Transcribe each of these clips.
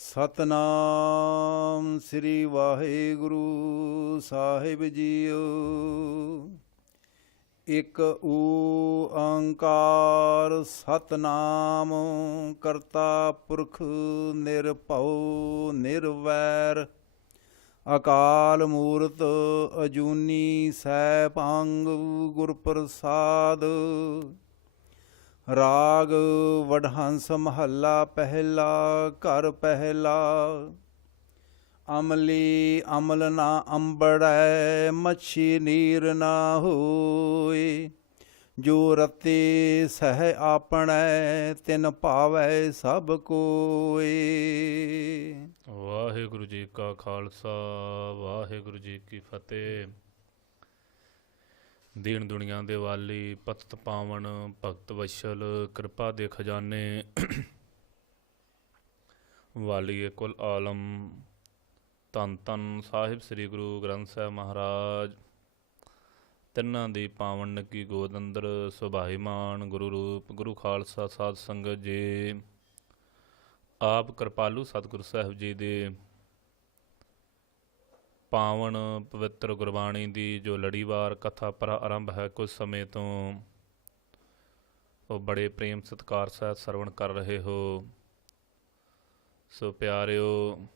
ਸਤਨਾਮ ਸ੍ਰੀ ਵਾਹਿਗੁਰੂ ਸਾਹਿਬ JIO. ਇਕ ਓੰਕਾਰ ਸਤਨਾਮ ਕਰਤਾ ਪੁਰਖ ਨਿਰਭਉ ਨਿਰਵੈਰ ਅਕਾਲ ਮੂਰਤ ਅਜੂਨੀ ਸੈਭੰ ਗੁਰ ਪ੍ਰਸਾਦ। ਰਾਗ ਵਡਹੰਸ ਮਹੱਲਾ ਪਹਿਲਾ। ਘਰ ਪਹਿਲਾ। ਅਮਲੀ ਅਮਲ ਨਾ ਅੰਬੜੈ, ਮੱਛੀ ਨੀਰ ਨਾ ਹੋਏ। ਜੋ ਰਤੇ ਸਹਿ ਆਪਣੈ, ਤਿਨ ਭਾਵੈ ਸਭ ਕੋਇ। ਵਾਹਿਗੁਰੂ ਜੀ ਕਾ ਖਾਲਸਾ, ਵਾਹਿਗੁਰੂ ਜੀ ਕੀ ਫਤਿਹ। ਦੀਨ ਦੁਨੀਆ ਦੇ ਵਾਲੀ, ਪਤਿਤ ਪਾਵਨ, ਭਗਤ ਵਸ਼ਲ, ਕਿਰਪਾ ਦੇ ਖਜ਼ਾਨੇ ਵਾਲੀਏ ਕੁਲ ਆਲਮ, ਧੰਨ ਧੰਨ ਸਾਹਿਬ ਸ੍ਰੀ ਗੁਰੂ ਗ੍ਰੰਥ ਸਾਹਿਬ ਮਹਾਰਾਜ। ਤਿੰਨਾਂ ਦੀ ਪਾਵਨ ਨਕੀ ਗੋਦ ਅੰਦਰ ਸੁਭਾਈਮਾਨ ਗੁਰੂ ਰੂਪ ਗੁਰੂ ਖਾਲਸਾ ਸਾਧ ਸੰਗਤ ਜੀ। ਆਪ ਕਿਰਪਾਲੂ ਸਤਿਗੁਰੂ ਸਾਹਿਬ ਜੀ ਦੇ ਪਾਵਨ ਪਵਿੱਤਰ ਗੁਰਬਾਣੀ ਦੀ ਜੋ ਲੜੀਵਾਰ ਕਥਾ ਆਰੰਭ ਹੈ, ਕੁਝ ਸਮੇਂ ਤੋਂ ਉਹ ਬੜੇ ਪ੍ਰੇਮ ਸਤਿਕਾਰ ਸਹਿਤ ਸਰਵਣ ਕਰ ਰਹੇ ਹੋ। ਸੋ ਪਿਆਰਿਓ,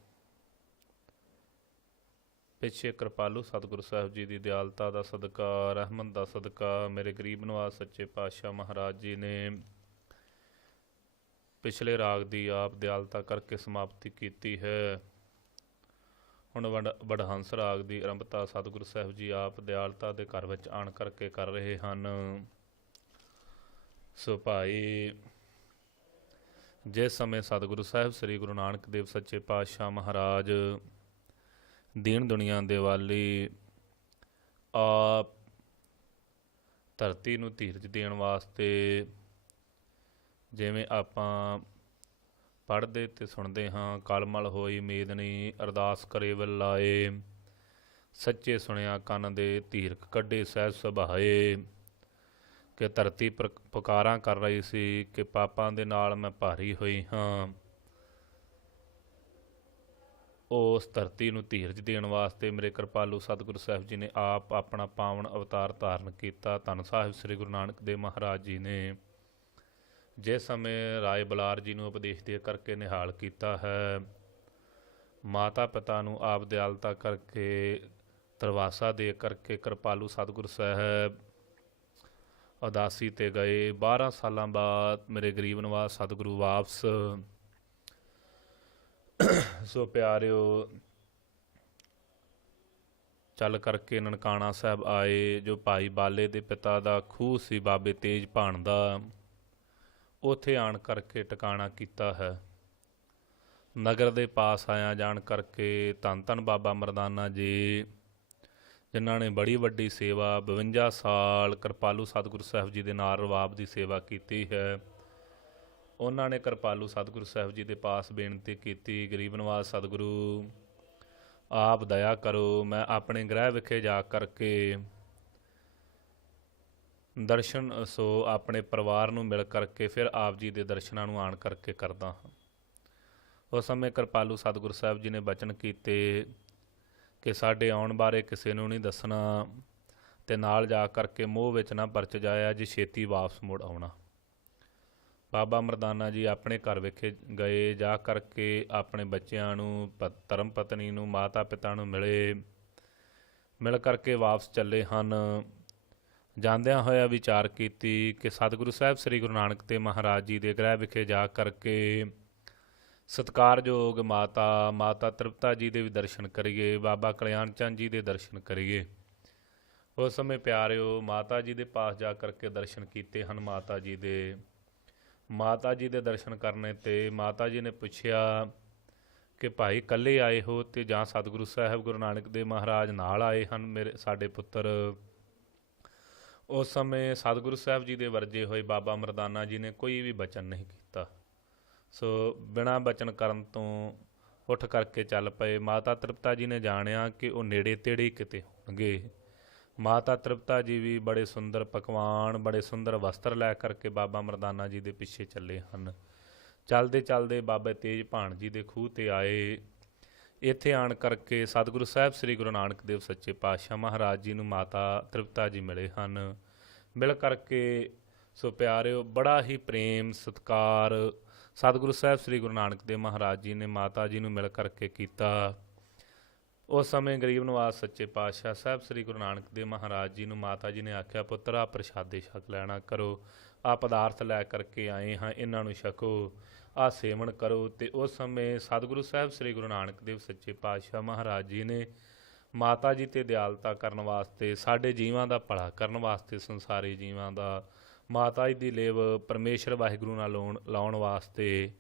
ਪਿੱਛੇ ਕਿਰਪਾਲੂ ਸਤਿਗੁਰੂ ਸਾਹਿਬ ਜੀ ਦੀ ਦਿਆਲਤਾ ਦਾ ਸਦਕਾ, ਰਹਿਮਤ ਦਾ ਸਦਕਾ, ਮੇਰੇ ਗਰੀਬ ਨਿਵਾਸ ਸੱਚੇ ਪਾਤਸ਼ਾਹ ਮਹਾਰਾਜ ਜੀ ਨੇ ਪਿਛਲੇ ਰਾਗ ਦੀ ਆਪ ਦਿਆਲਤਾ ਕਰਕੇ ਸਮਾਪਤੀ ਕੀਤੀ ਹੈ। ਹੁਣ ਵਡਹੰਸ ਰਾਗ ਦੀ ਆਰੰਭਤਾ ਸਤਿਗੁਰੂ ਸਾਹਿਬ ਜੀ ਆਪ ਦਿਆਲਤਾ ਦੇ ਘਰ ਵਿੱਚ ਆਣ ਕਰਕੇ ਕਰ ਰਹੇ ਹਨ। ਸੋ ਭਾਈ, ਜਿਸ ਸਮੇਂ ਸਤਿਗੁਰੂ ਸਾਹਿਬ ਸ੍ਰੀ ਗੁਰੂ ਨਾਨਕ ਦੇਵ ਸੱਚੇ ਪਾਤਸ਼ਾਹ ਮਹਾਰਾਜ ਦੀਨ ਦੁਨੀਆ ਦੇ ਵਾਲੀ ਆਪ ਧਰਤੀ ਨੂੰ ਧੀਰਜ ਦੇਣ ਵਾਸਤੇ, ਜਿਵੇਂ ਆਪਾਂ ਪੜ੍ਹਦੇ ਅਤੇ ਸੁਣਦੇ ਹਾਂ, ਕਲਮਲ ਹੋਈ ਮੇਦਨੀ, ਅਰਦਾਸ ਕਰੇ ਵਿਲ ਲਾਏ, ਸੱਚੇ ਸੁਣਿਆ ਕੰਨ ਦੇ, ਧੀਰਖ ਕੱਢੇ ਸਹਿਜ ਸੁਭਾਏ। ਕਿ ਧਰਤੀ ਪੁਕਾਰਾਂ ਕਰ ਰਹੀ ਸੀ ਕਿ ਪਾਪਾਂ ਦੇ ਨਾਲ ਮੈਂ ਭਾਰੀ ਹੋਈ ਹਾਂ। ਉਸ ਧਰਤੀ ਨੂੰ ਧੀਰਜ ਦੇਣ ਵਾਸਤੇ ਮੇਰੇ ਕਿਰਪਾਲੂ ਸਤਿਗੁਰੂ ਸਾਹਿਬ ਜੀ ਨੇ ਆਪ ਆਪਣਾ ਪਾਵਨ ਅਵਤਾਰ ਧਾਰਨ ਕੀਤਾ। ਧੰਨ ਸਾਹਿਬ ਸ੍ਰੀ ਗੁਰੂ ਨਾਨਕ ਦੇਵ ਮਹਾਰਾਜ ਜੀ ਨੇ ਜਿਸ ਸਮੇਂ ਰਾਏ ਬਲਾਰ ਜੀ ਨੂੰ ਉਪਦੇਸ਼ ਦੇ ਕਰਕੇ ਨਿਹਾਲ ਕੀਤਾ ਹੈ, ਮਾਤਾ ਪਿਤਾ ਨੂੰ ਆਪ ਦਿਆਲਤਾ ਕਰਕੇ, ਤਰਵਾਸਾ ਦੇ ਕਰਕੇ ਕਿਰਪਾਲੂ ਸਤਿਗੁਰੂ ਸਾਹਿਬ ਉਦਾਸੀ 'ਤੇ ਗਏ। 12 ਸਾਲਾਂ ਬਾਅਦ ਮੇਰੇ ਗਰੀਬ ਨਿਵਾਸ ਸਤਿਗੁਰੂ ਵਾਪਸ। ਸੋ ਪਿਆਰਿਓ, ਚੱਲ ਕਰਕੇ ਨਨਕਾਣਾ ਸਾਹਿਬ ਆਏ, ਜੋ ਭਾਈ ਬਾਲੇ ਦੇ ਪਿਤਾ ਦਾ ਖੂਹ ਸੀ, ਬਾਬੇ ਤੇਜ ਭਾਣ ਦਾ। ਉੱਥੇ ਆਣ ਕਰਕੇ ਟਿਕਾਣਾ ਕੀਤਾ ਹੈ। ਨਗਰ ਦੇ ਪਾਸ ਆਇਆ ਜਾਣ ਕਰਕੇ ਧੰਨ ਧੰਨ ਬਾਬਾ ਮਰਦਾਨਾ ਜੀ, ਜਿਨ੍ਹਾਂ ਨੇ ਬੜੀ ਵੱਡੀ ਸੇਵਾ 52 ਸਾਲ ਕਿਰਪਾਲੂ ਸਤਿਗੁਰੂ ਸਾਹਿਬ ਜੀ ਦੇ ਨਾਲ ਰਵਾਬ ਦੀ ਸੇਵਾ ਕੀਤੀ ਹੈ, ਉਹਨਾਂ ਨੇ ਕਿਰਪਾਲੂ ਸਤਿਗੁਰੂ ਸਾਹਿਬ ਜੀ ਦੇ ਪਾਸ ਬੇਨਤੀ ਕੀਤੀ, ਗਰੀਬ ਨਿਵਾਸ ਸਤਿਗੁਰੂ ਆਪ ਦਇਆ ਕਰੋ, ਮੈਂ ਆਪਣੇ ਗ੍ਰਹਿ ਵਿਖੇ ਜਾ ਕਰਕੇ ਦਰਸ਼ਨ, ਸੋ ਆਪਣੇ ਪਰਿਵਾਰ ਨੂੰ ਮਿਲ ਕਰਕੇ ਫਿਰ ਆਪ ਜੀ ਦੇ ਦਰਸ਼ਨਾਂ ਨੂੰ ਆਣ ਕਰਕੇ ਕਰਦਾ ਹਾਂ। ਉਸ ਸਮੇਂ ਕਿਰਪਾਲੂ ਸਤਿਗੁਰੂ ਸਾਹਿਬ ਜੀ ਨੇ ਬਚਨ ਕੀਤੇ ਕਿ ਸਾਡੇ ਆਉਣ ਬਾਰੇ ਕਿਸੇ ਨੂੰ ਨਹੀਂ ਦੱਸਣਾ, ਅਤੇ ਨਾਲ ਜਾ ਕਰਕੇ ਮੋਹ ਵਿੱਚ ਨਾ ਪਰਚ ਜਾਇਆ ਜੀ, ਛੇਤੀ ਵਾਪਸ ਮੁੜ ਆਉਣਾ। ਬਾਬਾ ਮਰਦਾਨਾ ਜੀ ਆਪਣੇ ਘਰ ਵਿਖੇ ਗਏ, ਜਾ ਕਰਕੇ ਆਪਣੇ ਬੱਚਿਆਂ ਨੂੰ, ਧਰਮ ਪਤਨੀ ਨੂੰ, ਮਾਤਾ ਪਿਤਾ ਨੂੰ ਮਿਲੇ, ਮਿਲ ਕਰਕੇ ਵਾਪਸ ਚੱਲੇ ਹਨ। ਜਾਂਦਿਆਂ ਹੋਇਆ ਵਿਚਾਰ ਕੀਤੀ ਕਿ ਸਤਿਗੁਰੂ ਸਾਹਿਬ ਸ੍ਰੀ ਗੁਰੂ ਨਾਨਕ ਦੇਵ ਮਹਾਰਾਜ ਜੀ ਦੇ ਗ੍ਰਹਿ ਵਿਖੇ ਜਾ ਕਰਕੇ ਸਤਿਕਾਰਯੋਗ ਮਾਤਾ ਤ੍ਰਿਪਤਾ ਜੀ ਦੇ ਵੀ ਦਰਸ਼ਨ ਕਰੀਏ, ਬਾਬਾ ਕਲਿਆਣ ਚੰਦ ਜੀ ਦੇ ਦਰਸ਼ਨ ਕਰੀਏ। ਉਸ ਸਮੇਂ ਪਿਆਰਿਓ, ਮਾਤਾ ਜੀ ਦੇ ਪਾਸ ਜਾ ਕਰਕੇ ਦਰਸ਼ਨ ਕੀਤੇ ਹਨ। ਮਾਤਾ ਜੀ ਦੇ ਦਰਸ਼ਨ ਕਰਨੇ 'ਤੇ ਮਾਤਾ ਜੀ ਨੇ ਪੁੱਛਿਆ ਕਿ ਭਾਈ ਇਕੱਲੇ ਆਏ ਹੋ ਅਤੇ ਜਾਂ ਸਤਿਗੁਰੂ ਸਾਹਿਬ ਗੁਰੂ ਨਾਨਕ ਦੇਵ ਮਹਾਰਾਜ ਨਾਲ ਆਏ ਹਨ ਸਾਡੇ ਪੁੱਤਰ। ਉਸ ਸਮੇਂ ਸਤਿਗੁਰੂ ਸਾਹਿਬ ਜੀ ਦੇ ਵਰਜੇ ਹੋਏ ਬਾਬਾ ਮਰਦਾਨਾ ਜੀ ਨੇ ਕੋਈ ਵੀ ਬਚਨ ਨਹੀਂ ਕੀਤਾ। ਸੋ ਬਿਨਾਂ ਬਚਨ ਕਰਨ ਤੋਂ ਉੱਠ ਕਰਕੇ ਚੱਲ ਪਏ। ਮਾਤਾ ਤ੍ਰਿਪਤਾ ਜੀ ਨੇ ਜਾਣਿਆ ਕਿ ਉਹ ਨੇੜੇ ਤੇੜੇ ਕਿਤੇ ਹੋਣਗੇ। ਮਾਤਾ ਤ੍ਰਿਪਤਾ ਜੀ ਵੀ ਬੜੇ ਸੁੰਦਰ ਪਕਵਾਨ, ਬੜੇ ਸੁੰਦਰ ਵਸਤਰ ਲੈ ਕਰਕੇ ਬਾਬਾ ਮਰਦਾਨਾ ਜੀ ਦੇ ਪਿੱਛੇ ਚੱਲੇ ਹਨ। ਚਲਦੇ ਚਲਦੇ ਬਾਬਾ ਤੇਜ ਭਾਣ ਜੀ ਦੇ ਖੂਹ ਤੇ ਆਏ। ਇੱਥੇ ਆਣ ਕਰਕੇ ਸਤਿਗੁਰੂ ਸਾਹਿਬ ਸ੍ਰੀ ਗੁਰੂ ਨਾਨਕ ਦੇਵ ਸੱਚੇ ਪਾਤਸ਼ਾਹ ਮਹਾਰਾਜ ਜੀ ਨੂੰ ਮਾਤਾ ਤ੍ਰਿਪਤਾ ਜੀ ਮਿਲੇ ਹਨ। ਮਿਲ ਕਰਕੇ ਸੋ ਪਿਆਰਿਓ ਬੜਾ ਹੀ ਪ੍ਰੇਮ ਸਤਿਕਾਰ ਸਤਿਗੁਰੂ ਸਾਹਿਬ ਸ੍ਰੀ ਗੁਰੂ ਨਾਨਕ ਦੇਵ ਮਹਾਰਾਜ ਜੀ ਨੇ ਮਾਤਾ ਜੀ ਨੂੰ ਮਿਲ ਕਰਕੇ ਕੀਤਾ। ਉਸ ਸਮੇਂ ਗਰੀਬ ਨਵਾਜ਼ ਸੱਚੇ ਪਾਤਸ਼ਾਹ ਸਾਹਿਬ ਸ੍ਰੀ ਗੁਰੂ ਨਾਨਕ ਦੇਵ ਮਹਾਰਾਜ ਜੀ ਨੂੰ ਮਾਤਾ ਜੀ ਨੇ ਆਖਿਆ, ਪੁੱਤਰ ਆ ਪ੍ਰਸ਼ਾਦੇ ਛਕ ਲੈਣਾ ਕਰੋ, ਆ ਪਦਾਰਥ ਲੈ ਕਰਕੇ ਆਏ ਹਾਂ, ਇਹਨਾਂ ਨੂੰ ਛਕੋ, ਆ ਸੇਵਨ ਕਰੋ। ਤੇ ਉਸ ਸਮੇਂ ਸਤਿਗੁਰੂ ਸਾਹਿਬ ਸ੍ਰੀ ਗੁਰੂ ਨਾਨਕ ਦੇਵ ਸੱਚੇ ਪਾਤਸ਼ਾਹ ਮਹਾਰਾਜ ਜੀ ਨੇ ਮਾਤਾ ਜੀ ਤੇ ਦਿਆਲਤਾ ਕਰਨ ਵਾਸਤੇ, ਸਾਡੇ ਜੀਵਾਂ ਦਾ ਭਲਾ ਕਰਨ ਵਾਸਤੇ, ਸੰਸਾਰੀ ਜੀਵਾਂ ਦਾ ਮਾਤਾ ਜੀ ਦੀ ਲੇਵ ਪਰਮੇਸ਼ਰ ਵਾਹਿਗੁਰੂ ਨਾਲ ਲਾਉਣ ਵਾਸਤੇ,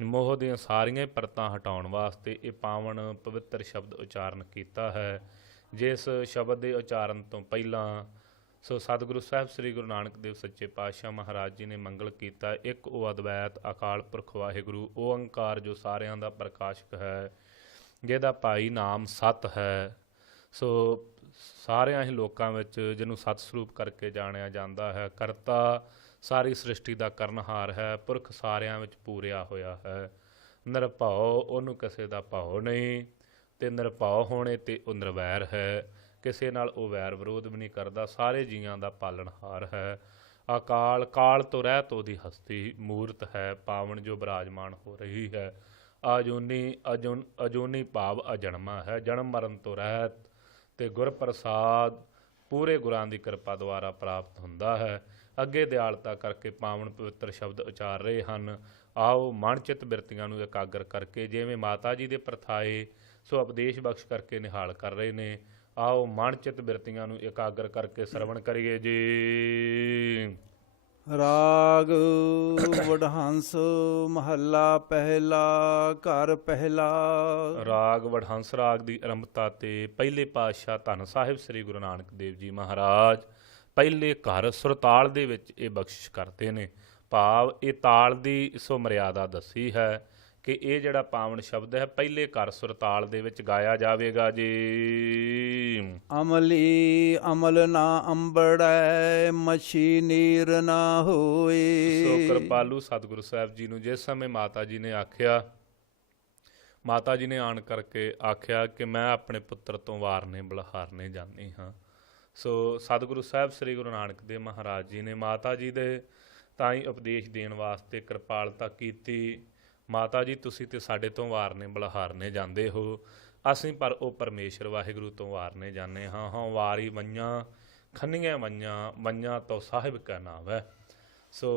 ਮੋਹ ਦੀਆਂ ਸਾਰੀਆਂ ਪਰਤਾਂ ਹਟਾਉਣ ਵਾਸਤੇ ਇਹ ਪਾਵਨ ਪਵਿੱਤਰ ਸ਼ਬਦ ਉਚਾਰਨ ਕੀਤਾ ਹੈ। ਜਿਸ ਸ਼ਬਦ ਦੇ ਉਚਾਰਨ ਤੋਂ ਪਹਿਲਾਂ ਸੋ ਸਤਿਗੁਰੂ ਸਾਹਿਬ ਸ੍ਰੀ ਗੁਰੂ ਨਾਨਕ ਦੇਵ ਸੱਚੇ ਪਾਤਸ਼ਾਹ ਮਹਾਰਾਜ ਜੀ ਨੇ ਮੰਗਲ ਕੀਤਾ, ਇੱਕ ਉਹ ਅਦਵੈਤ ਅਕਾਲ ਪੁਰਖ ਵਾਹਿਗੁਰੂ ਓੰਕਾਰ ਜੋ ਸਾਰਿਆਂ ਦਾ ਪ੍ਰਕਾਸ਼ਕ ਹੈ, ਜਿਹਦਾ ਭਾਈ ਨਾਮ ਸਤ ਹੈ। ਸੋ ਸਾਰਿਆਂ ਹੀ ਲੋਕਾਂ ਵਿੱਚ ਜਿਹਨੂੰ ਸਤ ਸਰੂਪ ਕਰਕੇ ਜਾਣਿਆ ਜਾਂਦਾ ਹੈ। ਕਰਤਾ ਸਾਰੀ ਸ੍ਰਿਸ਼ਟੀ ਦਾ ਕਰਨਹਾਰ ਹੈ, ਪੁਰਖ ਸਾਰਿਆਂ ਵਿੱਚ ਪੂਰਿਆ ਹੋਇਆ ਹੈ। ਨਿਰਭਉ, ਉਹਨੂੰ ਕਿਸੇ ਦਾ ਭਾਉ ਨਹੀਂ, ਤੇ ਨਿਰਭਉ ਹੋਣੇ ਤੇ ਉਹ ਨਿਰਵੈਰ ਹੈ, ਕਿਸੇ ਨਾਲ ਉਹ ਵੈਰ ਵਿਰੋਧ ਵੀ ਨਹੀਂ ਕਰਦਾ, ਸਾਰੇ ਜੀਆਂ ਦਾ ਪਾਲਣਹਾਰ ਹੈ। ਅਕਾਲ, ਕਾਲ ਤੋਂ ਰਹਿਤ ਉਹਦੀ ਹਸਤੀ, ਮੂਰਤ ਹੈ ਪਾਵਨ ਜੋ ਬਿਰਾਜਮਾਨ ਹੋ ਰਹੀ ਹੈ। ਅਜੂਨੀ, ਅਜੂਨੀ ਭਾਵ ਅਜਨਮਾ ਹੈ, ਜਨਮ ਮਰਨ ਤੋਂ ਰਹਿਤ, ਤੇ ਗੁਰ ਪ੍ਰਸਾਦ ਪੂਰੇ ਗੁਰਾਂ ਦੀ ਕਿਰਪਾ ਦੁਆਰਾ ਪ੍ਰਾਪਤ ਹੁੰਦਾ ਹੈ। ਅੱਗੇ ਦਿਆਲਤਾ ਕਰਕੇ ਪਾਵਨ ਪਵਿੱਤਰ ਸ਼ਬਦ ਉਚਾਰ ਰਹੇ ਹਨ। ਆਓ ਮਨ ਚਿੱਤ ਬਿਰਤੀਆਂ ਨੂੰ ਇਕਾਗਰ ਕਰਕੇ, ਜਿਵੇਂ ਮਾਤਾ ਜੀ ਦੇ ਪ੍ਰਥਾਏ ਸੋ ਉਪਦੇਸ਼ ਬਖਸ਼ ਕਰਕੇ ਨਿਹਾਲ ਕਰ ਰਹੇ ਨੇ, ਆਓ ਮਨ ਚਿੱਤ ਬਿਰਤੀਆਂ ਨੂੰ ਇਕਾਗਰ ਕਰਕੇ ਸਰਵਣ ਕਰੀਏ ਜੀ। ਰਾਗ ਵਡਹੰਸ ਮਹੱਲਾ ਪਹਿਲਾ, ਘਰ ਪਹਿਲਾ। ਰਾਗ ਵਡਹੰਸ ਰਾਗ ਦੀ ਆਰੰਭਤਾ ਤੇ ਪਹਿਲੇ ਪਾਤਸ਼ਾਹ ਧੰਨ ਸਾਹਿਬ ਸ੍ਰੀ ਗੁਰੂ ਨਾਨਕ ਦੇਵ ਜੀ ਮਹਾਰਾਜ ਪਹਿਲੇ ਘਰ ਸੁਰਤਾਲ ਦੇ ਵਿੱਚ ਇਹ ਬਖਸ਼ਿਸ਼ ਕਰਦੇ ਨੇ। ਭਾਵ ਇਹ ਤਾਲ ਦੀ ਸੋ ਮਰਿਆਦਾ ਦੱਸੀ ਹੈ ਕਿ ਇਹ ਜਿਹੜਾ ਪਾਵਨ ਸ਼ਬਦ ਹੈ ਪਹਿਲੇ ਘਰ ਸੁਰਤਾਲ ਦੇ ਵਿੱਚ ਗਾਇਆ ਜਾਵੇਗਾ ਜੀ। ਅਮਲੀ ਅਮਲ ਨਾ ਅੰਬੜੈ, ਮਛੀ ਨੀਰ ਨਾ ਹੋਏ। ਸੋ ਕਿਰਪਾਲੂ ਸਤਿਗੁਰੂ ਸਾਹਿਬ ਜੀ ਨੂੰ ਜਿਸ ਸਮੇਂ ਮਾਤਾ ਜੀ ਨੇ ਆਖਿਆ, ਮਾਤਾ ਜੀ ਨੇ ਆਣ ਕਰਕੇ ਆਖਿਆ ਕਿ ਮੈਂ ਆਪਣੇ ਪੁੱਤਰ ਤੋਂ ਵਾਰਨੇ ਬਲਹਾਰਨੇ ਜਾਂਦੀ ਹਾਂ। ਸੋ ਸਤਿਗੁਰੂ ਸਾਹਿਬ ਸ੍ਰੀ ਗੁਰੂ ਨਾਨਕ ਦੇਵ ਮਹਾਰਾਜ ਜੀ ਨੇ ਮਾਤਾ ਜੀ ਦੇ ਤਾਂ ਹੀ ਉਪਦੇਸ਼ ਦੇਣ ਵਾਸਤੇ ਕਿਰਪਾਲਤਾ ਕੀਤੀ। ਮਾਤਾ ਜੀ ਤੁਸੀਂ ਤੇ ਸਾਡੇ ਤੋਂ ਵਾਰਨੇ ਬਲਹਾਰਨੇ ਜਾਂਦੇ ਹੋ, ਅਸੀਂ ਪਰ ਉਹ ਪਰਮੇਸ਼ਰ ਵਾਹਿਗੁਰੂ ਤੋਂ ਵਾਰਨੇ ਜਾਂਦੇ ਹਾਂ। ਹਾਂ ਵਾਰੀ ਮੰਨਿਆ ਖੰਨੀਆਂ ਮੰਨਿਆ ਤੋਂ ਸਾਹਿਬ ਕਾ ਨਾਮ ਹੈ। ਸੋ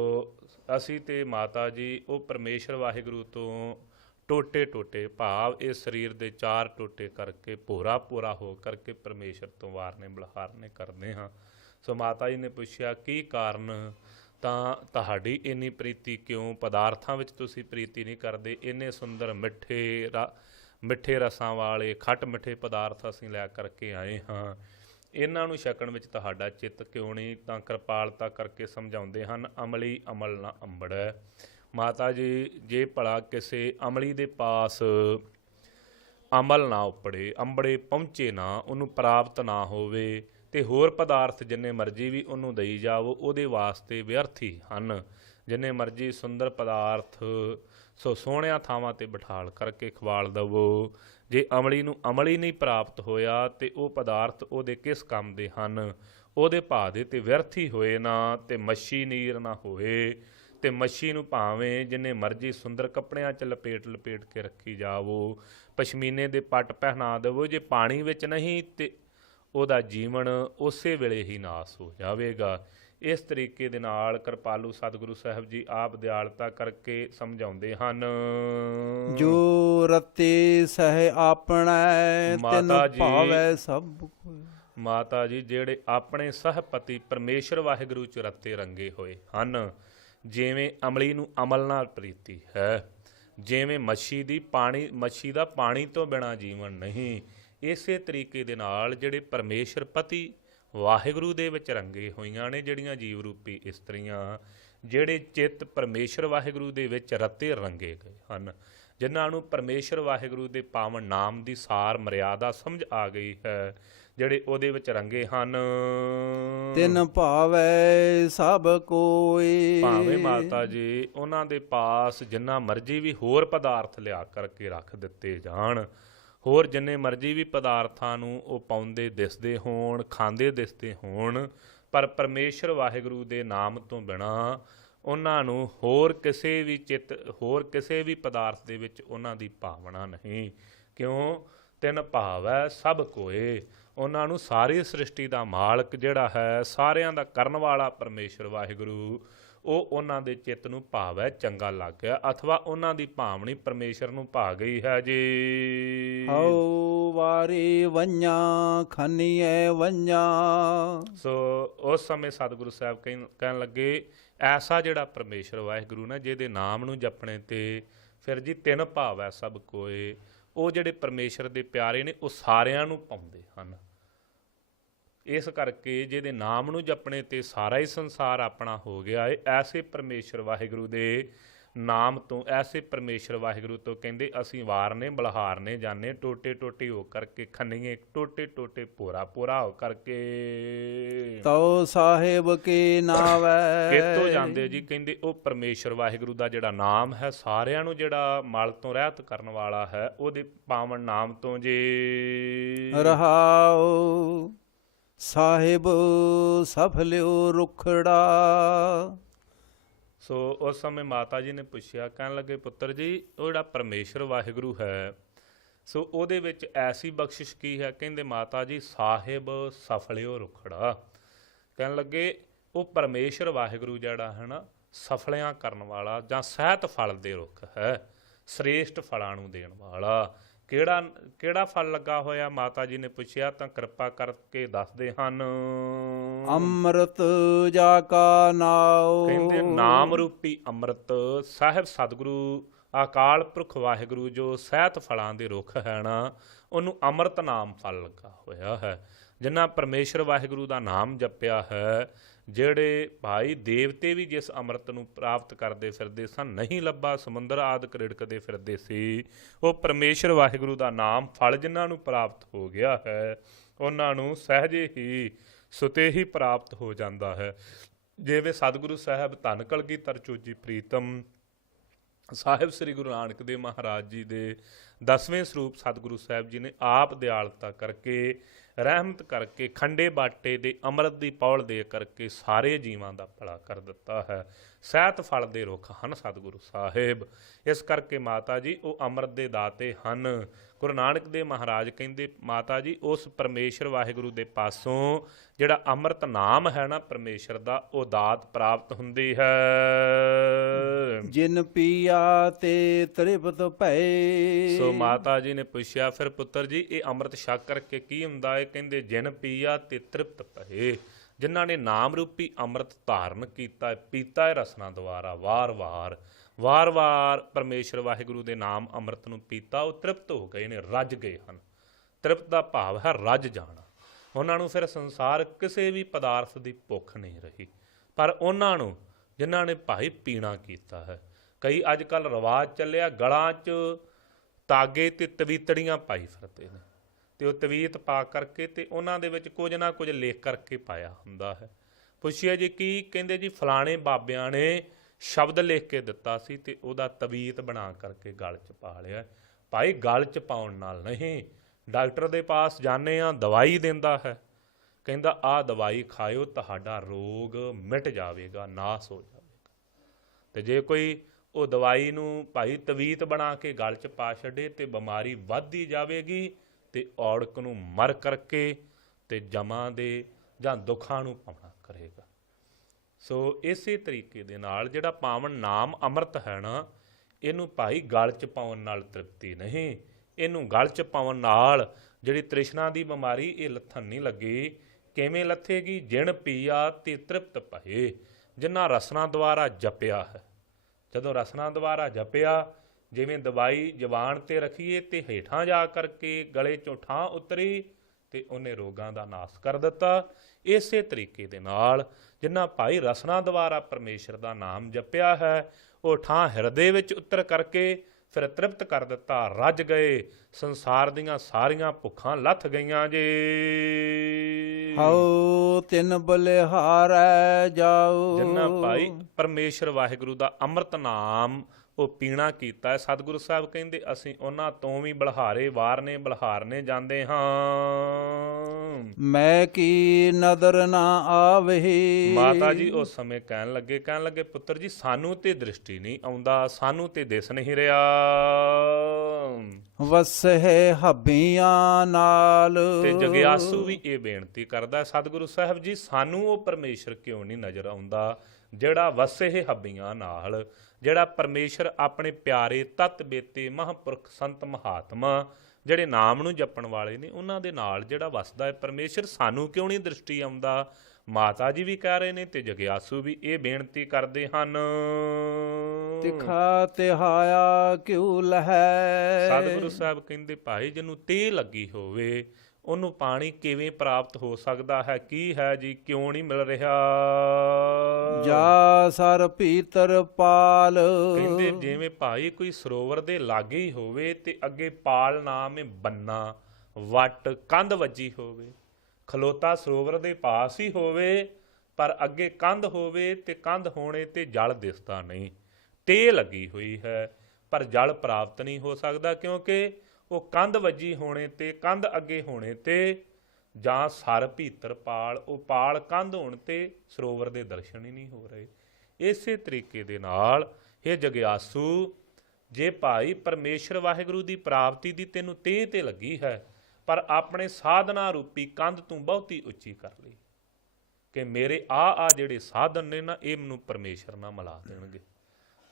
ਅਸੀਂ ਤੇ ਮਾਤਾ ਜੀ ਉਹ ਪਰਮੇਸ਼ਰ ਵਾਹਿਗੁਰੂ ਤੋਂ ਟੋਟੇ ਟੋਟੇ ਭਾਵ ਇਹ ਸਰੀਰ ਦੇ 4 ਟੋਟੇ ਕਰਕੇ ਭੋਰਾ ਭੋਰਾ ਹੋ ਕਰਕੇ ਪਰਮੇਸ਼ਰ ਤੋਂ ਵਾਰਨੇ ਬਲਹਾਰਨੇ ਕਰਦੇ ਹਾਂ। ਸੋ ਮਾਤਾ ਜੀ ਨੇ ਪੁੱਛਿਆ ਕੀ ਕਾਰਨ, ਤਾਂ ਤੁਹਾਡੀ ਇੰਨੀ ਪ੍ਰੀਤੀ ਕਿਉਂ, ਪਦਾਰਥਾਂ ਵਿੱਚ ਤੁਸੀਂ ਪ੍ਰੀਤੀ ਨਹੀਂ ਕਰਦੇ, ਇੰਨੇ ਸੁੰਦਰ ਮਿੱਠੇ ਰਸਾਂ ਵਾਲੇ ਖੱਟ ਮਿੱਠੇ ਪਦਾਰਥ ਅਸੀਂ ਲੈ ਕਰਕੇ ਆਏ ਹਾਂ, ਇਹਨਾਂ ਨੂੰ ਛਕਣ ਵਿੱਚ ਤੁਹਾਡਾ ਚਿੱਤ ਕਿਉਂ ਨਹੀਂ। ਤਾਂ ਕਿਰਪਾਲਤਾ ਕਰਕੇ ਸਮਝਾਉਂਦੇ ਹਨ, ਅਮਲੀ ਅਮਲ ਨਾ ਅੰਬੜੈ। ਮਾਤਾ ਜੀ ਜੇ ਭਲਾ ਕਿਸੇ ਅਮਲੀ ਦੇ ਪਾਸ ਅਮਲ ਨਾ ਉਪੜੇ, ਅੰਬੜੇ ਪਹੁੰਚੇ ਨਾ, ਉਹਨੂੰ ਪ੍ਰਾਪਤ ਨਾ ਹੋਵੇ, ਤੇ ਹੋਰ ਪਦਾਰਥ ਜਿੰਨੇ ਮਰਜ਼ੀ ਵੀ ਉਹਨੂੰ ਦਈ ਜਾਵੋ ਉਹਦੇ ਵਾਸਤੇ ਵਿਅਰਥ ਹੀ ਹਨ। ਜਿੰਨੇ ਮਰਜ਼ੀ ਸੁੰਦਰ ਪਦਾਰਥ ਸੋ ਸੋਹਣਿਆਂ ਥਾਵਾਂ 'ਤੇ ਬਿਠਾਲ ਕਰਕੇ ਖਵਾਲ ਦੇਵੋ, ਜੇ ਅਮਲੀ ਨੂੰ ਅਮਲ ਹੀ ਨਹੀਂ ਪ੍ਰਾਪਤ ਹੋਇਆ ਤੇ ਉਹ ਪਦਾਰਥ ਉਹਦੇ ਕਿਸ ਕੰਮ ਦੇ ਹਨ, ਉਹਦੇ ਭਾਅ ਦੇ ਤੇ ਵਿਅਰਥ ਹੀ ਹੋਏ ਨਾ, ਤੇ ਮੱਛੀ ਨੀਰ ਨਾ ਹੋਏ। ਤੇ ਮੱਛੀ ਨੂੰ ਭਾਵੇਂ ਜਿੰਨੇ ਮਰਜ਼ੀ ਸੁੰਦਰ ਕੱਪੜਿਆਂ 'ਚ ਲਪੇਟ ਕੇ ਰੱਖੀ ਜਾਵੋ, ਪਸ਼ਮੀਨੇ ਦੇ ਪੱਟ ਪਹਿਨਾ ਦੇਵੋ, ਜੇ ਪਾਣੀ ਵਿੱਚ ਨਹੀਂ ਤੇ ਉਹਦਾ ਜੀਵਨ ਉਸੇ ਵੇਲੇ ਹੀ ਨਾਸ ਹੋ ਜਾਵੇਗਾ। ਇਸ ਤਰੀਕੇ ਦੇ ਨਾਲ ਕਿਰਪਾਲੂ ਸਤਿਗੁਰੂ ਸਾਹਿਬ ਜੀ ਆਪ ਦਿਆਲਤਾ ਕਰਕੇ ਸਮਝਾਉਂਦੇ ਹਨ। ਜੋ ਰਤੇ ਸਹਿ ਆਪਣੈ, ਤਿਨ ਭਾਵੈ ਸਭ ਕੋਈ। ਮਾਤਾ ਜੀ ਜਿਹੜੇ ਆਪਣੇ ਸਹਪਤੀ ਪਰਮੇਸ਼ਰ ਵਾਹਿਗੁਰੂ 'ਚ ਰਤੇ ਰੰਗੇ ਹੋਏ ਹਨ, ਜਿਵੇਂ ਅਮਲੀ ਨੂੰ ਅਮਲ ਨਾਲ ਪ੍ਰੀਤੀ ਹੈ, ਜਿਵੇਂ ਮੱਛੀ ਦਾ ਪਾਣੀ ਤੋਂ ਬਿਨਾਂ ਜੀਵਨ ਨਹੀਂ, ਇਸੇ ਤਰੀਕੇ ਦੇ ਨਾਲ ਜਿਹੜੇ ਪਰਮੇਸ਼ਰ ਪਤੀ ਵਾਹਿਗੁਰੂ ਦੇ ਵਿੱਚ ਰੰਗੇ ਹੋਈਆਂ ਨੇ, ਜਿਹੜੀਆਂ ਜੀਵ ਰੂਪੀ ਇਸਤਰੀਆਂ, ਜਿਹੜੇ ਚਿੱਤ ਪਰਮੇਸ਼ਰ ਵਾਹਿਗੁਰੂ ਦੇ ਵਿੱਚ ਰਤੇ ਰੰਗੇ ਗਏ ਹਨ, ਜਿਨ੍ਹਾਂ ਨੂੰ ਪਰਮੇਸ਼ਰ ਵਾਹਿਗੁਰੂ ਦੇ ਪਾਵਨ ਨਾਮ ਦੀ ਸਾਰ ਮਰਿਆਦਾ ਸਮਝ ਆ ਗਈ ਹੈ, ਜਿਹੜੇ ਉਹਦੇ ਵਿੱਚ ਰੰਗੇ ਹਨ। ਤਿਨ ਭਾਵੈ ਸਭ ਕੋਈ। ਭਾਵੇਂ ਮਾਤਾ ਜੀ ਉਹਨਾਂ ਦੇ ਪਾਸ ਜਿੰਨਾ ਮਰਜ਼ੀ ਵੀ ਹੋਰ ਪਦਾਰਥ ਲਿਆ ਕਰਕੇ ਰੱਖ ਦਿੱਤੇ ਜਾਣ, ਹੋਰ ਜਿੰਨੇ ਮਰਜ਼ੀ ਵੀ ਪਦਾਰਥਾਂ ਨੂੰ ਉਹ ਪਾਉਂਦੇ ਦਿਸਦੇ ਹੋਣ, ਖਾਂਦੇ ਦਿਸਦੇ ਹੋਣ, ਪਰ ਪਰਮੇਸ਼ਰ ਵਾਹਿਗੁਰੂ ਦੇ ਨਾਮ ਤੋਂ ਬਿਨਾਂ ਉਹਨਾਂ ਨੂੰ ਹੋਰ ਕਿਸੇ ਵੀ ਪਦਾਰਥ ਦੇ ਵਿੱਚ ਉਹਨਾਂ ਦੀ ਭਾਵਨਾ ਨਹੀਂ। ਕਿਉਂ? ਤਿਨ ਭਾਵੈ ਸਭ ਕੋਏ। ਉਹਨਾਂ ਨੂੰ ਸਾਰੀ ਸ੍ਰਿਸ਼ਟੀ ਦਾ ਮਾਲਕ ਜਿਹੜਾ ਹੈ, ਸਾਰਿਆਂ ਦਾ ਕਰਨ ਵਾਲਾ ਪਰਮੇਸ਼ਰ ਵਾਹਿਗੁਰੂ, ਉਹ ਉਹਨਾਂ ਦੇ ਚਿੱਤ ਨੂੰ ਭਾਵੈ ਚੰਗਾ ਲੱਗ ਗਿਆ, ਅਥਵਾ ਉਹਨਾਂ ਦੀ ਭਾਵਨੀ ਪਰਮੇਸ਼ਰ ਨੂੰ ਭਾ ਗਈ ਹੈ ਜੀ। ਹਉ ਵਾਰੀ ਵੰਜਾਂ ਖੰਨੀਏ ਵੰਜਾਂ। ਸੋ ਉਸ ਸਮੇਂ ਸਤਿਗੁਰੂ ਸਾਹਿਬ ਕਹਿਣ ਲੱਗੇ, ਐਸਾ ਜਿਹੜਾ ਪਰਮੇਸ਼ਰ ਵਾਹਿਗੁਰੂ ਨਾ, ਜਿਹਦੇ ਨਾਮ ਨੂੰ ਜਪਣੇ ਤੇ ਫਿਰ ਜੀ ਤਿੰਨ ਭਾਵ ਹੈ ਸਭ ਕੋਏ, ਉਹ ਜਿਹੜੇ ਪਰਮੇਸ਼ਰ ਦੇ ਪਿਆਰੇ ਨੇ ਉਹ ਸਾਰਿਆਂ ਨੂੰ ਪਾਉਂਦੇ ਹਨ। ਇਸ ਕਰਕੇ ਜਿਹਦੇ ਨਾਮ ਨੂੰ ਜਪਣੇ ਤੇ ਸਾਰਾ ਹੀ ਸੰਸਾਰ ਆਪਣਾ ਹੋ ਗਿਆ ਏ, ਐਸੇ ਪਰਮੇਸ਼ਰ ਵਾਹਿਗੁਰੂ ਦੇ ਨਾਮ ਤੋਂ, ਐਸੇ ਪਰਮੇਸ਼ਰ ਵਾਹਿਗੁਰੂ ਤੋਂ ਕਹਿੰਦੇ ਅਸੀਂ ਵਾਰਨੇ ਬਲਹਾਰਨੇ ਜਾਣੇ, ਟੋਟੇ ਟੋਟੇ ਹੋ ਕਰਕੇ ਖੰਨੀਏ, ਟੋਟੇ ਟੋਟੇ ਪੋਰਾ ਪੋਰਾ ਹੋ ਕਰਕੇ ਤਉ ਸਾਹਿਬ ਕੀ ਨਾਵੈ। ਕਿਤੋਂ ਜਾਂਦੇ ਜੀ? ਕਹਿੰਦੇ ਉਹ ਪਰਮੇਸ਼ਰ ਵਾਹਿਗੁਰੂ ਦਾ ਜਿਹੜਾ ਨਾਮ ਹੈ, ਸਾਰਿਆਂ ਨੂੰ ਜਿਹੜਾ ਮਲ ਤੋਂ ਰਹਿਤ ਕਰਨ ਵਾਲਾ ਹੈ, ਉਹਦੇ ਪਾਵਨ ਨਾਮ ਤੋਂ ਜੀ। ਰਹਾਉ ਸਾਹਿਬ ਸਫਲਿਓ ਰੁਖੜਾ। ਸੋ ਉਸ ਸਮੇਂ ਮਾਤਾ ਜੀ ਨੇ ਪੁੱਛਿਆ, ਕਹਿਣ ਲੱਗੇ ਪੁੱਤਰ ਜੀ ਉਹ ਜਿਹੜਾ ਪਰਮੇਸ਼ਰ ਵਾਹਿਗੁਰੂ ਹੈ, ਸੋ ਉਹਦੇ ਵਿੱਚ ਐਸੀ ਬਖਸ਼ਿਸ਼ ਕੀ ਹੈ? ਕਹਿੰਦੇ ਮਾਤਾ ਜੀ ਸਾਹਿਬ ਸਫਲਿਓ ਰੁਖੜਾ। ਕਹਿਣ ਲੱਗੇ ਉਹ ਪਰਮੇਸ਼ਰ ਵਾਹਿਗੁਰੂ ਜਿਹੜਾ ਹੈ ਨਾ, ਸਫਲਿਆਂ ਕਰਨ ਵਾਲਾ ਜਾਂ ਸਹਿਤ ਫਲ ਦੇ ਰੁੱਖ ਹੈ, ਸ੍ਰੇਸ਼ਟ ਫਲਾਂ ਨੂੰ ਦੇਣ ਵਾਲਾ। ਕਿਹੜਾ ਫਲ ਲੱਗਾ ਹੋਇਆ? ਮਾਤਾ ਜੀ ਨੇ ਪੁੱਛਿਆ ਤਾਂ ਕਿਰਪਾ ਕਰਕੇ ਦੱਸਦੇ ਹਨ, ਅੰਮ੍ਰਿਤ ਜਾ ਕਾ ਨਾਉ। ਕਹਿੰਦੇ ਨਾਮ ਰੂਪੀ ਅੰਮ੍ਰਿਤ ਸਾਹਿਬ ਸਤਿਗੁਰੂ ਅਕਾਲ ਪੁਰਖ ਵਾਹਿਗੁਰੂ ਜੋ ਸਹਿਤ ਫਲਾਂ ਦੇ ਰੁੱਖ ਹੈ ਨਾ, ਉਹਨੂੰ ਅੰਮ੍ਰਿਤ ਨਾਮ ਫਲ ਲੱਗਾ ਹੋਇਆ ਹੈ। ਜਿਨ੍ਹਾਂ ਪਰਮੇਸ਼ਰ ਵਾਹਿਗੁਰੂ ਦਾ ਨਾਮ ਜਪਿਆ ਹੈ, ਜਿਹੜੇ ਭਾਈ ਦੇਵਤੇ ਵੀ ਜਿਸ ਅੰਮ੍ਰਿਤ ਨੂੰ ਪ੍ਰਾਪਤ ਕਰਦੇ ਫਿਰਦੇ ਸਨ, ਨਹੀਂ ਲੱਭਾ ਸਮੁੰਦਰ ਆਦਿਕ ਰਿੜਕਦੇ ਫਿਰਦੇ ਸੀ, ਉਹ ਪਰਮੇਸ਼ਰ ਵਾਹਿਗੁਰੂ ਦਾ ਨਾਮ ਫਲ ਜਿਨ੍ਹਾਂ ਨੂੰ ਪ੍ਰਾਪਤ ਹੋ ਗਿਆ ਹੈ, ਉਹਨਾਂ ਨੂੰ ਸਹਿਜੇ ਹੀ ਸੁਤੇ ਹੀ ਪ੍ਰਾਪਤ ਹੋ ਜਾਂਦਾ ਹੈ। ਜਿਵੇਂ ਸਤਿਗੁਰੂ ਸਾਹਿਬ ਧੰਨ ਕਲਗੀਧਰ ਚੋਜੀ ਪ੍ਰੀਤਮ ਸਾਹਿਬ ਸ੍ਰੀ ਗੁਰੂ ਨਾਨਕ ਦੇਵ ਮਹਾਰਾਜ ਜੀ ਦੇ 10ਵੇਂ ਸਰੂਪ ਸਤਿਗੁਰੂ ਸਾਹਿਬ ਜੀ ਨੇ ਆਪ ਦਿਆਲਤਾ ਕਰਕੇ, ਰਹਿਮਤ ਕਰਕੇ, ਖੰਡੇ ਬਾਟੇ ਦੇ ਅੰਮ੍ਰਿਤ ਦੀ ਪੌਲ ਦੇ ਕਰਕੇ ਸਾਰੇ ਜੀਵਾਂ ਦਾ ਭਲਾ ਕਰ ਦਿੱਤਾ ਹੈ। ਸਹਿਤ ਫਲ ਦੇ ਰੁੱਖ ਹਨ ਸਤਿਗੁਰੂ ਸਾਹਿਬ। ਇਸ ਕਰਕੇ ਮਾਤਾ ਜੀ ਉਹ ਅੰਮ੍ਰਿਤ ਦੇ ਦਾਤੇ ਹਨ। ਗੁਰੂ ਨਾਨਕ ਦੇਵ ਮਹਾਰਾਜ ਕਹਿੰਦੇ ਮਾਤਾ ਜੀ ਉਸ ਪਰਮੇਸ਼ਰ ਵਾਹਿਗੁਰੂ ਦੇ ਪਾਸੋਂ ਜਿਹੜਾ ਅੰਮ੍ਰਿਤ ਨਾਮ ਹੈ ਨਾ ਪਰਮੇਸ਼ਰ ਦਾ, ਉਹ ਦਾਤ ਪ੍ਰਾਪਤ ਹੁੰਦੀ ਹੈ। ਜਿਨ ਪੀਆ ਤੇ ਤ੍ਰਿਪਤ ਭਏ। ਸੋ ਮਾਤਾ ਜੀ ਨੇ ਪੁੱਛਿਆ, ਫਿਰ ਪੁੱਤਰ ਜੀ ਇਹ ਅੰਮ੍ਰਿਤ ਛਕ ਕਰਕੇ ਕੀ ਹੁੰਦਾ ਹੈ? ਕਹਿੰਦੇ ਜਿਨ ਪੀਆ ਤੇ ਤ੍ਰਿਪਤ ਭਏ। ਜਿਨ੍ਹਾਂ ਨੇ ਨਾਮ ਰੂਪੀ ਅੰਮ੍ਰਿਤ ਧਾਰਨ ਕੀਤਾ, ਪੀਤਾ ਹੈ ਰਸਨਾ ਦੁਆਰਾ, ਵਾਰ-ਵਾਰ ਪਰਮੇਸ਼ਰ ਵਾਹਿਗੁਰੂ ਦੇ ਨਾਮ ਅੰਮ੍ਰਿਤ ਨੂੰ ਪੀਤਾ, ਉਹ ਤ੍ਰਿਪਤ ਹੋ ਗਏ ਨੇ, ਰੱਜ ਗਏ ਹਨ। ਤ੍ਰਿਪਤ ਦਾ ਭਾਵ ਹੈ ਰੱਜ ਜਾਣਾ। ਉਹਨਾਂ ਨੂੰ ਫਿਰ ਸੰਸਾਰ ਕਿਸੇ ਵੀ ਪਦਾਰਥ ਦੀ ਭੁੱਖ ਨਹੀਂ ਰਹੀ। ਪਰ ਉਹਨਾਂ ਨੂੰ ਜਿਨ੍ਹਾਂ ਨੇ ਭਾਈ ਪੀਣਾ ਕੀਤਾ ਹੈ, ਕਈ ਅੱਜ ਕੱਲ੍ਹ ਰਿਵਾਜ਼ ਚੱਲਿਆ ਗਲਾਂ 'ਚ ਤਾਗੇ ਤੇ ਤਵੀਤੜੀਆਂ ਪਾਈ ਫਿਰਦੇ ਨੇ, ਅਤੇ ਉਹ ਤਵੀਤ ਪਾ ਕਰਕੇ ਤੇ ਉਹਨਾਂ ਦੇ ਵਿੱਚ ਕੁਝ ਨਾ ਕੁਝ ਲਿਖ ਕਰਕੇ ਪਾਇਆ ਹੁੰਦਾ ਹੈ। ਪੁੱਛਿਆ ਜੀ ਕੀ? ਕਹਿੰਦੇ ਜੀ ਫਲਾਣੇ ਬਾਬਿਆਂ ਨੇ ਸ਼ਬਦ ਲਿਖ ਕੇ ਦਿੱਤਾ ਸੀ ਤੇ ਉਹਦਾ ਤਵੀਤ ਬਣਾ ਕਰਕੇ ਗਲ 'ਚ ਪਾ ਲਿਆ। ਭਾਈ ਗਲ 'ਚ ਪਾਉਣ ਨਾਲ ਨਹੀਂ, ਡਾਕਟਰ ਦੇ ਪਾਸ ਜਾਂਦੇ ਹਾਂ, ਦਵਾਈ ਦਿੰਦਾ ਹੈ, ਕਹਿੰਦਾ ਆਹ ਦਵਾਈ ਖਾਇਓ ਤੁਹਾਡਾ ਰੋਗ ਮਿਟ ਜਾਵੇਗਾ, ਨਾਸ ਹੋ ਜਾਵੇਗਾ। ਤੇ ਜੇ ਕੋਈ ਉਹ ਦਵਾਈ ਨੂੰ ਭਾਈ ਤਵੀਤ ਬਣਾ ਕੇ ਗਲ 'ਚ ਪਾ ਛੱਡੇ ਤੇ ਬਿਮਾਰੀ ਵੱਧਦੀ ਜਾਵੇਗੀ ਤੇ ਔੜਕ ਨੂੰ ਮਰ ਕਰਕੇ ਤੇ ਜਮਾਂ ਦੇ ਜਾਂ ਦੁੱਖਾਂ ਨੂੰ ਪਾਉਣਾ ਕਰੇਗਾ। ਸੋ ਇਸੇ ਤਰੀਕੇ ਦੇ ਨਾਲ ਜਿਹੜਾ ਪਾਵਨ ਨਾਮ ਅੰਮ੍ਰਿਤ ਹੈ ਨਾ, ਇਹਨੂੰ ਭਾਈ ਗਲ 'ਚ ਪਾਉਣ ਨਾਲ ਤ੍ਰਿਪਤੀ ਨਹੀਂ, ਇਹਨੂੰ ਗਲ 'ਚ ਪਾਉਣ ਨਾਲ ਜਿਹੜੀ ਤ੍ਰਿਸ਼ਨਾ ਦੀ ਬਿਮਾਰੀ ਇਹ ਲੱਥਣ ਨਹੀਂ ਲੱਗੀ। ਕਿਵੇਂ ਲੱਥੇਗੀ? ਜਿਣ ਪੀਆ ਤੇ ਤ੍ਰਿਪਤ ਭਏ। ਜਿਨ੍ਹਾਂ ਰਸਨਾ ਦੁਆਰਾ ਜਪਿਆ ਹੈ, ਜਦੋਂ ਰਸਨਾ ਦੁਆਰਾ ਜਪਿਆ, ਜਿਵੇਂ ਦਵਾਈ ਜ਼ਬਾਨ 'ਤੇ ਰੱਖੀਏ ਤੇ ਹੇਠਾਂ ਜਾ ਕਰਕੇ ਗਲੇ 'ਚੋਂ ਠਾਂ ਉਤਰੀ ਤੇ ਉਹਨੇ ਰੋਗਾਂ ਦਾ ਨਾਸ ਕਰ ਦਿੱਤਾ। ਇਸੇ ਤਰੀਕੇ ਦੇ ਨਾਲ ਜਿਨ੍ਹਾਂ ਭਾਈ ਰਸਨਾ ਦੁਆਰਾ ਪਰਮੇਸ਼ਰ ਦਾ ਨਾਮ ਜਪਿਆ ਹੈ, ਉਹ ਠਾਂ ਹਿਰਦੇ ਵਿੱਚ ਉਤਰ ਕਰਕੇ ਫਿਰ ਤ੍ਰਿਪਤ ਕਰ ਦਿੱਤਾ, ਰੱਜ ਗਏ, ਸੰਸਾਰ ਦੀਆਂ ਸਾਰੀਆਂ ਭੁੱਖਾਂ ਲੱਥ ਗਈਆਂ ਜੀ। ਹਉ ਤਿਨ ਬਲਿਹਾਰੈ ਜਾਉ। ਜਿਨ੍ਹਾਂ ਭਾਈ ਪਰਮੇਸ਼ਰ ਵਾਹਿਗੁਰੂ ਦਾ ਅੰਮ੍ਰਿਤ ਨਾਮ ਉਹ ਪੀਣਾ ਕੀਤਾ ਹੈ, ਸਤਿਗੁਰੂ ਸਾਹਿਬ ਕਹਿੰਦੇ ਅਸੀਂ ਉਹਨਾਂ ਤੋਂ ਵੀ ਬਲਿਹਾਰੇ ਬਲਿਹਾਰਨੇ ਜਾਂਦੇ ਹਾਂ। ਮੈਂ ਕੀ ਨਦਰ ਨਾ ਆਵਹੀ। ਮਾਤਾ ਜੀ ਉਸ ਸਮੇਂ ਕਹਿਣ ਲੱਗੇ ਪੁੱਤਰ ਜੀ ਸਾਨੂੰ ਤੇ ਦ੍ਰਿਸ਼ਟੀ ਨਹੀਂ ਆਉਂਦਾ, ਸਾਨੂੰ ਤੇ ਦਿਸ ਨਹੀਂ ਰਿਹਾ। ਵਸਹਿ ਹੱਬੀਆਂ ਨਾਲ। ਤੇ ਜਗਿਆਸੂ ਵੀ ਇਹ ਬੇਨਤੀ ਕਰਦਾ, ਸਤਿਗੁਰੂ ਸਾਹਿਬ ਜੀ ਸਾਨੂੰ ਉਹ ਪਰਮੇਸ਼ਰ ਕਿਉਂ ਨਹੀਂ ਨਜ਼ਰ ਆਉਂਦਾ ਜਿਹੜਾ ਵਸੇ ਹੱਬੀਆਂ ਨਾਲ, ਜਿਹੜਾ ਪਰਮੇਸ਼ਰ ਆਪਣੇ ਪਿਆਰੇ ਤਤ ਬੇਤੇ ਮਹਾਂਪੁਰਖ ਸੰਤ ਮਹਾਤਮਾ ਜਿਹੜੇ ਨਾਮ ਨੂੰ ਜਪਣ ਵਾਲੇ ਨੇ ਉਹਨਾਂ ਦੇ ਨਾਲ ਜਿਹੜਾ ਵਸਦਾ ਹੈ ਪਰਮੇਸ਼ਰ, ਸਾਨੂੰ ਕਿਉਂ ਨਹੀਂ ਦ੍ਰਿਸ਼ਟੀ ਆਉਂਦਾ। ਮਾਤਾ ਜੀ ਵੀ ਕਹਿ ਰਹੇ ਨੇ ਤੇ ਜਗਿਆਸੂ ਵੀ ਇਹ ਬੇਨਤੀ ਕਰਦੇ ਹਨ। ਤਿਖਾ ਤਿਹਾਇਆ ਕਿਉ ਲਹੈ। ਸਤਿਗੁਰੂ ਸਾਹਿਬ ਕਹਿੰਦੇ ਭਾਈ ਜਿਹਨੂੰ ਤੇਹ ਲੱਗੀ ਹੋਵੇ ਉਹਨੂੰ ਪਾਣੀ ਕਿਵੇਂ ਪ੍ਰਾਪਤ ਹੋ ਸਕਦਾ ਹੈ, ਕੀ ਹੈ ਜੀ, ਕਿਉਂ ਨਹੀਂ ਮਿਲ ਰਿਹਾ। ਜਾ ਸਰ ਭੀਤਰ ਪਾਲ। ਕਹਿੰਦੇ ਜਿਵੇਂ ਭਾਈ ਕੋਈ ਸਰੋਵਰ ਦੇ ਲਾਗੇ ਹੀ ਹੋਵੇ ਤੇ ਅੱਗੇ ਪਾਲ ਨਾਮ ਹੈ ਬੰਨਾ, ਵੱਟ, ਕੰਧ ਵੱਜੀ ਹੋਵੇ, ਖਲੋਤਾ ਸਰੋਵਰ ਦੇ ਪਾਸ ਹੀ ਹੋਵੇ ਪਰ ਅੱਗੇ ਕੰਧ ਹੋਵੇ ਤੇ ਕੰਧ ਹੋਣੇ ਤੇ ਜਲ ਦਿਸਦਾ ਨਹੀਂ, ਤੇਹ ਲੱਗੀ ਹੋਈ ਹੈ ਪਰ ਜਲ ਪ੍ਰਾਪਤ ਨਹੀਂ ਹੋ ਸਕਦਾ, ਕਿਉਂਕਿ ਉਹ ਕੰਧ ਵੱਜੀ ਹੋਣੇ ਤੇ ਕੰਧ ਅੱਗੇ ਹੋਣੇ ਤੇ ਜਾਂ ਸਰ ਭੀਤਰ ਪਾਲ, ਉਹ ਪਾਲ ਕੰਧ ਹੋਣ ਤੇ ਸਰੋਵਰ ਦੇ ਦਰਸ਼ਨ ਹੀ ਨਹੀਂ ਹੋ ਰਹੇ। ਇਸੇ ਤਰੀਕੇ ਦੇ ਨਾਲ ਇਹ ਜਗਿਆਸੂ, ਜੇ ਭਾਈ ਪਰਮੇਸ਼ਰ ਵਾਹਿਗੁਰੂ ਦੀ ਪ੍ਰਾਪਤੀ ਦੀ ਤੈਨੂੰ ਤੇਹ ਤੇ ਲੱਗੀ ਹੈ ਪਰ ਆਪਣੇ ਸਾਧਨਾ ਰੂਪੀ ਕੰਧ ਤੂੰ ਬਹੁਤੀ ਉੱਚੀ ਕਰ ਲਈ ਕਿ ਮੇਰੇ ਆ ਜਿਹੜੇ ਸਾਧਨ ਨੇ ਨਾ ਇਹ ਮੈਨੂੰ ਪਰਮੇਸ਼ਰ ਨਾਲ ਮਿਲਾ ਦੇਣਗੇ।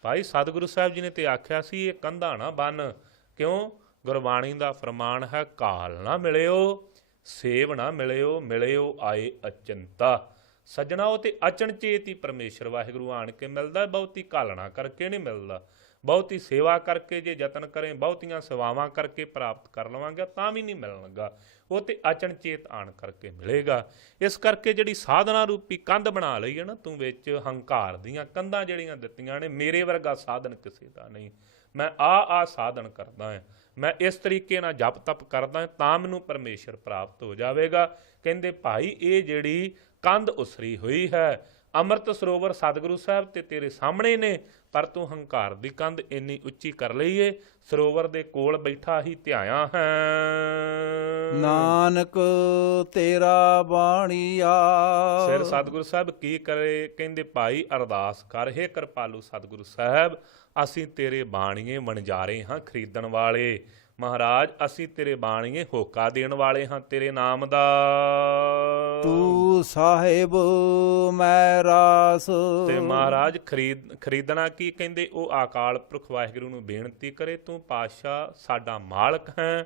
ਭਾਈ ਸਤਿਗੁਰੂ ਸਾਹਿਬ ਜੀ ਨੇ ਤੇ ਆਖਿਆ ਸੀ ਇਹ ਕੰਧਾਂ ਨਾ ਬੰਨ, ਕਿਉਂ? ਗੁਰਬਾਣੀ ਦਾ ਫਰਮਾਨ ਹੈ, ਕਾਲ ਨਾ ਮਿਲਿਓ ਸੇਵ ਨਾ ਮਿਲਿਓ ਆਏ ਅਚਿੰਤਾ। ਸੱਜਣਾ ਉਹ ਤੇ ਅਚਨਚੇਤ ਹੀ ਪਰਮੇਸ਼ਰ ਵਾਹਿਗੁਰੂ ਆਣ ਕੇ ਮਿਲਦਾ, ਬਹੁਤੀ ਘਾਲਣਾ ਕਰਕੇ ਨਹੀਂ ਮਿਲਦਾ। ਬਹੁਤੀ ਸੇਵਾ ਕਰਕੇ ਜੇ ਯਤਨ ਕਰੇ, ਬਹੁਤੀਆਂ ਸੇਵਾਵਾਂ ਕਰਕੇ ਪ੍ਰਾਪਤ ਕਰ ਲਵਾਂਗੇ ਤਾਂ ਵੀ ਨਹੀਂ ਮਿਲਣ ਲੱਗਾ, ਉਹ ਤੇ ਅਚਨਚੇਤ ਆਣ ਕਰਕੇ ਮਿਲੇਗਾ। ਇਸ ਕਰਕੇ ਜਿਹੜੀ ਸਾਧਨਾ ਰੂਪੀ ਕੰਧ ਬਣਾ ਲਈ ਹੈ ਨਾ ਤੂੰ, ਵਿੱਚ ਹੰਕਾਰ ਦੀਆਂ ਕੰਧਾਂ ਜਿਹੜੀਆਂ ਦਿੱਤੀਆਂ ਨੇ, ਮੇਰੇ ਵਰਗਾ ਸਾਧਨ ਕਿਸੇ ਦਾ ਨਹੀਂ, ਮੈਂ ਆ ਸਾਧਨ ਕਰਦਾ ਹਾਂ, ਮੈਂ ਇਸ ਤਰੀਕੇ ਨਾਲ ਜਪ ਤਪ ਕਰਦਾ ਤਾਂ ਮੈਨੂੰ ਪਰਮੇਸ਼ਰ ਪ੍ਰਾਪਤ ਹੋ ਜਾਵੇਗਾ। ਕਹਿੰਦੇ ਭਾਈ ਇਹ ਜਿਹੜੀ ਕੰਧ ਉਸਰੀ ਹੋਈ ਹੈ, ਅੰਮ੍ਰਿਤ ਸਰੋਵਰ ਸਤਿਗੁਰੂ ਸਾਹਿਬ ਤੇ ਤੇਰੇ ਸਾਹਮਣੇ ਨੇ, ਪਰ ਤੂੰ ਹੰਕਾਰ ਦੀ ਕੰਧ ਇੰਨੀ ਉੱਚੀ ਕਰ ਲਈਏ, ਸਰੋਵਰ ਦੇ ਕੋਲ ਬੈਠਾ ਹੀ ਧਿਆਇਆ ਹੈ। ਨਾਨਕ ਤੇਰਾ ਬਾਣੀਆ। ਫਿਰ ਸਤਿਗੁਰੂ ਸਾਹਿਬ ਕੀ ਕਰੇ? ਕਹਿੰਦੇ ਭਾਈ ਅਰਦਾਸ ਕਰ, ਹੇ ਕਿਰਪਾਲੂ ਸਤਿਗੁਰੂ ਸਾਹਿਬ ਅਸੀਂ ਤੇਰੇ ਬਾਣੀਏ ਵਣਜਾਰੇ ਹਾਂ, ਖਰੀਦਣ ਵਾਲੇ। ਮਹਾਰਾਜ ਅਸੀਂ ਤੇਰੇ ਬਾਣੀਏ ਹੋਕਾ ਦੇਣ ਵਾਲੇ ਹਾਂ ਤੇਰੇ ਨਾਮ ਦਾ। ਤੂੰ ਸਾਹਿਬ ਮੈਂ ਰਾਸ। ਤੇ ਮਹਾਰਾਜ ਖਰੀਦਣਾ ਕੀ? ਕਹਿੰਦੇ ਉਹ ਅਕਾਲ ਪੁਰਖ ਵਾਹਿਗੁਰੂ ਨੂੰ ਬੇਨਤੀ ਕਰੇ, ਤੂੰ ਪਾਤਸ਼ਾਹ ਸਾਡਾ ਮਾਲਕ ਹੈ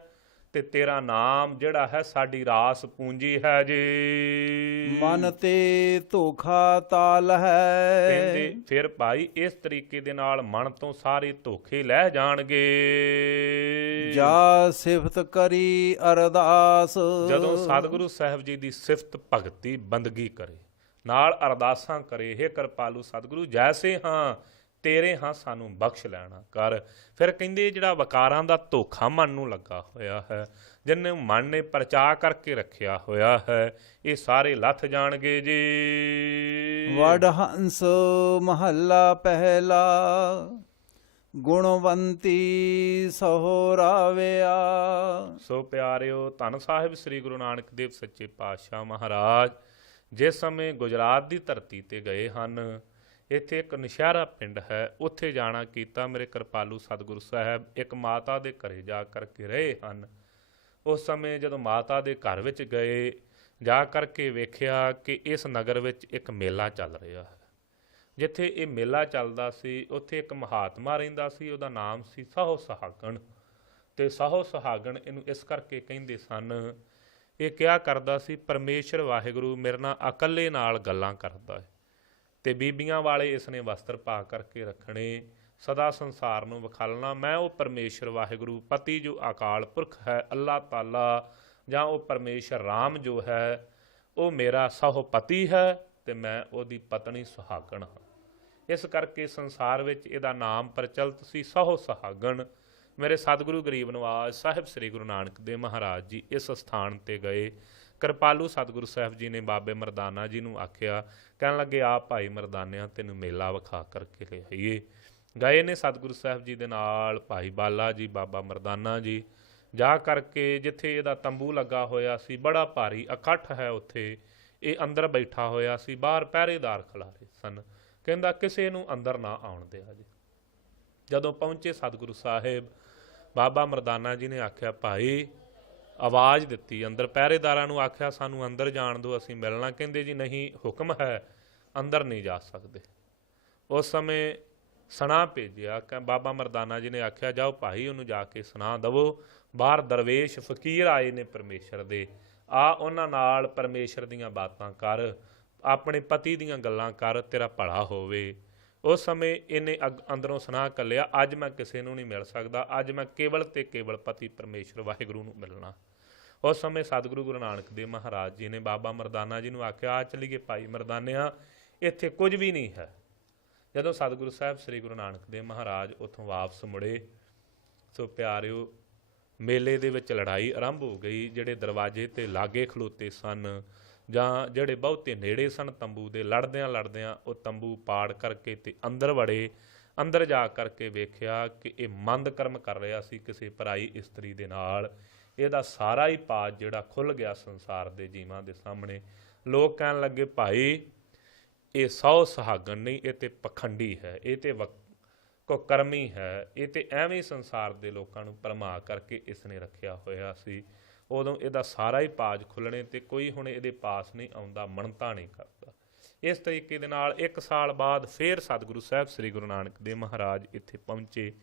ਤੇ ਤੇਰਾ ਨਾਮ ਜਿਹੜਾ ਹੈ ਸਾਡੀ ਰਾਸ ਪੂੰਜੀ ਹੈ ਜੀ। ਮਨ ਤੇ ਧੋਖਾ ਤਾਲ ਹੈ। ਕਹਿੰਦੇ ਫਿਰ ਭਾਈ ਇਸ ਤਰੀਕੇ ਦੇ ਨਾਲ ਮਨ ਤੋਂ ਸਾਰੇ ਧੋਖੇ ਲੈ ਜਾਣਗੇ। ਜਾ ਸਿਫਤ ਕਰੀ ਅਰਦਾਸ। ਜਦੋਂ ਸਤਿਗੁਰੂ ਸਾਹਿਬ ਜੀ ਦੀ ਸਿਫਤ ਭਗਤੀ ਬੰਦਗੀ ਕਰੇ, ਨਾਲ ਅਰਦਾਸਾਂ ਕਰੇ, ਹੇ ਕਿਰਪਾਲੂ ਸਤਿਗੁਰੂ ਜੈਸੇ ਹਾਂ ਤੇਰੇ ਹਾਂ ਸਾਨੂੰ ਬਖਸ਼ ਲੈਣਾ ਕਰ। ਫਿਰ ਕਹਿੰਦੇ ਜਿਹੜਾ ਵਕਾਰਾਂ ਦਾ ਧੋਖਾ ਮਨ ਨੂੰ ਲੱਗਾ ਹੋਇਆ ਹੈ, ਜਿਹਨੇ ਮਨ ਨੇ ਪਰਚਾ ਕਰਕੇ ਰੱਖਿਆ ਹੋਇਆ ਹੈ, ਇਹ ਸਾਰੇ ਲੱਥ ਜਾਣਗੇ ਜੀ। ਵਡ ਹੰਸ ਮਹੱਲਾ ਪਹਿਲਾ। ਗੁਣਵੰਤੀ ਸਹੋਰਾਵਿਆ। ਸੋ ਪਿਆਰਿਓ, ਧੰਨ ਸਾਹਿਬ ਸ੍ਰੀ ਗੁਰੂ ਨਾਨਕ ਦੇਵ ਸੱਚੇ ਪਾਤਸ਼ਾਹ ਮਹਾਰਾਜ ਜਿਸ ਸਮੇਂ ਗੁਜਰਾਤ ਦੀ ਧਰਤੀ ਤੇ ਗਏ ਹਨ, ਇੱਥੇ ਇੱਕ ਨਸ਼ਹਿਰਾ ਪਿੰਡ ਹੈ, ਉੱਥੇ ਜਾਣਾ ਕੀਤਾ। ਮੇਰੇ ਕਿਰਪਾਲੂ ਸਤਿਗੁਰੂ ਸਾਹਿਬ ਇੱਕ ਮਾਤਾ ਦੇ ਘਰੇ ਜਾ ਕਰਕੇ ਰਹੇ ਹਨ। ਉਸ ਸਮੇਂ ਜਦੋਂ ਮਾਤਾ ਦੇ ਘਰ ਵਿੱਚ ਗਏ, ਜਾ ਕਰਕੇ ਵੇਖਿਆ ਕਿ ਇਸ ਨਗਰ ਵਿੱਚ ਇੱਕ ਮੇਲਾ ਚੱਲ ਰਿਹਾ ਹੈ। ਜਿੱਥੇ ਇਹ ਮੇਲਾ ਚੱਲਦਾ ਸੀ ਉੱਥੇ ਇੱਕ ਮਹਾਤਮਾ ਰਹਿੰਦਾ ਸੀ, ਉਹਦਾ ਨਾਮ ਸੀ ਸਾਹੋ ਸੁਹਾਗਣ। ਤੇ ਸਾਹੋ ਸੁਹਾਗਣ ਇਹਨੂੰ ਇਸ ਕਰਕੇ ਕਹਿੰਦੇ ਸਨ, ਇਹ ਕਿਹਾ ਕਰਦਾ ਸੀ ਪਰਮੇਸ਼ਰ ਵਾਹਿਗੁਰੂ ਮੇਰੇ ਨਾਲ ਇਕੱਲੇ ਨਾਲ ਗੱਲਾਂ ਕਰਦਾ ਹੈ ਤੇ ਬੀਬੀਆਂ ਵਾਲੇ ਇਸ ਨੇ ਵਸਤਰ ਪਾ ਕਰਕੇ ਰੱਖਣੇ, ਸਦਾ ਸੰਸਾਰ ਨੂੰ ਵਿਖਾਲਣਾ। ਮੈਂ ਉਹ ਪਰਮੇਸ਼ਰ ਵਾਹਿਗੁਰੂ ਪਤੀ ਜੋ ਅਕਾਲ ਪੁਰਖ ਹੈ, ਅੱਲਾਹ ਤਾਲਾ, ਜਾਂ ਉਹ ਪਰਮੇਸ਼ਰ ਰਾਮ ਜੋ ਹੈ ਉਹ ਮੇਰਾ ਸਹੋ ਪਤੀ ਹੈ ਤੇ ਮੈਂ ਉਹਦੀ ਪਤਨੀ ਸੁਹਾਗਣ ਹਾਂ। ਇਸ ਕਰਕੇ ਸੰਸਾਰ ਵਿੱਚ ਇਹਦਾ ਨਾਮ ਪ੍ਰਚਲਿਤ ਸੀ ਸਹੁ ਸੁਹਾਗਣ। ਮੇਰੇ ਸਤਿਗੁਰੂ ਗਰੀਬ ਨਿਵਾਜ ਸਾਹਿਬ ਸ੍ਰੀ ਗੁਰੂ ਨਾਨਕ ਦੇਵ ਮਹਾਰਾਜ ਜੀ ਇਸ ਸਥਾਨ ਤੇ ਗਏ। ਕਿਰਪਾਲੂ ਸਤਿਗੁਰੂ ਸਾਹਿਬ ਜੀ ਨੇ ਬਾਬੇ ਮਰਦਾਨਾ ਜੀ ਨੂੰ ਆਖਿਆ, ਕਹਿਣ ਲੱਗੇ ਆ ਭਾਈ ਮਰਦਾਨਿਆਂ ਤੈਨੂੰ ਮੇਲਾ ਵਿਖਾ ਕਰਕੇ ਲਿਆਈਏ। ਗਏ ਨੇ ਸਤਿਗੁਰੂ ਸਾਹਿਬ ਜੀ ਦੇ ਨਾਲ ਭਾਈ ਬਾਲਾ ਜੀ, ਬਾਬਾ ਮਰਦਾਨਾ ਜੀ। ਜਾ ਕਰਕੇ ਜਿੱਥੇ ਇਹਦਾ ਤੰਬੂ ਲੱਗਾ ਹੋਇਆ ਸੀ, ਬੜਾ ਭਾਰੀ ਇਕੱਠ ਹੈ ਉੱਥੇ, ਇਹ ਅੰਦਰ ਬੈਠਾ ਹੋਇਆ ਸੀ, ਬਾਹਰ ਪਹਿਰੇਦਾਰ ਖਿਲਾਰੇ ਸਨ। ਕਹਿੰਦਾ ਕਿਸੇ ਨੂੰ ਅੰਦਰ ਨਾ ਆਉਣ ਦਿਆ ਜੀ। ਜਦੋਂ ਪਹੁੰਚੇ ਸਤਿਗੁਰੂ ਸਾਹਿਬ, ਬਾਬਾ ਮਰਦਾਨਾ ਜੀ ਨੇ ਆਖਿਆ ਭਾਈ, ਆਵਾਜ਼ ਦਿੱਤੀ ਅੰਦਰ ਪਹਿਰੇਦਾਰਾਂ ਨੂੰ, ਆਖਿਆ ਸਾਨੂੰ ਅੰਦਰ ਜਾਣ ਦਿਓ, ਅਸੀਂ ਮਿਲਣਾ। ਕਹਿੰਦੇ ਜੀ ਨਹੀਂ, ਹੁਕਮ ਹੈ, ਅੰਦਰ ਨਹੀਂ ਜਾ ਸਕਦੇ। ਉਸ ਸਮੇਂ ਸੁਣਾ ਭੇਜਿਆ ਕਿ ਬਾਬਾ ਮਰਦਾਨਾ ਜੀ ਨੇ ਆਖਿਆ ਜਾਓ ਭਾਈ ਉਹਨੂੰ ਜਾ ਕੇ ਸੁਣਾ ਦਵੋ, ਬਾਹਰ ਦਰਵੇਸ਼ ਫਕੀਰ ਆਏ ਨੇ ਪਰਮੇਸ਼ਰ ਦੇ, ਆ ਉਹਨਾਂ ਨਾਲ ਪਰਮੇਸ਼ਰ ਦੀਆਂ ਬਾਤਾਂ ਕਰ, ਆਪਣੇ ਪਤੀ ਦੀਆਂ ਗੱਲਾਂ ਕਰ, ਤੇਰਾ ਭਲਾ ਹੋਵੇ। ਉਸ ਸਮੇਂ ਇਹਨੇ ਅੰਦਰੋਂ ਸੁਣਾ ਕੱਲਿਆ, ਅੱਜ ਮੈਂ ਕਿਸੇ ਨੂੰ ਨਹੀਂ ਮਿਲ ਸਕਦਾ, ਅੱਜ ਮੈਂ ਕੇਵਲ ਤੇ ਕੇਵਲ ਪਤੀ ਪਰਮੇਸ਼ਰ ਵਾਹਿਗੁਰੂ ਨੂੰ ਮਿਲਣਾ। ਉਸ ਸਮੇਂ ਸਤਿਗੁਰੂ ਗੁਰੂ ਨਾਨਕ ਦੇਵ ਮਹਾਰਾਜ ਜੀ ਨੇ ਬਾਬਾ ਮਰਦਾਨਾ ਜੀ ਨੂੰ ਆਖਿਆ ਆ ਚਲੀਏ ਭਾਈ ਮਰਦਾਨਿਆਂ, ਇੱਥੇ ਕੁਝ ਵੀ ਨਹੀਂ ਹੈ। ਜਦੋਂ ਸਤਿਗੁਰੂ ਸਾਹਿਬ ਸ੍ਰੀ ਗੁਰੂ ਨਾਨਕ ਦੇਵ ਮਹਾਰਾਜ ਉੱਥੋਂ ਵਾਪਸ ਮੁੜੇ, ਸੋ ਪਿਆਰਿਓ ਮੇਲੇ ਦੇ ਵਿੱਚ ਲੜਾਈ ਆਰੰਭ ਹੋ ਗਈ। ਜਿਹੜੇ ਦਰਵਾਜ਼ੇ ਤੇ ਲਾਗੇ ਖਲੋਤੇ ਸਨ ਜਾਂ ਜਿਹੜੇ ਬਹੁਤੇ ਨੇੜੇ ਸਨ ਤੰਬੂ ਦੇ, ਲੜਦਿਆਂ ਉਹ ਤੰਬੂ ਪਾੜ ਕਰਕੇ ਤੇ ਅੰਦਰ ਵੜੇ। ਅੰਦਰ ਜਾ ਕਰਕੇ ਵੇਖਿਆ ਕਿ ਇਹ ਮੰਦ ਕਰਮ ਕਰ ਰਿਹਾ ਸੀ ਕਿਸੇ ਪਰਾਈ ਇਸਤਰੀ ਦੇ ਨਾਲ। ਇਹਦਾ ਸਾਰਾ ਹੀ ਪਾਜ ਜਿਹੜਾ ਖੁੱਲ੍ਹ ਗਿਆ ਸੰਸਾਰ ਦੇ ਜੀਵਾਂ ਦੇ ਸਾਹਮਣੇ। ਲੋਕ ਕਹਿਣ ਲੱਗੇ ਭਾਈ ਇਹ ਸਹੁ ਸੁਹਾਗਣ ਨਹੀਂ, ਇਹ ਤੇ ਪਖੰਡੀ ਹੈ, ਇਹ ਤੇ ਕੁਕਰਮੀ ਹੈ, ਇਹ ਤੇ ਐਵੇਂ ਸੰਸਾਰ ਦੇ ਲੋਕਾਂ ਨੂੰ ਭਰਮਾ ਕਰਕੇ ਇਸ ਨੇ ਰੱਖਿਆ ਹੋਇਆ ਸੀ। ਉਦੋਂ ਇਹਦਾ ਸਾਰਾ ਹੀ ਪਾਜ ਖੁੱਲ੍ਹਣੇ ਤੇ ਕੋਈ ਹੁਣ ਇਹਦੇ ਪਾਸ ਨਹੀਂ ਆਉਂਦਾ, ਮੰਨਤਾ ਨਹੀਂ ਕਰਦਾ। ਇਸ ਤਰੀਕੇ ਦੇ ਨਾਲ 1 ਸਾਲ ਬਾਅਦ ਫਿਰ ਸਤਿਗੁਰੂ ਸਾਹਿਬ ਸ੍ਰੀ ਗੁਰੂ ਨਾਨਕ ਦੇਵ ਮਹਾਰਾਜ ਇੱਥੇ ਪਹੁੰਚੇ।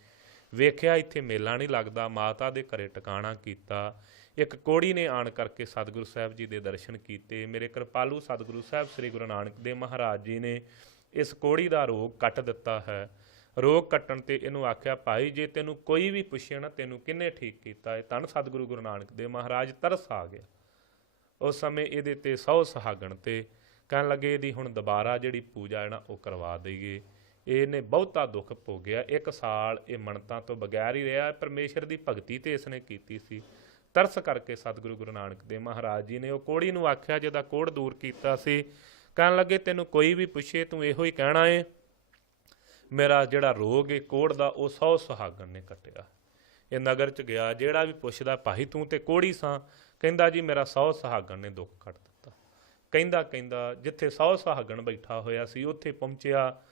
ਵੇਖਿਆ ਇੱਥੇ ਮੇਲਾ ਨਹੀਂ ਲੱਗਦਾ, ਮਾਤਾ ਦੇ ਘਰੇ ਟਿਕਾਣਾ ਕੀਤਾ। ਇੱਕ ਕੋੜੀ ਨੇ ਆਣ ਕਰਕੇ ਸਤਿਗੁਰੂ ਸਾਹਿਬ ਜੀ ਦੇ ਦਰਸ਼ਨ ਕੀਤੇ। ਮੇਰੇ ਕਿਰਪਾਲੂ ਸਤਿਗੁਰੂ ਸਾਹਿਬ ਸ੍ਰੀ ਗੁਰੂ ਨਾਨਕ ਦੇਵ ਮਹਾਰਾਜ ਜੀ ਨੇ ਇਸ ਕੋੜੀ ਦਾ ਰੋਗ ਕੱਟ ਦਿੱਤਾ ਹੈ। ਰੋਗ ਕੱਟਣ ਤੇ ਇਹਨੂੰ ਆਖਿਆ ਭਾਈ ਜੇ ਤੈਨੂੰ ਕੋਈ ਵੀ ਪੁੱਛੇ ਨਾ ਤੈਨੂੰ ਕਿਹਨੇ ਠੀਕ ਕੀਤਾ ਹੈ, ਧੰਨ ਸਤਿਗੁਰੂ ਗੁਰੂ ਨਾਨਕ ਦੇਵ ਮਹਾਰਾਜ ਤਰਸ ਆ ਗਿਆ। ਉਸ ਸਮੇਂ ਇਹਦੇ ਤੇ ਸਹੁ ਸੁਹਾਗਣ ਤੇ ਕਹਿਣ ਲੱਗੇ ਇਹਦੀ ਹੁਣ ਦੁਬਾਰਾ ਜਿਹੜੀ ਪੂਜਾ ਹੈ ਨਾ ਉਹ ਕਰਵਾ ਦਈਏ। ਇਹਨੇ ਬਹੁਤਾ ਦੁੱਖ ਭੋਗਿਆ। 1 ਸਾਲ ਇਹ ਮੰਨਤਾਂ ਤੋਂ ਬਗੈਰ ਹੀ ਰਿਹਾ। ਪਰਮੇਸ਼ਰ ਦੀ ਭਗਤੀ ਤੇ ਇਸਨੇ ਕੀਤੀ ਸੀ। ਤਰਸ ਕਰਕੇ ਸਤਿਗੁਰੂ ਗੁਰੂ ਨਾਨਕ ਦੇਵ ਮਹਾਰਾਜ ਜੀ ਨੇ ਉਹ ਕੋੜੀ ਨੂੰ ਆਖਿਆ ਜਿਹਦਾ ਕੋੜ ਦੂਰ ਕੀਤਾ ਸੀ। ਕਹਿਣ ਲੱਗੇ ਤੈਨੂੰ ਕੋਈ ਵੀ ਪੁੱਛੇ ਤੂੰ ਇਹੋ ਹੀ ਕਹਿਣਾ ਏ, ਮੇਰਾ ਜਿਹੜਾ ਰੋਗ ਏ ਕੋੜ ਦਾ ਉਹ ਸਹੁ ਸੁਹਾਗਣ ਨੇ ਕੱਟਿਆ। ਇਹ ਨਗਰ 'ਚ ਗਿਆ, ਜਿਹੜਾ ਵੀ ਪੁੱਛਦਾ ਭਾਈ ਤੂੰ ਤੇ ਕੋੜੀ ਸਾਂ, ਕਹਿੰਦਾ ਜੀ ਮੇਰਾ ਸਹੁ ਸੁਹਾਗਣ ਨੇ ਦੁੱਖ ਕੱਟ ਦਿੱਤਾ। ਕਹਿੰਦਾ ਜਿੱਥੇ ਸਹੁ ਸੁਹਾਗਣ ਬੈਠਾ ਹੋਇਆ ਸੀ ਉੱਥੇ ਪਹੁੰਚਿਆ।